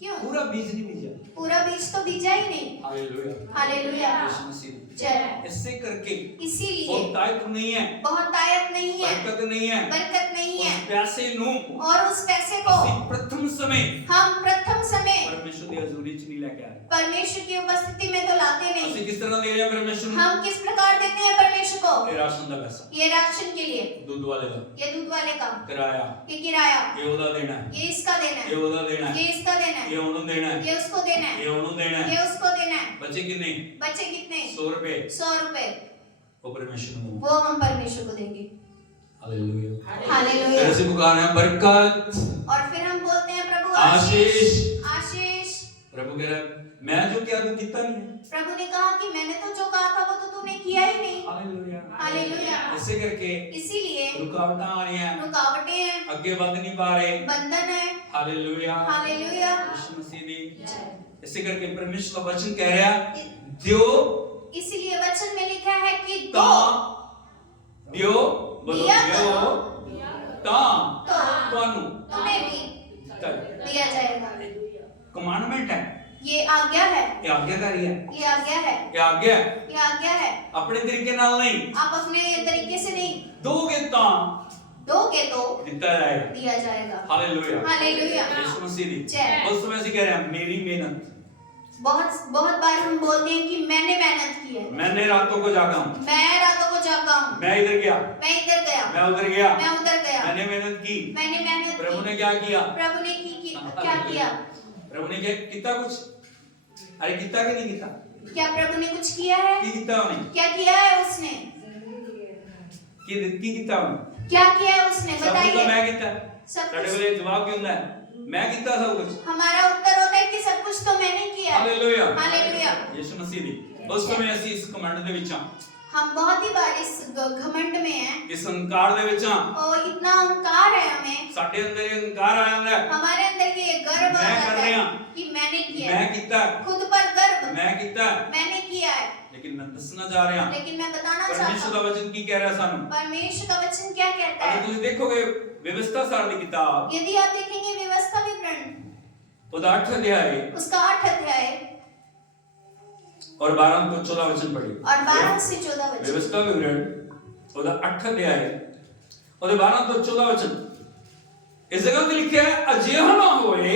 क्यों? पूरा बीज नहीं बीजा। पूरा बीज तो बीजा ही नहीं। हालेलुया। हालेलुया। यीशु मसीह। जय। इससे करके इसीलिए बहुत ताकत नहीं है, बहुत ताकत नहीं है, बरकत नहीं है, बरकत नहीं है, उस पैसे नु और उस पैसे को ਅਸੀਂ प्रथम समय हम प्रथम समय परमेश्वर ਦੀ ਹਜ਼ੂਰੀ ਚ ਨਹੀਂ ਲੈ ਕੇ ਆਏ। परमेश्वर की उपस्थिति में तो लाते ਅਸੀਂ नहीं। किस तरह दे रहे हैं परमेश्वर ਨੂੰ? हम किस प्रकार देते हैं परमेश्वर को? ਇਹ ਰਾਸ਼ਨ ਦਾ ਪੈਸਾ, ये राशन के लिए, दूध वाले का ये दूध वाले का, किराया, ये किराया, ਇਹ ਉਹਦਾ ਦੇਣਾ है, ये इसका देना ਇਹ है, ਉਹਦਾ ਦੇਣਾ है, ये इसका देना है, ਇਹ ਉਹਨੂੰ ਦੇਣਾ है, ये उसको देना ਇਹ है, ਉਹਨੂੰ ਦੇਣਾ है। ये उसको देना है। बचे कितने? बचे कितने? 100 रुपए 100 रुपए, वो परमेश्वर को वो हम परमेश्वर को देंगे। हालेलुया। हालेलुया। ऐसे पुकारना है बरकत, और फिर हम बोलते हैं प्रभु आशीष। आशीष। प्रभु कह रहा है मैं जो किया तू कितना नहीं है। प्रभु ने कहा कि मैंने तो जो कहा था वो तो तूने किया ही नहीं। हालेलुया। हालेलुया। ऐसे करके इसीलिए रुकावटें आ रही हैं, रुकावटें हैं, आगे बढ़ नहीं पा रहे। बंधन है। हालेलुया। हालेलुया। यीशु मसीह ने ऐसे करके परमेश्वर का वचन कह रहा है दियो इसीलिए वचन में लिखा है कि ता दो दियो बोलो दिया दियो ता तो तानु तुम्हें भी दिया जाएगा। कमांडमेंट है, ये आज्ञा है, ये आज्ञाकारी है, ये आज्ञा है, ये आज्ञा है। ये आज्ञा है। अपने तरीके नाल नहीं, आप अपने तरीके से नहीं दोगे ता दोगे तो दिता जाएगा। दिया जाएगा। हालेलुया। हालेलुया। यीशु मसीह ने जय। उस समय से कह रहे हैं मेरी मेहनत, बहुत बहुत बार हम बोलते हैं कि मैंने मेहनत की है, मैंने रातों को जागा हूं, मैं रातों को जागा हूँ, मैं इधर गया, मैं इधर गया, मैं उधर गया, मैं उधर गया, मैंने मेहनत की। मैंने मेहनत प्रभु की। ने क्या किया? प्रभु ने क्या किया? प्रभु ने क्या कितना कुछ? अरे कितना के नहीं किता? क्या प्रभु ने कुछ किया है? की किता उन्हें? क्या किया है उसने? की किता उन्हें? क्या किया है उसने? सब कुछ तो बताइए। मैं किता। सब साढ़े कुछ वाले जवाब क्यों होता है? मैं किता सब कुछ। हमारा उत्तर होता है कि सब कुछ तो मैंने किया है। हालेलुया। हालेलुया। यीशु मसीह ने उस समय ਅਸੀਂ ਇਸ ਕਮਾਂਡ ਦੇ ਵਿੱਚ ਆ, हम बहुत ही बार इस घमंड में हैं ਇਸ ਹੰਕਾਰ ਦੇ ਵਿੱਚ ਆ, और इतना अहंकार है हमें, ਸਾਡੇ ਅੰਦਰ ਇਹ ਹੰਕਾਰ ਆ ਜਾਂਦਾ ਹੈ हमारे अंदर ये गर्व आ मैं कर जाता रहा है कि मैंने किया मैं है, किता, खुद पर गर्व, मैं किता। मैंने किया है। लेकिन मैं ਦੱਸਣਾ ਜਾ ਰਿਹਾ लेकिन मैं बताना चाहता परमेश्वर ਦਾ हूँ वचन ਕੀ ਕਹਿ ਰਿਹਾ ਸਾਨੂੰ? परमेश्वर का वचन क्या कहता अगर है। ਤੁਸੀਂ ਦੇਖੋਗੇ व्यवस्था सार ਦੀ किताब यदि आप देखेंगे व्यवस्था विवरण ਉਹਦਾ 8 अध्याय उसका 8 अध्याय और 12 ਤੋਂ 14 वचन पढ़िए। और 12 से 14 वचन। व्यवस्था विवरण ਉਹਦਾ 8 अध्याय ਉਹਦੇ 12 ਤੋਂ 14 वचन ਇਸ ਜਗ੍ਹਾ ਤੇ ਲਿਖਿਆ ਹੈ ਅਜਿਹਾ ਨਾ ਹੋਏ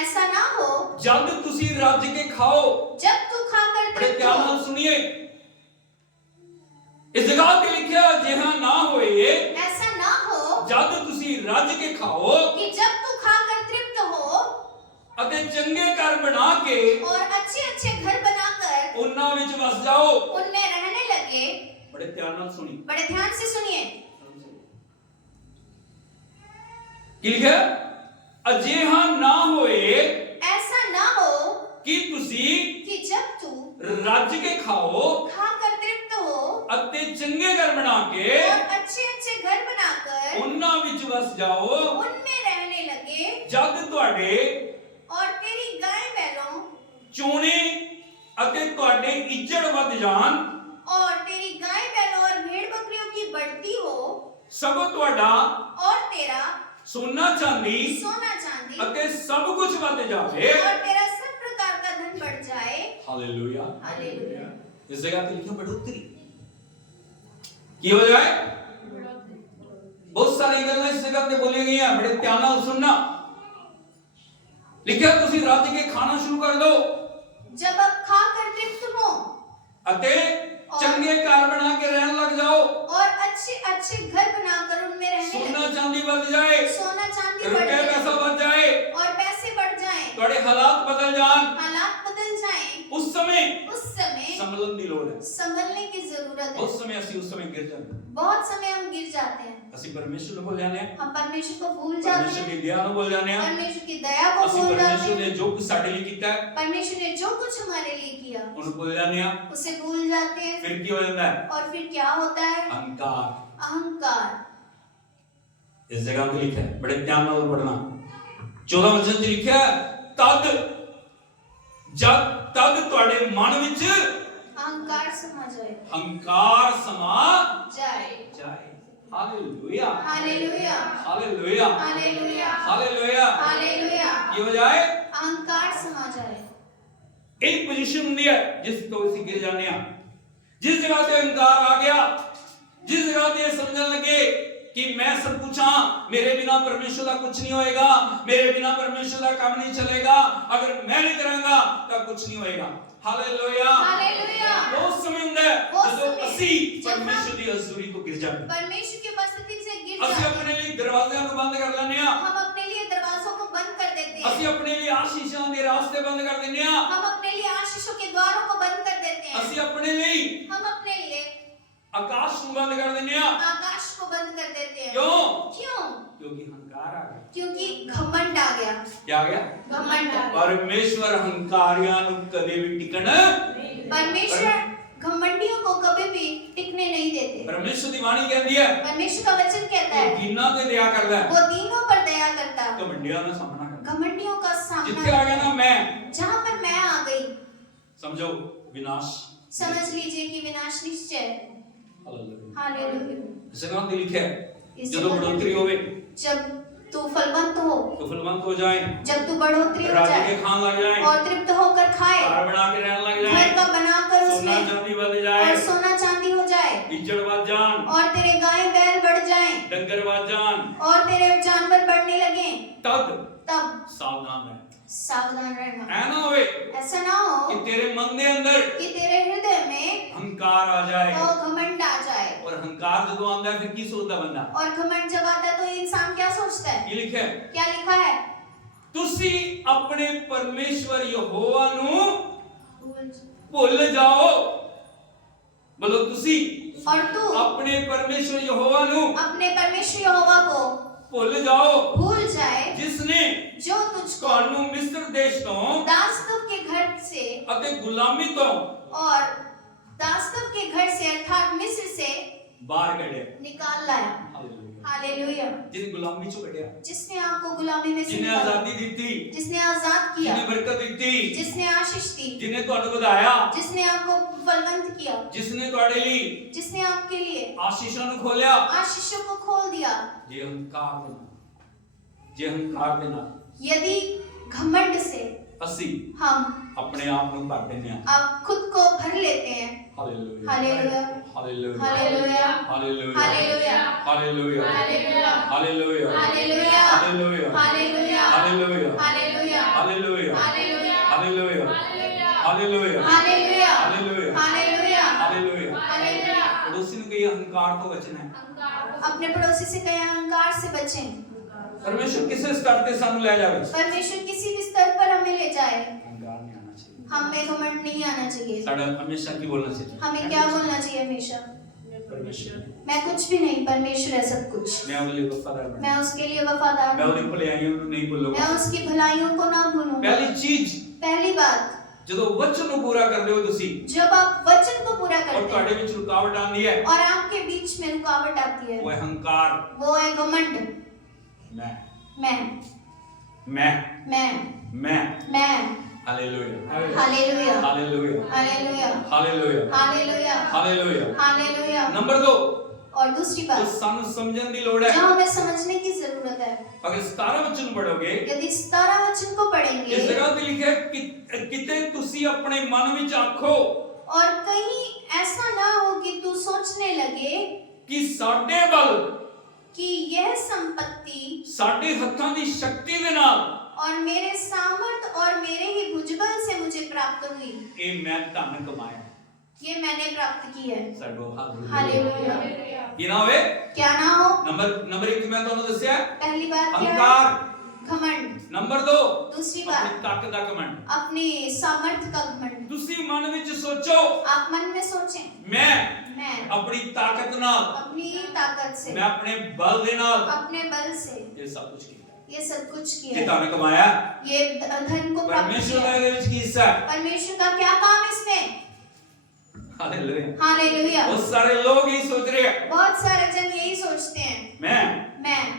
ऐसा ना हो ਜਦ ਤੁਸੀਂ ਰੱਜ ਕੇ ਖਾਓ। जब तू खाकर बड़े तृप्त ध्यान हो। ਨਾਲ सुनिए ਇਸ ਜਗ੍ਹਾ ਤੇ ਲਿਖਿਆ ਅਜਿਹਾ ਨਾ ਹੋਏ ऐसा ना हो ਜਦ ਤੁਸੀਂ ਰੱਜ ਕੇ ਖਾਓ कि जब तू खाकर तृप्त हो ਅਤੇ ਚੰਗੇ ਘਰ ਬਣਾ ਕੇ और अच्छे अच्छे घर बनाकर ਉਹਨਾਂ ਵਿੱਚ ਵਸ ਜਾਓ। उनमें रहने लगे। बड़े ध्यान ਨਾਲ सुनिए, बड़े ध्यान से सुनिए। ਕੀ ਲਿਖਿਆ? ਅਜਿਹਾ ਨਾ ਹੋਏ ऐसा ना हो ਕਿ ਤੁਸੀਂ कि जब तू ਰੱਜ ਕੇ ਖਾਓ खाकर तृप्त हो ਅਤੇ ਚੰਗੇ ਘਰ ਬਣਾ ਕੇ और अच्छे अच्छे घर बनाकर ਉਹਨਾਂ ਵਿੱਚ ਵਸ ਜਾਓ। उनमें रहने लगे ਜਦ ਤੁਹਾਡੇ और तेरी गाय बैलों ਚੋਣੇ ਅਤੇ ਤੁਹਾਡੇ ਇੱਜੜ ਵੱਧ ਜਾਣ, और तेरी गाय बैलों और भेड़ बकरियों की बढ़ती हो ਸਭ ਤੁਹਾਡਾ और तेरा सोना चांदी सोना चांदी ਅਤੇ ਸਭ ਕੁਝ ਵੱਧ ਜਾਵੇ। और तेरा सब प्रकार का धन बढ़ जाए। हालेलुया। हालेलुया। इस जगह पे लिखा बढ़ोतरी की हो जाए। बहुत सारी गल्लां इस जगह पे बोली गई हैं, बड़े ध्यान नाल सुनना। लिखा ਤੁਸੀਂ ਰੱਜ ਕੇ ਖਾਣਾ ਸ਼ੁਰੂ ਕਰ ਦਿਓ जब आप खाकर तृप्त हो ਅਤੇ ਚੰਗੇ ਘਰ ਬਣਾ ਕੇ ਰਹਿਣ ਲੱਗ ਜਾਓ। और अच्छे अच्छे घर बनाकर उनमें रहने सोना लगे। चांदी बढ़ जाए, सोना चांदी बढ़ रुपए जाए पैसा बढ़ जाए, और ਤੁਹਾਡੇ ਹਾਲਾਤ ਬਦਲ ਜਾਣ, हालात बदल जाएं, उस समय उस समय संभलन ਦੀ ਲੋੜ ਹੈ। संभलने की जरूरत है। ਉਸ ਸਮੇਂ ਅਸੀਂ ਉਸ ਸਮੇਂ ਗਿਰ ਜਾਂਦੇ ਹਾਂ। बहुत समय हम गिर जाते हैं, ਅਸੀਂ ਪਰਮੇਸ਼ਰ ਨੂੰ ਭੁੱਲ ਜਾਂਦੇ ਹਾਂ, हम परमेश्वर को भूल जाते ਪਰਮੇਸ਼ਰ हैं, ਦੀ ਦਇਆ ਨੂੰ ਭੁੱਲ ਜਾਂਦੇ ਹਾਂ, परमेश्वर की दया को ਅਸੀਂ भूल जाते ਪਰਮੇਸ਼ਰ हैं, ਨੇ ਜੋ ਕੁਝ ਸਾਡੇ ਲਈ ਕੀਤਾ ਹੈ परमेश्वर ने जो कुछ हमारे लिए किया ਉਹਨੂੰ ਭੁੱਲ ਜਾਂਦੇ ਹਾਂ। उसे भूल जाते हैं। ਫਿਰ ਕੀ ਹੋ ਜਾਂਦਾ ਹੈ? और फिर क्या होता है? ਅਹੰਕਾਰ। अहंकार। इस जगह पे लिखा है, बड़े ध्यान ਨਾਲ पढ़ना। 14 वचन 'ਚ ਲਿਖਿਆ ਹੈ, जब ਤੁਹਾਡੇ ਮਨ ਵਿੱਚ अहंकार समा जाए, ਹੰਕਾਰ ਸਮਾ जाए। ਜਾਏ। Hallelujah, hallelujah, hallelujah, hallelujah, hallelujah. Hallelujah. ਕੀ ਹੋ ਜਾਏ? अहंकार समा जाए। एक पोजीशन ਹੁੰਦੀ ਹੈ ਜਿਸ ਤੋਂ ਅਸੀਂ ਗਿਰ ਜਾਂਦੇ ਹਾਂ। जिस जगह ਤੇ ਹੰਕਾਰ ਆ ਗਿਆ, जिस जगह ਤੇ ਸਮਝਣ ਲੱਗੇ कि मैं सब कुछ हाँ, मेरे बिना परमेश्वर का कुछ नहीं होएगा, मेरे बिना परमेश्वर का काम नहीं चलेगा, अगर मैं नहीं करूंगा तो कुछ नहीं होएगा। Hallelujah, hallelujah. वो समय ਹੁੰਦਾ ਹੈ ਜਦੋਂ ਅਸੀਂ जब हम परमेश्वर ਦੀ हजूरी ਤੋਂ ਗਿਰ ਜਾਂਦੇ ਹਾਂ। परमेश्वर की उपस्थिति से गिर ਅਸੀਂ जाते ਆਪਣੇ हैं, ਲਈ ਦਰਵਾਜ਼ਿਆਂ ਨੂੰ ਬੰਦ ਕਰ ਲੈਂਦੇ ਹਾਂ, हम अपने लिए दरवाजों को बंद कर देते हैं, ਅਸੀਂ ਆਪਣੇ ਲਈ ਆਸ਼ੀਸ਼ਾਂ ਦੇ ਰਾਸਤੇ ਬੰਦ ਕਰ ਦਿੰਦੇ ਹਾਂ, हम अपने लिए आशीषों के द्वारों को बंद कर देते हैं, ਅਸੀਂ ਆਪਣੇ ਲਈ हम अपने लिए आकाश ਨੂੰ ਬੰਦ ਕਰ ਦਿੰਦੇ ਹਾਂ। आकाश को बंद कर देते हैं। क्यों? क्यों? क्योंकि हंकार आ गया। क्योंकि घमंड आ गया। क्या आ गया? घमंड आ गया। परमेश्वर हंकारियां ਨੂੰ ਕਦੇ ਵੀ ਟਿਕਣ परमेश्वर घमंडियों को कभी भी टिकने नहीं देते। परमेश्वर ਦੀ ਬਾਣੀ ਕਹਿੰਦੀ ਹੈ परमेश्वर का वचन कहता है, ਦੀਨਾਂ ਤੇ ਦਇਆ ਕਰਦਾ ਹੈ, वो दीनों पर दया करता है, ਘਮੰਡੀਆਂ ਦਾ ਸਾਹਮਣਾ ਕਰਦਾ। घमंडियों का ਜਿੱਥੇ ਆ सामना। ਗਿਆ ਨਾ ਮੈਂ, जहाँ पर मैं आ गई, ਸਮਝੋ ਵਿਨਾਸ਼। समझ लीजिए कि विनाश निश्चय है। ਹਾਲੇਲੂਇਆ। हालेलुया। ਜਗ੍ਹਾ ਤੇ ਲਿਖਿਆ ਹੈ, इस ਜਦੋਂ जगह ਬੜੋਤਰੀ ਹੋਵੇ जब तू फलवंत हो, तो फलवंत हो जाए, जब तू बढ़ोतरी हो राज्य जाए के खान लग जाए, और तृप्त होकर खाए, घर बना के रहने लग घर जाए, का बनाकर सोना उसमें चांदी बढ़ जाए, और सोना चांदी हो जाए, इज्जत बढ़ जान, और तेरे गाय बैल बढ़ जाएं डंगर बढ़ जान, और तेरे जानवर बढ़ने लगे, तब तब सावधान रह। सावधान रहना। ऐ ना होवे ऐसा ना हो कि तेरे मन के अंदर कि तेरे हृदय में हंकार आ जाए, वो घमंड आ जाए। और हंकार जब आंदा है फिर की सोचता बंदा? और घमंड जब आता है तो इंसान क्या सोचता है? ये लिखे क्या लिखा है? तुसी अपने परमेश्वर यहोवा नु भूल भूल जाओ। बोलो तुसी और तू अपने परमेश्वर यहोवा नु अपने परमेश्वर यहोवा को भूल जाओ, भूल जाए, जिसने जो तुझको ਤੁਹਾਨੂੰ मिस्र देश तो दासत्व के घर से ਅਤੇ ਗੁਲਾਮੀ ਤੋਂ और दासत्व के घर से अर्थात मिस्र से ਬਾਹਰ ਕੱਢਿਆ। निकाल लाया। हालेलुया। जिन गुलामी चों ਕੱਢਿਆ, जिसने आपको गुलामी में से जिन्हें निकाला, आजादी ਦਿੱਤੀ, जिसने आजाद किया, जिन्हें बरकत ਦਿੱਤੀ, जिसने आशीष दी, जिन्हें ਤੁਹਾਨੂੰ ਵਧਾਇਆ, जिसने आपको फलवंत किया, जिसने ਤੁਹਾਡੇ ਲਈ जिसने आपके लिए आशीषां ਨੂੰ ਖੋਲਿਆ। आशीषों को खोल दिया। ਜੇ ਹੰਕਾਰ ਦੇ ਨਾਲ, ਜੇ ਹੰਕਾਰ ਦੇ ਨਾਲ यदि घमंड से ਅਸੀਂ हम ਆਪਣੇ ਆਪ ਨੂੰ ਭਰ ਦਿੰਦੇ ਹਾਂ। आप खुद को भर लेते हैं। Hallelujah, hallelujah, hallelujah, hallelujah, hallelujah, hallelujah, hallelujah, hallelujah, hallelujah, hallelujah, hallelujah, hallelujah, hallelujah, hallelujah, hallelujah, hallelujah, hallelujah, hallelujah, hallelujah, hallelujah, hallelujah, hallelujah, hallelujah. Hallelujah. पड़ोसी ने कही अहंकार तो बचना है। अपने पड़ोसी से कहें अहंकार से बचें। परमेश्वर किस स्तर पे सानू ले जावे? परमेश्वर किसी भी स्तर पर हमें ले जाए, अहंकार नहीं आना चाहिए। हम में घमंड नहीं आना चाहिए। साडा हमेशा की बोलना चाहिए? हमें क्या बोलना चाहिए हमेशा? परमेश्वर, मैं कुछ भी नहीं, परमेश्वर है सब कुछ। मैं उसके लिए वफादार हूं, मैं उसके लिए वफादार मैं हूँ, उसकी भलाइयों को नहीं भूलूंगा। मैं उसकी भलाइयों को ना भूलूंगा। पहली चीज पहली बात, ਜਦੋਂ ਵਚਨ ਨੂੰ ਪੂਰਾ ਕਰਦੇ ਹੋ ਤੁਸੀਂ जब आप वचन को पूरा और करते ਤੁਹਾਡੇ हैं ਵਿੱਚ ਰੁਕਾਵਟ ਆਉਂਦੀ ਹੈ, और आपके बीच में रुकावट आती है, ਉਹ ਹੈ ਹੰਕਾਰ। वो है घमंड। मैं मैं मैं मैं मैं मैं hallelujah, hallelujah, hallelujah, hallelujah, hallelujah, hallelujah, hallelujah. Hallelujah. Number 2, और दूसरी तो बात ਸਾਨੂੰ ਸਮਝਣ ਦੀ ਲੋੜ ਹੈ। जहाँ हमें समझने की जरूरत है, अगर 17 वचन पढ़ोगे, यदि 17 वचन को पढ़ेंगे इस जगह पे लिखा है कि किते तुसी अपने मन विच आखो और कहीं ऐसा ना हो कि तू सोचने लगे कि साडे बल कि यह संपत्ति साडे हत्थां दी शक्ति दे नाल और मेरे सामर्थ और मेरे ही भुजबल से मुझे प्राप्त हुई, ए मैं धन कमाया, ये मैंने प्राप्त की है। साडो हालेलुया। ये ना होवे। क्या ना हो? नंबर 1 मैं ਤੁਹਾਨੂੰ ਦੱਸਿਆ पहली बात क्या है? अहंकार, घमंड। नंबर 2 दूसरी अपनी बात, ताकत का घमंड। अपनी सामर्थ्य का घमंड। तुसी मन विच सोचो आप मन में सोचें, मैं अपनी ताकत नाल, अपनी ताकत से, मैं अपने बल दे नाल अपने बल से ये सब कुछ किया। ये सब कुछ ये किया, ताने कमाया। ये धन को प्राप्त परमेश्वर किया। का ਇਹਦੇ ਵਿੱਚ ਕੀ ਹਿੱਸਾ ਹੈ? परमेश्वर का क्या काम इसमें? हालेलुया। हालेलुया। बहुत सारे लोग यही सोच रहे हैं, बहुत सारे जन यही सोचते हैं, मैं,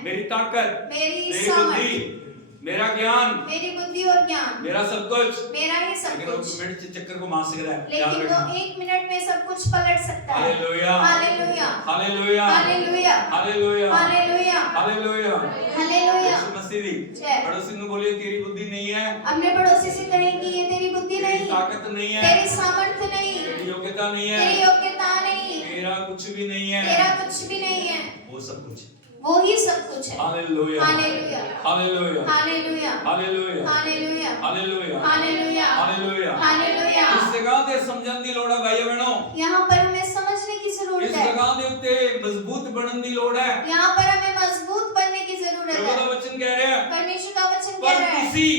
मेरी ताकत, मेरी मेरी सामर्थ, बुद्धि, मेरा ज्ञान, मेरी बुद्धि और ज्ञान, मेरा सब कुछ। मेरा ही सब लेकिन वो कुछ। मिनट के चक्कर को मार सकता है। याद लेकिन वो रखना। 1 मिनट में सब कुछ पलट सकता है। Hallelujah. Hallelujah. Hallelujah. Hallelujah. Hallelujah. Hallelujah. Hallelujah. Hallelujah. Yeshu Masih दी जय। पड़ोसी ने बोलिए तेरी बुद्धि नहीं है, अपने पड़ोसी से कहें कि ये तेरी बुद्धि तेरी नहीं, ताकत नहीं है, तेरी सामर्थ्य नहीं, तेरी योग्यता नहीं तेरी है, योग्यता नहीं, तेरा कुछ भी नहीं है। तेरा कुछ भी नहीं है, वो सब कुछ है। वो ही सब कुछ है। Hallelujah. Hallelujah. Hallelujah. Hallelujah. Hallelujah. Hallelujah. Hallelujah. Hallelujah. Hallelujah. Hallelujah. इस जगह ते समझण दी लोड़ है भाई बहनों। यहाँ पर हमें समझने की इस जरूरत है। जगह दे उत्ते मजबूत बनन दी लोड़ है। यहाँ पर हमें मजबूत बनने की जरूरत प्रभु का है। वचन कह रहे हैं, परमेश्वर का वचन कह पर रहा है, तुसी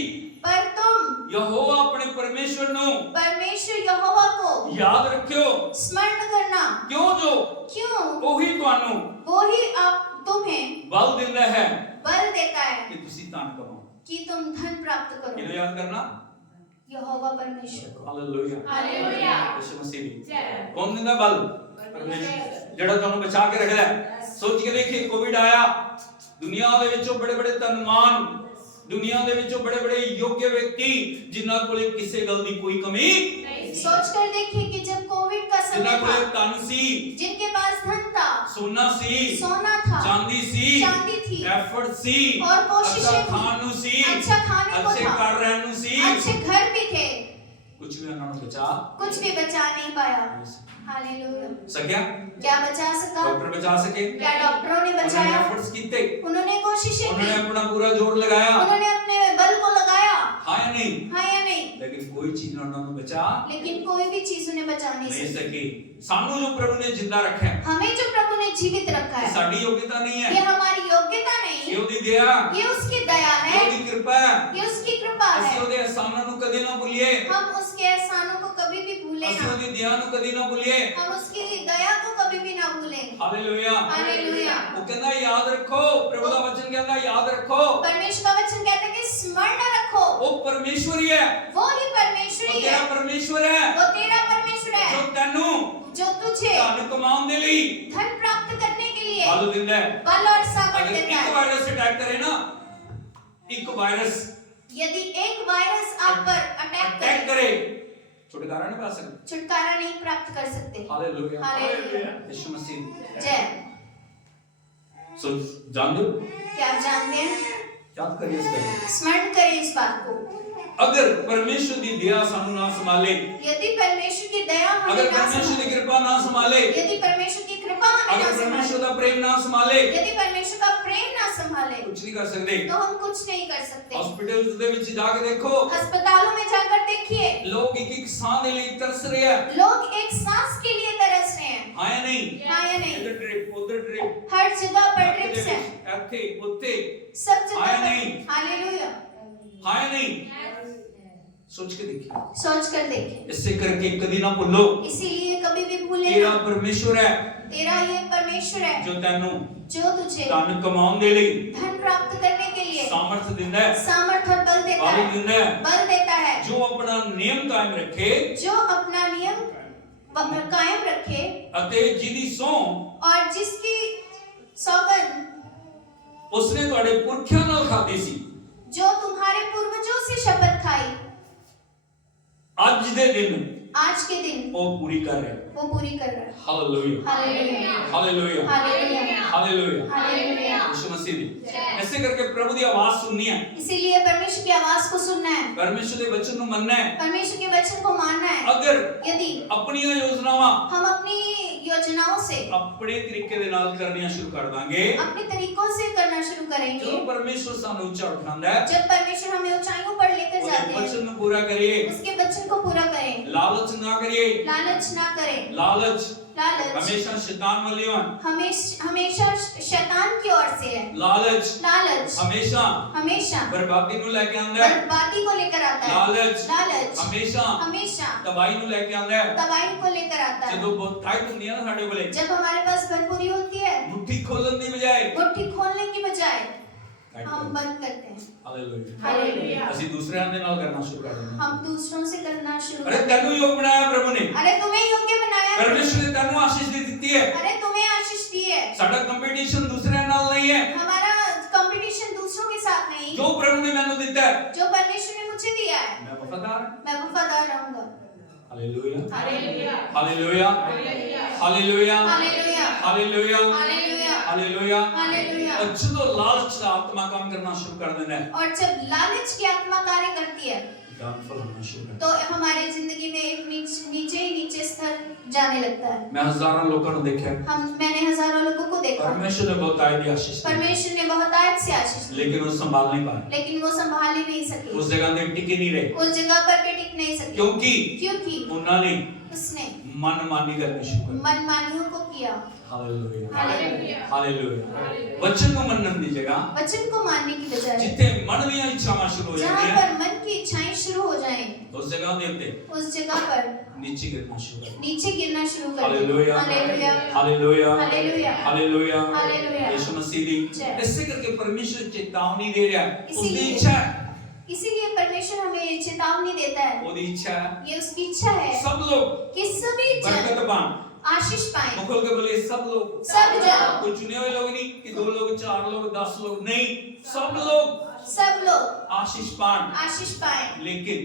पर तुम यहोवा अपने परमेश्वर नु परमेश्वर यहोवा को याद रखियो, स्मरण करना। क्यों जो क्यों? ओही तुहानू वो ही आप तुम्हें बल दिंदा है बल देता है कि तुसी तान कमाओ। कि तुम धन प्राप्त करो। किनो याद करना? यहोवा परमेश्वर को। हालेलुया। हालेलुया। यीशु मसीह दी। कौन दिंदा बल? परमेश्वर। जेड़ा तुहानू बचा के रखदा है। सोच के देखिए, कोविड आया, दुनिया दे विचों बड़े-बड़े धनवान, दुनिया दे विचों बड़े-बड़े योग्य व्यक्ति जिन्हां कोले किसी गल दी कोई कमी, सोच कर देखिए कि जब कोविड का समय जिन्हां कोले था, धन सी, जिनके पास धन था, सोना सी, सोना था, चांदी सी, चांदी थी, एफर्ट सी, और कोशिशें अच्छा थी, खान नु सी, अच्छा खाने को अच्छे था, घर रहन नु सी, अच्छे घर भी थे, कुछ भी उन्होंने बचा कुछ भी बचा नहीं पाया। हालेलुया। सकिया? क्या बचा सका? डॉक्टर बचा सके? क्या डॉक्टरों ने उन्होंने बचाया? एफर्ट्स किए, उन्होंने कोशिशें उन्होंने की, अपना पूरा जोर लगाया, उन्होंने अपने बल को लगाया, हाँ या नहीं? हाँ या नहीं? लेकिन कोई चीज उन्होंने बचा लेकिन कोई भी चीज उन्हें बचा नहीं नहीं सकी। सकी। सानू जो प्रभु ने जिंदा रखा है, हमें जो प्रभु ने जीवित रखा है, साड़ी योग्यता नहीं ये है, हमारी योग्यता ये नहीं, उसकी दया, ये उसकी दया ये है, उसकी कृपा है। ये उसकी कृपा ਅਸੀਂ है। ਉਹਦੇ ਅਹਿਸਾਨਾਂ ਨੂੰ ਕਦੇ ਨਾ ਭੁੱਲੀਏ, हम उसके एहसानों को कभी भी भूले ਅਸੀਂ ना, ਉਹਦੀ ਦਇਆ ਨੂੰ ਕਦੇ ਨਾ ਭੁੱਲੀਏ। हम उसकी दया को कभी भी ना भूले। ਹਾਲੇਲੂਇਆ। हालेलुया। ਉਹ ਕਹਿੰਦਾ ਯਾਦ ਰੱਖੋ, ਪ੍ਰਭੂ ਦਾ ਵਚਨ ਕਹਿੰਦਾ ਯਾਦ ਰੱਖੋ, परमेश्वर का वचन कहता है कि स्मरण रखो, ਉਹ ਪਰਮੇਸ਼ਵਰ ਹੀ ਹੈ, वो ही ਉਹ परमेश्वरी है, ਤੇਰਾ ਪਰਮੇਸ਼ਵਰ ਹੈ, वो तेरा परमेश्वर ਜੋ है, ਤੈਨੂੰ जो तुझे ਧਨ ਕਮਾਉਣ ਦੇ ਲਈ धन प्राप्त करने के लिए ਬਲ ਦਿੰਦਾ ਹੈ। बल और सामर्थ अगर देता एक है। वायरस अटैक करे ना, एक वायरस यदि एक वायरस आप पर अटैक अटैक करे, करे, छुटकारा नहीं पा सकते। छुटकारा नहीं प्राप्त कर सकते। हालेलुया। हालेलुया। यीशु मसीह। जय। सो जान दो, क्या आप जानते हैं? याद करिए इस बात। स्मरण करें इस बात को। अगर परमेश्वर की दया सानू ना संभाले, यदि परमेश्वर की दया हमें अगर ना परमेश्वर संभाले, की कृपा ना संभाले, यदि परमेश्वर की कृपा हमें ना अगर परमेश्वर संभाले, का प्रेम ना संभाले, यदि परमेश्वर का प्रेम ना संभाले, कुछ नहीं कर सकते। तो हम कुछ नहीं कर सकते। हॉस्पिटल दे विच जाके देखो, अस्पतालों में जाकर देखिए, लोग एक एक सांस के लिए तरस रहे हैं, लोग एक सांस के लिए तरस रहे हैं, हाँ या नहीं? हाँ या नहीं? इधर ड्रिप, उधर ड्रिप, हर जगह पर ट्रिप्स है, ऐथे उत्ते, सब जगह हाँ या पर। नहीं? हालेलुया। हाँ या नहीं? सोच के देखिए। सोच कर देखें, इससे करके कभी ना भूलो, इसीलिए कभी भी भूले तेरा ना, परमेश्वर है तेरा ये परमेश्वर है जो तेनू जो तुझे धन कमाउण दे लई धन प्राप्त करने के लिए सामर्थ दिंदा है, सामर्थ और बल देता बल है, दिंदा है। बल देता है, जो अपना नियम कायम रखे जो अपना नियम कायम रखे अते जिदी सौं और जिसकी सौगंध उसने तुहाडे पुरखियां नाल खाधी सी, जो तुम्हारे पूर्वजों से शपथ खाई, आज दे दिन आज के दिन वो पूरी कर रहे हैं। वो पूरी कर रहा है। Hallelujah. Hallelujah. Hallelujah. Hallelujah. Hallelujah. Hallelujah. Yeshu Masih दी ऐसे करके प्रभु दी आवाज सुननी है, इसीलिए परमेश्वर की आवाज को सुनना है, परमेश्वर के वचन को मनना है। परमेश्वर के वचन को मानना है। अगर यदि अपनी योजनावां हम अपनी योजनाओं से अपने तरीके दे नाल करनियां शुरू कर दांगे, अपने तरीकों से करना शुरू करेंगे, जो परमेश्वर सानू ऊंचा उठांदा है, जब परमेश्वर हमें ऊंचाइयों पर लेकर जाते उसके हैं, वचन को पूरा करिए, उसके वचन को पूरा करें, लालच ना करिए, लालच ना करें, लालच लालच हमेशा शैतान वालियों हमेशा शैतान की ओर से है। लालच हमेशा बर्बादी ਨੂੰ ਲੈ ਕੇ ਆਉਂਦਾ है। बर्बादी को लेकर आता है। लालच हमेशा तबाही ਨੂੰ ਲੈ ਕੇ ਆਉਂਦਾ है। तबाही को लेकर आता है। ਜਦੋਂ ਬਹੁਤ ਤਾਕਤ ਹੁੰਦੀ ਹੈ ਨਾ ਸਾਡੇ ਕੋਲੇ, जब हमारे पास भरपूरी होती है, मुट्ठी खोलने की बजाय मुट्ठी खोलने की बजाय हम बंद करते हैं। हालेलुया। ਅਸੀਂ ਦੂਸਰਿਆਂ ਦੇ ਨਾਲ ਕਰਨਾ ਸ਼ੁਰੂ ਕਰ ਦਿੰਦੇ ਹਾਂ। हम दूसरों से करना शुरू अरे करते ਤੈਨੂੰ ਯੋਗ ਬਣਾਇਆ ਪ੍ਰਭੂ ਨੇ, हैं। अरे तुम्हें योग्य बनाया है। परमेश्वर ने ਤੈਨੂੰ आशीष दी ਦਿੱਤੀ है। अरे तुम्हें आशीष दी है। ਸਾਡਾ ਕੰਪੀਟੀਸ਼ਨ ਦੂਸਰਿਆਂ ਨਾਲ ਨਹੀਂ है। हमारा कंपटीशन दूसरों के साथ नहीं, जो प्रभु ने ਮੈਨੂੰ ਦਿੱਤਾ है, जो परमेश्वर ने मुझे दिया है, मैं वफादार हूं। मैं वफादार रहूंगा। Hallelujah hallelujah hallelujah hallelujah hallelujah hallelujah hallelujah hallelujah. Hallelujah. और ਜਦੋਂ ਲਾਲਚ ਦਾ ਆਤਮਾ ਕੰਮ ਕਰਨਾ ਸ਼ੁਰੂ ਕਰ ਦਿੰਦਾ है, और जब लालच की आत्मा कार्य करती है, डाउनफॉल होना शुरू कर तो हमारे जिंदगी में एक नीचे ही नीचे स्तर जाने लगता है। मैं हजारों लोगों को देखा है, मैंने हजारों लोगों को देखा। परमेश्वर ने बहुत आयत आशीष दी, परमेश्वर ने बहुत आयत से आशीष दी, लेकिन वो संभाल नहीं पाए, लेकिन वो संभाल ही नहीं सके, उस जगह पे टिके नहीं रहे, उस जगह पर भी टिक नहीं सके। क्योंकि उन्होंने उसने मनमानी करनी शुरू कर दी। मनमानियों को किया। Hallelujah hallelujah hallelujah. वचन को मनन दी जगह, वचन को मानने की बजाय जिथे मन ਦੀਆਂ इच्छावां शुरू हो जहाँ जाती पर है, मन की इच्छाएं शुरू हो जाएं, उस जगह ਦੇ ਉੱਤੇ उस जगह पर नीचे गिरना शुरू कर। नीचे गिरना शुरू कर दे। Hallelujah hallelujah hallelujah hallelujah hallelujah hallelujah. Yeshu Masih दी जय। ऐसे करके परमेश्वर चेतावनी दे रहा है, उसकी इसीलिए- इच्छा है, इसीलिए परमेश्वर हमें चेतावनी देता है। ਉਹਦੀ ਇੱਛਾ है ये उसकी इच्छा है सब लोग कि सभी जन बरकत पाएं। आशीष पाएं। मुखल के बोले सब लोग, सब जन। कोई चुने हुए लोग नहीं कि 2 लोग 4 लोग 10 लोग नहीं, सब लोग आशीष पाएं। आशीष पाएं। लेकिन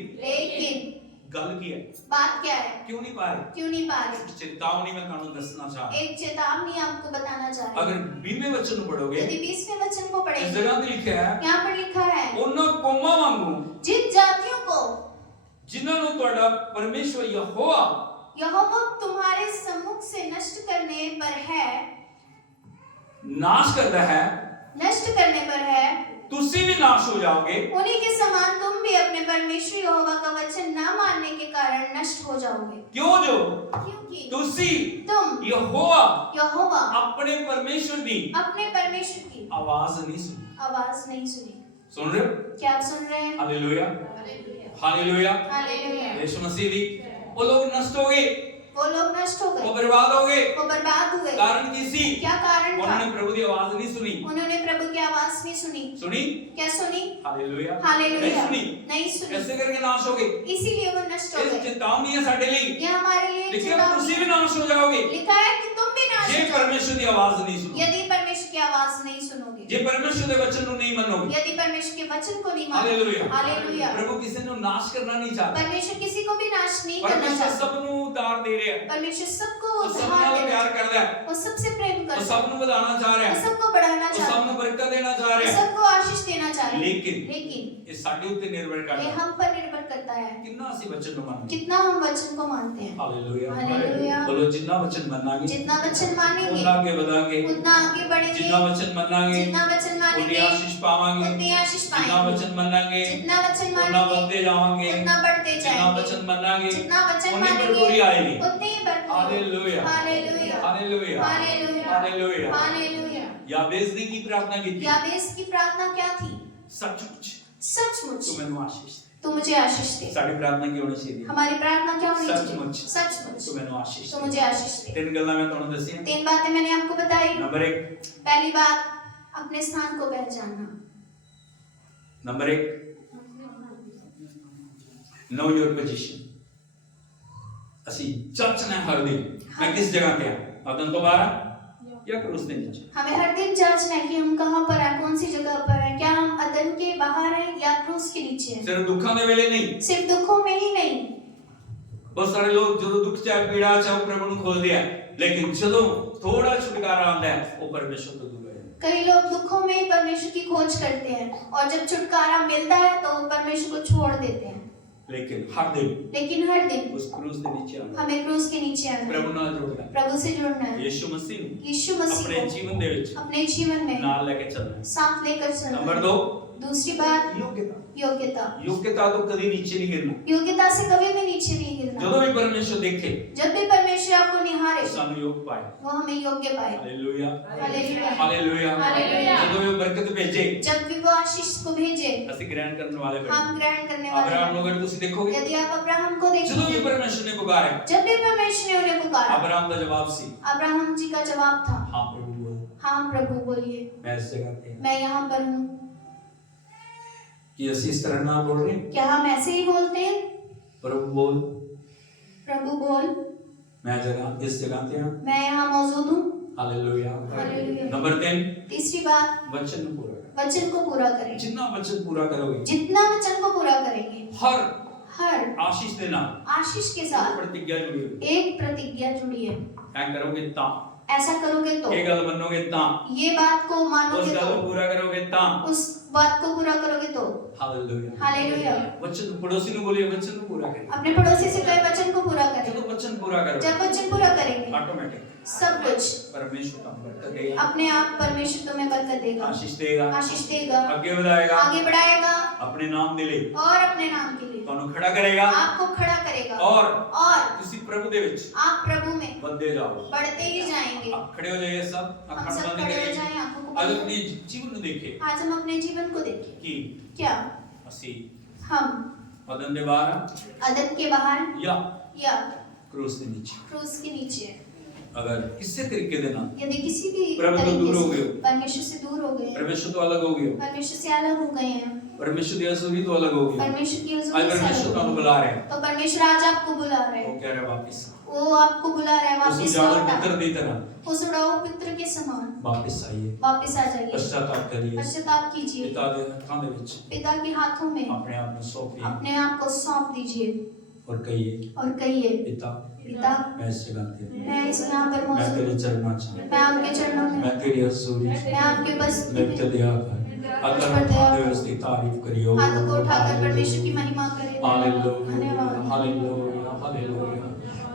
गल की है, बात क्या है? क्यों नहीं पा रहे? क्यों नहीं पा रहे? चेतावनी में कानून दसना चाह रहा। एक चेतावनी आपको बताना चाह रहे अगर 20वें वचन को पढ़ोगे, यदि 20वें वचन को इस पढ़ेंगे, जगह पे लिखा है, यहाँ पर लिखा है, उन कौमां वांगू जिन जातियों को जिन्हां नु तुहाडा परमेश्वर यहोवा यहोवा तुम्हारे सम्मुख से नष्ट करने पर है, नाश करता है, नष्ट करने पर है, तुसी भी नाश हो जाओगे। उन्हीं के समान तुम भी अपने परमेश्वर यहोवा का वचन न मानने के कारण नष्ट हो जाओगे। क्योंकि तुसी तुम यहोवा अपने परमेश्वर की आवाज नहीं सुनी। आवाज नहीं सुनी। सुन रहे हो? क्या आप सुन रहे हैं? Hallelujah hallelujah. Hallelujah. Yeshu Masih दी वो लोग नष्ट हो गए, वो लोग नष्ट हो वो गए, बर्बाद हो गए। वो बर्बाद हुए। कारण किसी क्या कारण था? उन्होंने प्रभु की आवाज नहीं सुनी। उन्होंने प्रभु की आवाज नहीं सुनी। सुनी? क्या सुनी? हालेलुया हालेलुया नहीं सुनी। ऐसे करके नाश हो गए। इसीलिए वो नष्ट हो इस गए। चेतावनी है साडे लिए, ये हमारे लिए लेकिन तुसी भी नाश हो जाओगे लिखा है कि तुम भी नाश जे हो जाओगे परमेश्वर की आवाज नहीं सुनोगे, यदि परमेश्वर की आवाज नहीं सुनोगे, जे परमेश्वर के वचन को नहीं मनोगे। यदि परमेश्वर के वचन को नहीं हालेलुया मानोगे। हालेलुया। प्रभु किसी को नाश करना नहीं चाहता, परमेश्वर किसी को भी नाश नहीं करना परमेश्वर चाहता। सबनु उद्धार दे रहा है, परमेश्वर सबको वो सब उद्धार नाल देना प्यार चाहता करता है, है। वो सबसे प्रेम वो करता है। सबनु बढ़ाना चाह रहा वो है, सबको बढ़ाना वो चाहता सबनु है। बरकत देना चाह वो रहा है। सबको आशीष देना चाहता है। लेकिन ये साडे उत्ते निर्भर करता ये है हम पर निर्भर करता है कितना ਅਸੀਂ वचन को मानते हैं। कितना हम वचन को मानते हैं। Hallelujah hallelujah. बोलो जितना वचन मानांगे जितना वचन मानेंगे उतना आगे बढ़ांगे, उतना आगे बढ़ेंगे। जितना वचन मानांगे जितना वचन उतनी मानेंगे आशीष पावांगे, उतनी आशीष जितना पाएंगे। वचन मानांगे जितना वचन उतना मानेंगे बढ़ते जावांगे, उतना बढ़ते जितना जाएंगे। वचन मानांगे जितना वचन उतनी मानेंगे भरपूरी आएगी। उतनी ही बढ़ती hallelujah hallelujah hallelujah hallelujah hallelujah. Hallelujah. याबेस ने की प्रार्थना की थी, याबेस की प्रार्थना क्या थी? सचमुच सचमुच तू मैनू आशीष दे। तू मुझे आशीष दे। साडी प्रार्थना की होनी चाहिए, हमारी प्रार्थना क्या होनी चाहिए? सचमुच सचमुच तू मैनू आशीष तो दे। मुझे आशीष दे। 3 गल्लां मैं तुहानू दसियां। 3 बातें मैंने आपको बताई। नंबर 1, पहली बात, अपने स्थान को पहचानना। Number 1, know your position. ਅਸੀਂ जांचना हर दिन मैं किस जगह पे हूं, आदम दोबारा या क्रूस ने नीचे। हमें हर दिन जांचना है कि हम कहां पर हैं, कौन सी जगह पर हैं, क्या हम अदन के बाहर हैं या क्रूस के नीचे हैं। सिर्फ दुखों के वेले नहीं, सिर्फ दुखों में ही नहीं। बहुत सारे लोग जो दुख चाहे पीड़ा चाहे प्रभु ਨੂੰ खोल दिया, लेकिन ਜਦੋਂ थोड़ा छुटकारा आता है वो परमेश्वर तो दूर है। कई लोग दुखों में ही परमेश्वर की खोज करते हैं और जब छुटकारा मिलता है तो परमेश्वर को छोड़ देते हैं। लेकिन हर दिन उस क्रूस के नीचे आना, हमें क्रूस के नीचे आना, प्रभु नाल जुड़ना है, प्रभु से जुड़ना है, यीशु मसीह ਨੂੰ यीशु मसीह अपने को जीवन दे विच अपने जीवन में नाल लेके चलना है। साथ लेकर चलना नंबर है। 2, दूसरी बात योग्यता। योग्यता तो कभी नीचे नहीं गिरना। योग्यता से कभी भी नीचे नहीं गिरना। ਜਦੋਂ ਵੀ परमेश्वर देखे, जब भी परमेश्वर आपको निहारे, ਸਾਨੂੰ योग पाए, वो हमें योग्य पाए। Hallelujah, hallelujah, hallelujah, hallelujah. ਜਦੋਂ ਵੀ बरकत भेजे, जब भी वो आशीष को भेजे, ਅਸੀਂ ग्रहण करने वाले बने। हम ग्रहण करने वाले अब्राहम हैं। लोग अगर ਤੁਸੀਂ देखोगे, यदि आप अब्राहम को ਜਦੋਂ भी देखेंगे, परमेश्वर ने पुकारे, जब भी परमेश्वर ने उन्हें पुकारा, अब्राहम का जवाब सी, अब्राहम जी का जवाब था, हाँ प्रभु बोल, हाँ प्रभु बोलिए, मैं इस जगह पे मैं यहाँ पर हूँ। कि ਅਸੀਂ इस तरह ना बोल रहे हैं, क्या हम ऐसे ही बोलते हैं? प्रभु बोल, प्रभु बोल, मैं जगह इस जगह पे हूँ, मैं यहाँ मौजूद हूँ। हालेलुया। हालेलुया। नंबर 3, तीसरी बात, वचन को पूरा करो। वचन को पूरा करें। जितना वचन पूरा करोगे, जितना वचन को पूरा करेंगे, हर आशीष देना, आशीष के साथ प्रतिज्ञा जुड़ी हुई, एक प्रतिज्ञा जुड़ी है। ऐ करोगे ता, ऐसा करोगे तो, ये गल मनोगे ता, ये बात को उस मानोगे गल को तो, पूरा करोगे ता, उस बात को पूरा करोगे तो, हालेलुया। हालेलुया। वचन पड़ोसी ने बोलिए वचन को पूरा करें। अपने पड़ोसी से कहे वचन को पूरा करें। जब वचन पूरा करो, जब वचन पूरा करेंगे, ऑटोमेटिक सब कुछ परमेश्वर का बरकत देगा, अपने आप परमेश्वर तुम्हें बरकत देगा, आशीष देगा, आशीष देगा, आगे बढ़ाएगा, आगे बढ़ाएगा, अपने नाम दे ले, और अपने नाम के लिए ਤੁਹਾਨੂੰ खड़ा करेगा, आपको खड़ा करेगा, और और किसी प्रभु दे विच आप प्रभु में बढ़ते जाओ। बढ़ते ही जाएंगे। आप खड़े हो जाइए सब, हम अखंड सब बंद खड़े हो करिए, जाएं, आंखों को आज बंद अपने जीवन को देखे आज हम अपने जीवन को देखें कि क्या ਅਸੀਂ हम बदन दे बाहर अदब के बाहर या क्रूस के नीचे, क्रूस के नीचे। अगर किसी तरीके देना यदि किसी भी प्रभु तो दूर हो तरीके गए, से परमेश्वर से दूर हो गए, परमेश्वर तो अलग हो गए, परमेश्वर से अलग हो गए हैं, परमेश्वर की हजूरी तो अलग हो गई, परमेश्वर की आज हजूरी से परमेश्वर अलग को हो गए, बुला रहे हैं, तो परमेश्वर आज आपको बुला रहे वो हैं, कह रहे हैं वापस, वो आपको बुला रहे हैं उस वापस उजागर लौट पुत्र आओ, की तरह उस उड़ाऊ पुत्र के समान वापस आइए, वापस आ जाइए, पश्चाताप करिए, पश्चाताप कीजिए, पिता के हाथों दे विच पिता के हाथों में अपने आप को सौंपिए अपने आप को सौंप दीजिए और कहिए, और कहिए, पिता पिता मैं इस जगह पे हूं, मैं इस यहाँ पर मैं मौजूद तेरे हूँ, चरणों चाहता मैं आपके चरणों में, मैं तेरी हजूरी मैं आपके बस मैं तेरे दया कर अगर उठाते हुए उसकी तारीफ करियो, हाथों को उठाकर परमेश्वर की महिमा करें। हालेलुया, धन्यवाद। Hallelujah, hallelujah.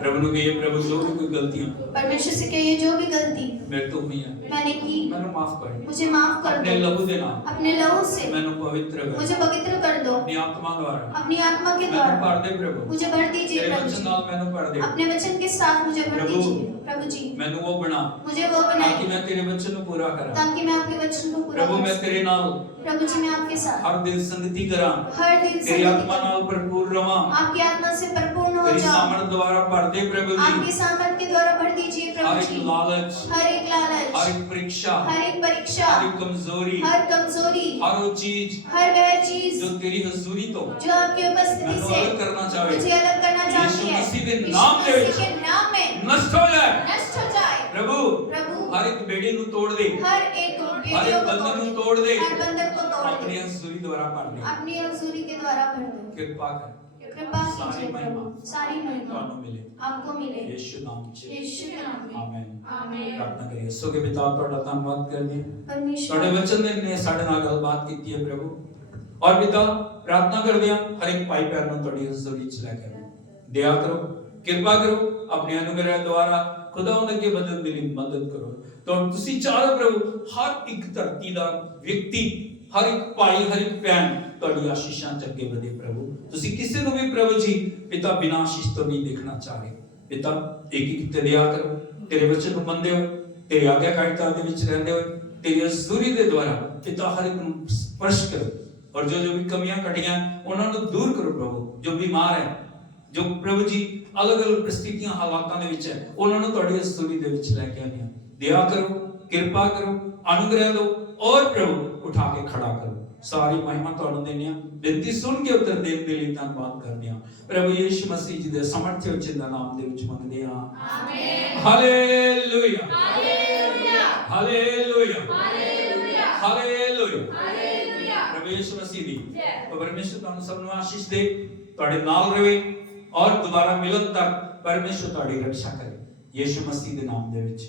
प्रभु ने कहिए, प्रभु जो भी कोई गलतियां परमेश्वर से कहिए, जो भी गलती मेरे तो हुई है मैंने की, मैंने माफ कर, मुझे माफ कर अपने दो, लहू दे नाम अपने लहू से मैंने पवित्र कर, मुझे पवित्र कर दो, अपनी आत्मा द्वारा अपनी आत्मा के मैंने द्वारा भर दे प्रभु, मुझे भर दीजिए तेरे प्रभु वचन जी, नाल मैंने भर दे, अपने वचन के साथ मुझे भर प्रभु, दीजिए प्रभु जी, मैंने वो बना मुझे वो ताकि बनाइए मैं तेरे वचन को पूरा करा, ताकि मैं आपके वचन को पूरा प्रभु कर मैं सकूं। तेरे नाल प्रभु जी मैं आपके साथ हर दिल संगति करा, हर दिन तेरी संगति आत्मा करूं, नाल भरपूर रवा, आपकी आत्मा से परिपूर्ण हो तेरी जाऊं, सामर्थ द्वारा भर दे प्रभु आपकी जी, सामर्थ के द्वारा भर दीजिए हर प्रभु एक जी, लालच, हर एक लालच, हर एक परीक्षा, हर एक परीक्षा, हर एक कमजोरी, हर कमजोरी, हर वो चीज हर वह चीज जो तेरी हजूरी तो जो आपकी उपस्थिति मैंने से अलग करना चाहे, मुझे अलग करना चाहती है, यीशु मसीह के यीशु नाम दे मसीह के नाम में नष्ट हो जाए, नष्ट हो जाए। प्रभु प्रभु हर एक बेड़ी नु तोड़ दे, हर एक हर एक बंधन नु तोड़ दे, हर बंधन को तोड़ अपनी दे, हजूरी द्वारा भर दे, अपनी हजूरी के द्वारा भर दो, कृपा कर कृपा सारी कीजिए महिमा प्रभु, सारी महिमा ਤੁਹਾਨੂੰ मिले, आपको मिले, यीशु नाम च यीशु के नाम में आमीन। आमीन। प्रार्थना करिए। सो के पिता ਤੁਹਾਡਾ ਧੰਨਵਾਦ ਕਰਦੇ ਹਾਂ, परमेश्वर ਤੁਹਾਡੇ ਵਚਨ ਨੇ ਸਾਡੇ ਨਾਲ ਗੱਲਬਾਤ ਕੀਤੀ ਹੈ ਪ੍ਰਭੂ, और पिता प्रार्थना करते हैं हर एक भाई भैन ਨੂੰ ਤੁਹਾਡੀ ਹਜ਼ੂਰੀ ਚ ਲੈ ਕੇ ਆਓ, दया करो, कृपा करो, अपने अनुग्रह द्वारा खुदावंद अगे बदन दी मदद करो, तो ਤੁਸੀਂ ਚਾਹੋ प्रभु हर एक धरती ਦਾ व्यक्ति, हर एक भाई, हर एक भैन ਤੁਹਾਡੀ आशीषां ਚ ਅੱਗੇ ਵਧੇ प्रभु, ਤੁਸੀਂ ਕਿਸੇ ਨੂੰ ਵੀ प्रभु जी पिता बिना आशीष तो नहीं देखना चाह रहे पिता, एक एक ते दया करो, तेरे वचन ਨੂੰ ਮੰਨਦੇ ਹੋ, तेरी आज्ञाकारिता ਦੇ ਵਿੱਚ ਰਹਿੰਦੇ ਹੋਏ तेरी हजूरी ਦੇ द्वारा पिता हर एक ਨੂੰ स्पर्श करो, और जो जो भी कमियां कटियां उन्होंने दूर करो प्रभु, जो बीमार है, जो प्रभु जी अलग अलग परिस्थितियां हालातां दे विच है, उन्होंने ਤੁਹਾਡੀ हजूरी ਦੇ ਵਿੱਚ ਲੈ ਕੇ ਆਉਂਦੇ ਹਾਂ, दया करो, कृपा करो, अनुग्रह दो, और प्रभु उठा के खड़ा करो, सारी महिमा ਤੁਹਾਨੂੰ ਦੇਣੀ ਆ, ਬੇਨਤੀ ਸੁਣ ਕੇ ਉੱਤਰ ਦੇਣ ਦੇ ਲਈ ਧੰਨਵਾਦ ਕਰਦੇ ਹਾਂ ਪ੍ਰਭੂ ਯੀਸ਼ੂ ਮਸੀਹ ਜੀ ਦੇ ਸਮਰਥ ਉਚਿਤ ਨਾਮ ਦੇ ਵਿੱਚ ਮੰਗਦੇ ਹਾਂ, ਆਮੀਨ। Hallelujah, hallelujah, hallelujah, hallelujah, hallelujah, hallelujah. ਪ੍ਰਭੂ ਯੀਸ਼ੂ ਮਸੀਹ ਦੀ परमेश्वर ਤੁਹਾਨੂੰ ਸਭ ਨੂੰ ਆਸ਼ੀष ਦੇ, ਤੁਹਾਡੇ ਨਾਲ ਰਹੇ, और दोबारा मिलन तक परमेश्वर ਤੁਹਾਡੀ ਰੱਖਿਆ ਕਰੇ, ਯੀਸ਼ੂ ਮਸੀਹ ਦੇ ਨਾਮ ਦੇ ਵਿੱਚ।